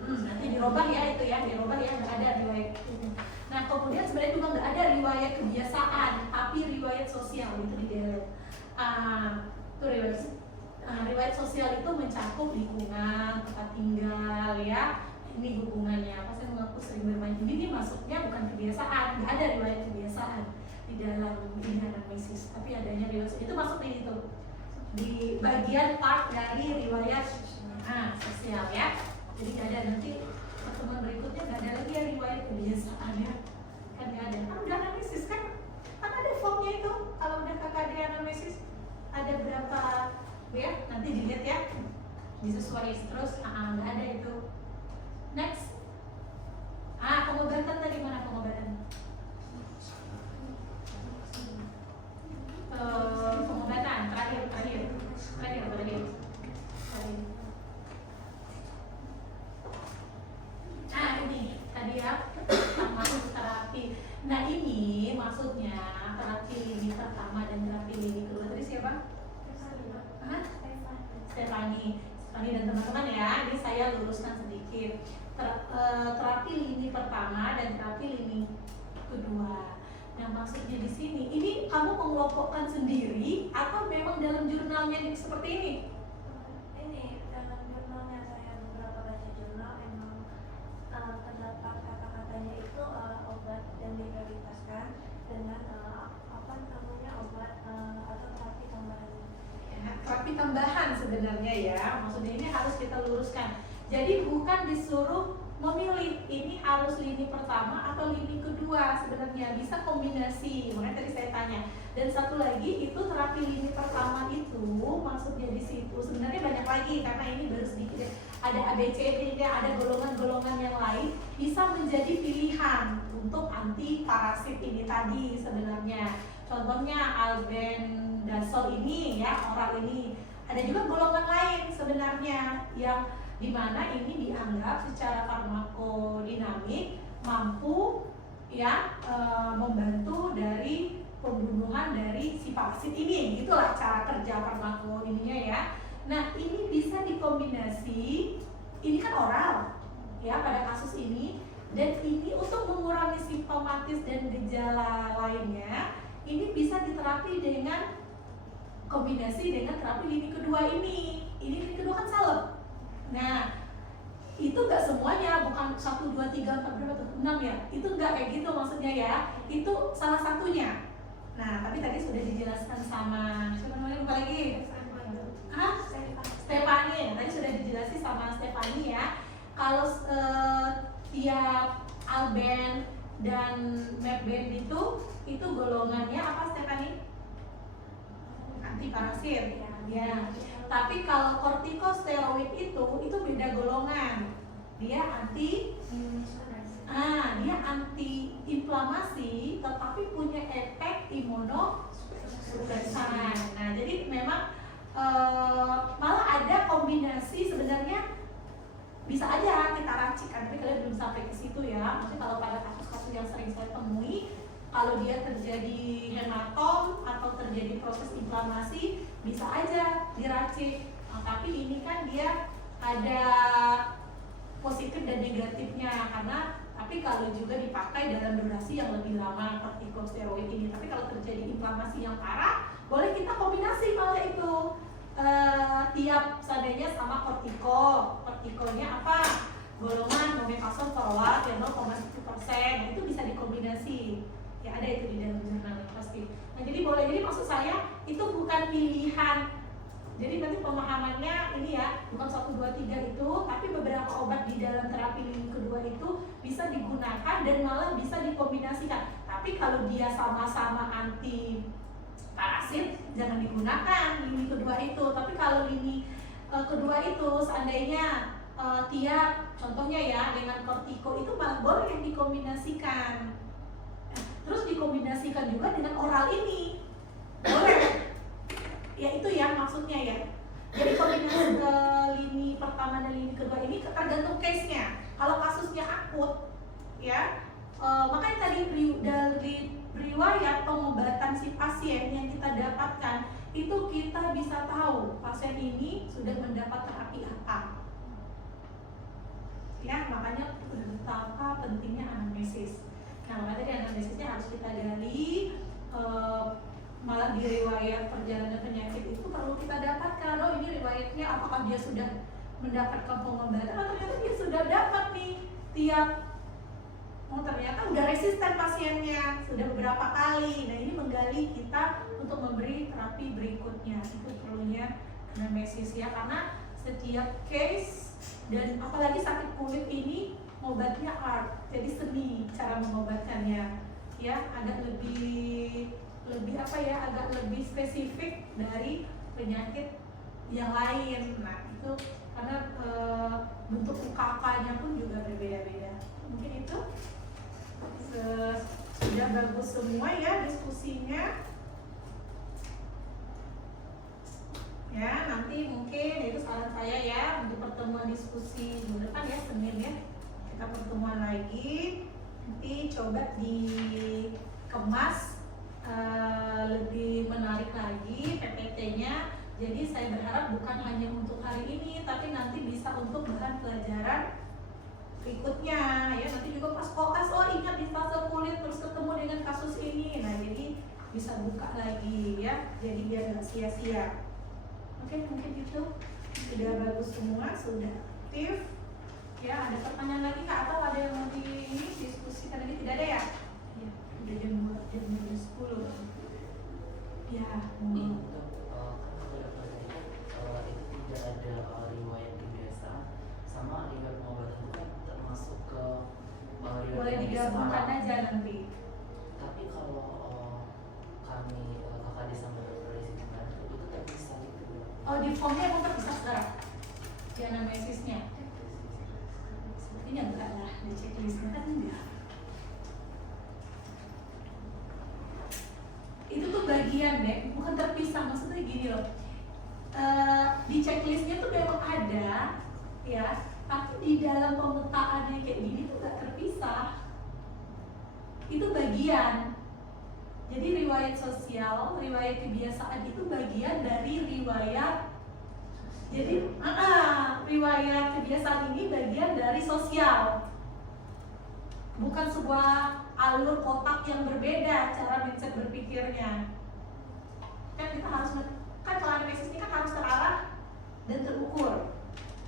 nanti dirubah ya, itu ya, dirubah ya, nggak ada riwayat itu. Nah, kemudian sebenarnya juga nggak ada riwayat kebiasaan, tapi riwayat sosial itu di delete. Itu riwayat sosial itu mencakup lingkungan, tempat tinggal ya. Ini hubungannya. Pasien mengaku sering bermain judi, ini masuknya bukan kebiasaan, nggak ada riwayat kebiasaan di dalam ini anamnesis, tapi adanya riwayat itu masuk di itu, di bagian part dari riwayat sosial ya. Jadi nggak ada, nanti pertemuan berikutnya nggak ada lagi ya riwayat kebiasaan ya, kan nggak ada. Kan udah anamnesis kan ada formnya itu. Kalau udah KKD anamnesis ada berapa ya, nanti dilihat ya, disesuaikan terus. Nggak ada itu. Nah ini maksudnya terapi lini pertama dan terapi lini kedua tadi siapa? Hah? Stefani dan teman-teman ya, ini saya luruskan sedikit. Terapi lini pertama dan terapi lini kedua. Nah maksudnya di sini, ini kamu mengelompokkan sendiri atau memang dalam jurnalnya seperti ini? Ini dalam jurnalnya saya beberapa baca jurnal emang terdapat kata-katanya itu obat yang diprioritaskan dengan obat atau terapi tambahan. Ya, terapi tambahan sebenarnya ya, maksudnya ini harus kita luruskan. Jadi bukan disuruh memilih ini harus lini pertama atau lini kedua, sebenarnya bisa kombinasi. Makanya tadi saya tanya. Dan satu lagi itu terapi lini pertama itu maksudnya di situ sebenarnya banyak lagi karena ini baru sedikit ya. Ada ABCD, ada golongan-golongan yang lain bisa menjadi pilihan untuk anti parasit ini tadi sebenarnya. Contohnya albendazole ini ya, oral ini. Ada juga golongan lain sebenarnya yang dimana ini dianggap secara farmakodinamik mampu ya membantu dari pembunuhan dari si parasit ini, gitulah cara kerja farmako ininya ya. Nah ini bisa dikombinasi, ini kan oral ya pada kasus ini, dan ini untuk mengurangi simptomatis dan gejala lainnya, ini bisa diterapi dengan kombinasi dengan terapi lini kedua ini. Ini lini kedua kan salep. Nah, itu enggak semuanya, bukan 1, 2, 3, 4, berapa tuh? 6 ya? Itu enggak kayak gitu maksudnya ya. Itu salah satunya. Nah, tapi tadi sudah dijelaskan sama siapa namanya, lupa lagi? Stefani. Tadi sudah dijelasin sama Stefani ya. Kalau tiap alben dan mepben itu golongannya apa Stefani? Antiparasit ya. Tapi kalau kortikosteroid itu beda golongan. Dia dia anti-inflamasi tetapi punya efek imunosupresan. Nah, jadi memang malah ada kombinasi sebenarnya bisa aja kita racikan, tapi kalian belum sampai ke situ ya. Maksudnya kalau pada kasus-kasus yang sering saya temui, kalau dia terjadi hematom atau terjadi proses inflamasi bisa aja diracik. Nah, tapi ini kan dia ada positif dan negatifnya tapi kalau juga dipakai dalam durasi yang lebih lama kortikosteroid ini. Tapi kalau terjadi inflamasi yang parah, boleh kita kombinasi malah itu tiap seandainya sama kortikonya apa? Golongan omeprazol forward yang 0,1%, itu bisa dikombinasi. Ya ada itu di dalam jurnal pasti. Nah jadi boleh, jadi maksud saya itu bukan pilihan. Jadi nanti pemahamannya ini ya, bukan 1, 2, 3 itu, tapi beberapa obat di dalam terapi lini kedua itu bisa digunakan dan malah bisa dikombinasikan. Tapi kalau dia sama-sama anti parasit, jangan digunakan lini kedua itu. Tapi kalau lini kedua itu seandainya tiap contohnya ya dengan kortiko itu malah boleh yang dikombinasikan. Terus dikombinasikan juga dengan oral ini boleh ya, itu ya maksudnya ya. Jadi kombinasi lini pertama dan lini kedua ini tergantung case-nya. Kalau kasusnya akut ya makanya tadi dari riwayat pengobatan si pasien yang kita dapatkan itu kita bisa tahu pasien ini sudah mendapat terapi apa ya. Makanya betapa pentingnya anamnesis. Nah, makanya tadi anamnesisnya harus kita gali, malah di riwayat perjalanan penyakit itu perlu kita dapatkan. Oh ini riwayatnya apakah dia sudah mendapatkan pengobatan atau ternyata dia sudah dapat nih ternyata udah resisten pasiennya sudah beberapa kali. Nah ini menggali kita untuk memberi terapi berikutnya. Itu perlunya anamnesis ya, karena setiap case dan apalagi sakit kulit ini obatnya art, jadi seni cara mengobatkannya ya, agak lebih agak lebih spesifik dari penyakit yang lain. Nah itu karena bentuk UKK-nya pun juga berbeda-beda. Mungkin itu sudah bagus semua ya diskusinya ya. Nanti mungkin itu saran saya ya untuk pertemuan diskusi minggu depan ya, Senin ya, kita pertemuan lagi Nanti coba dikemas lebih menarik lagi PPT-nya. Jadi saya berharap bukan hanya untuk hari ini, tapi nanti bisa untuk bahan pelajaran berikutnya ya. Nanti juga pas koas, oh ingat di fase kulit terus ketemu dengan kasus ini. Nah jadi bisa buka lagi ya, jadi biar nggak sia-sia. Oke, mungkin itu sudah bagus semua, sudah aktif ya. Ada pertanyaan lagi nggak, atau ada yang mau diskusikan lagi? Tidak ada ya? Ya udah jam 10 ya. Itu tidak ada riwayat kebiasaan sama riwayat pengobatan itu kan termasuk ke riwayat Boleh medis digabungkan sekarang. aja nanti. Tapi kalau kami kakak desa berpresi kan itu terpisah gitu. Oh, di formnya emang terpisah sekarang? Di anamnesisnya? Sepertinya enggak lah, di checklistnya kan enggak. Itu tuh bagian deh, bukan terpisah, maksudnya gini loh. Di checklistnya tuh memang ada ya, tapi di dalam pemetaannya kayak gini tuh gak terpisah. Itu bagian. Jadi riwayat sosial, riwayat kebiasaan itu bagian dari riwayat. Jadi riwayat kebiasaan ini bagian dari sosial. Bukan sebuah alur kotak yang berbeda cara mindset berpikirnya. Kan kita harus, kan kalau anamnesis ini kan harus terarah dan terukur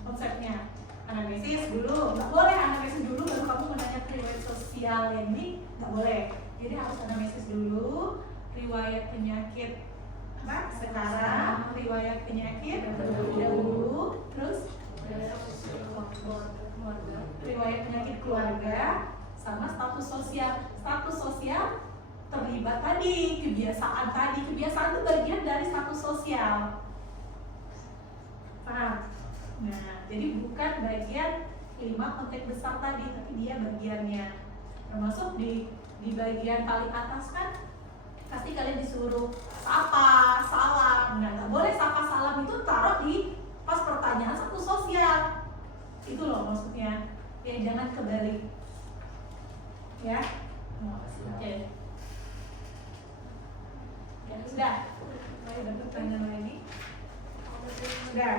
konsepnya. Anamnesis dulu, nggak boleh anamnesis dulu baru kamu menanya riwayat sosial ini, nggak boleh. Jadi harus anamnesis dulu, riwayat penyakit sekarang, riwayat penyakit dahulu, terus riwayat penyakit keluarga, sama status sosial. Status sosial terlibat tadi, kebiasaan tadi. Kebiasaan itu bagian dari status sosial. Paham? Nah, jadi bukan bagian 5 konteks besar tadi, tapi dia bagiannya. Termasuk di bagian paling atas kan pasti kalian disuruh sapa, salam. Nah, nggak boleh sapa salam itu taruh di pas pertanyaan status sosial. Itu loh maksudnya. Ya jangan kebalik. Ya. Oke. Ya sudah. Ada pertanyaan lagi? Sudah.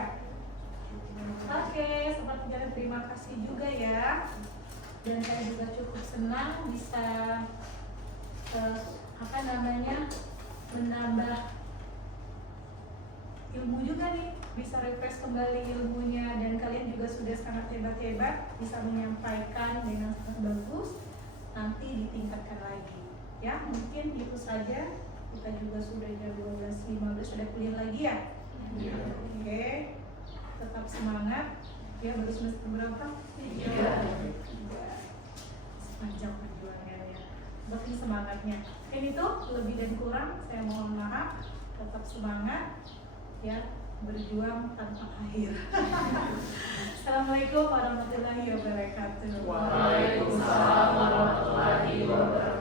Oke, sobat penjara terima kasih juga ya. Dan saya juga cukup senang bisa menambah ilmu juga nih, bisa refresh kembali ilmunya, dan kalian juga sudah sangat hebat-hebat bisa menyampaikan dengan sangat bagus. Nanti ditingkatkan lagi ya, mungkin itu saja. Kita juga sudah jam 12.15 sudah kuliah lagi ya. Oke, tetap semangat ya. Baru semester berapa? 3. Sepanjang perjuangannya, makin semangatnya. Dan itu lebih dan kurang saya mohon maaf. Tetap semangat ya, berjuang tanpa akhir. Assalamualaikum warahmatullahi wabarakatuh. Waalaikumsalam warahmatullahi wabarakatuh.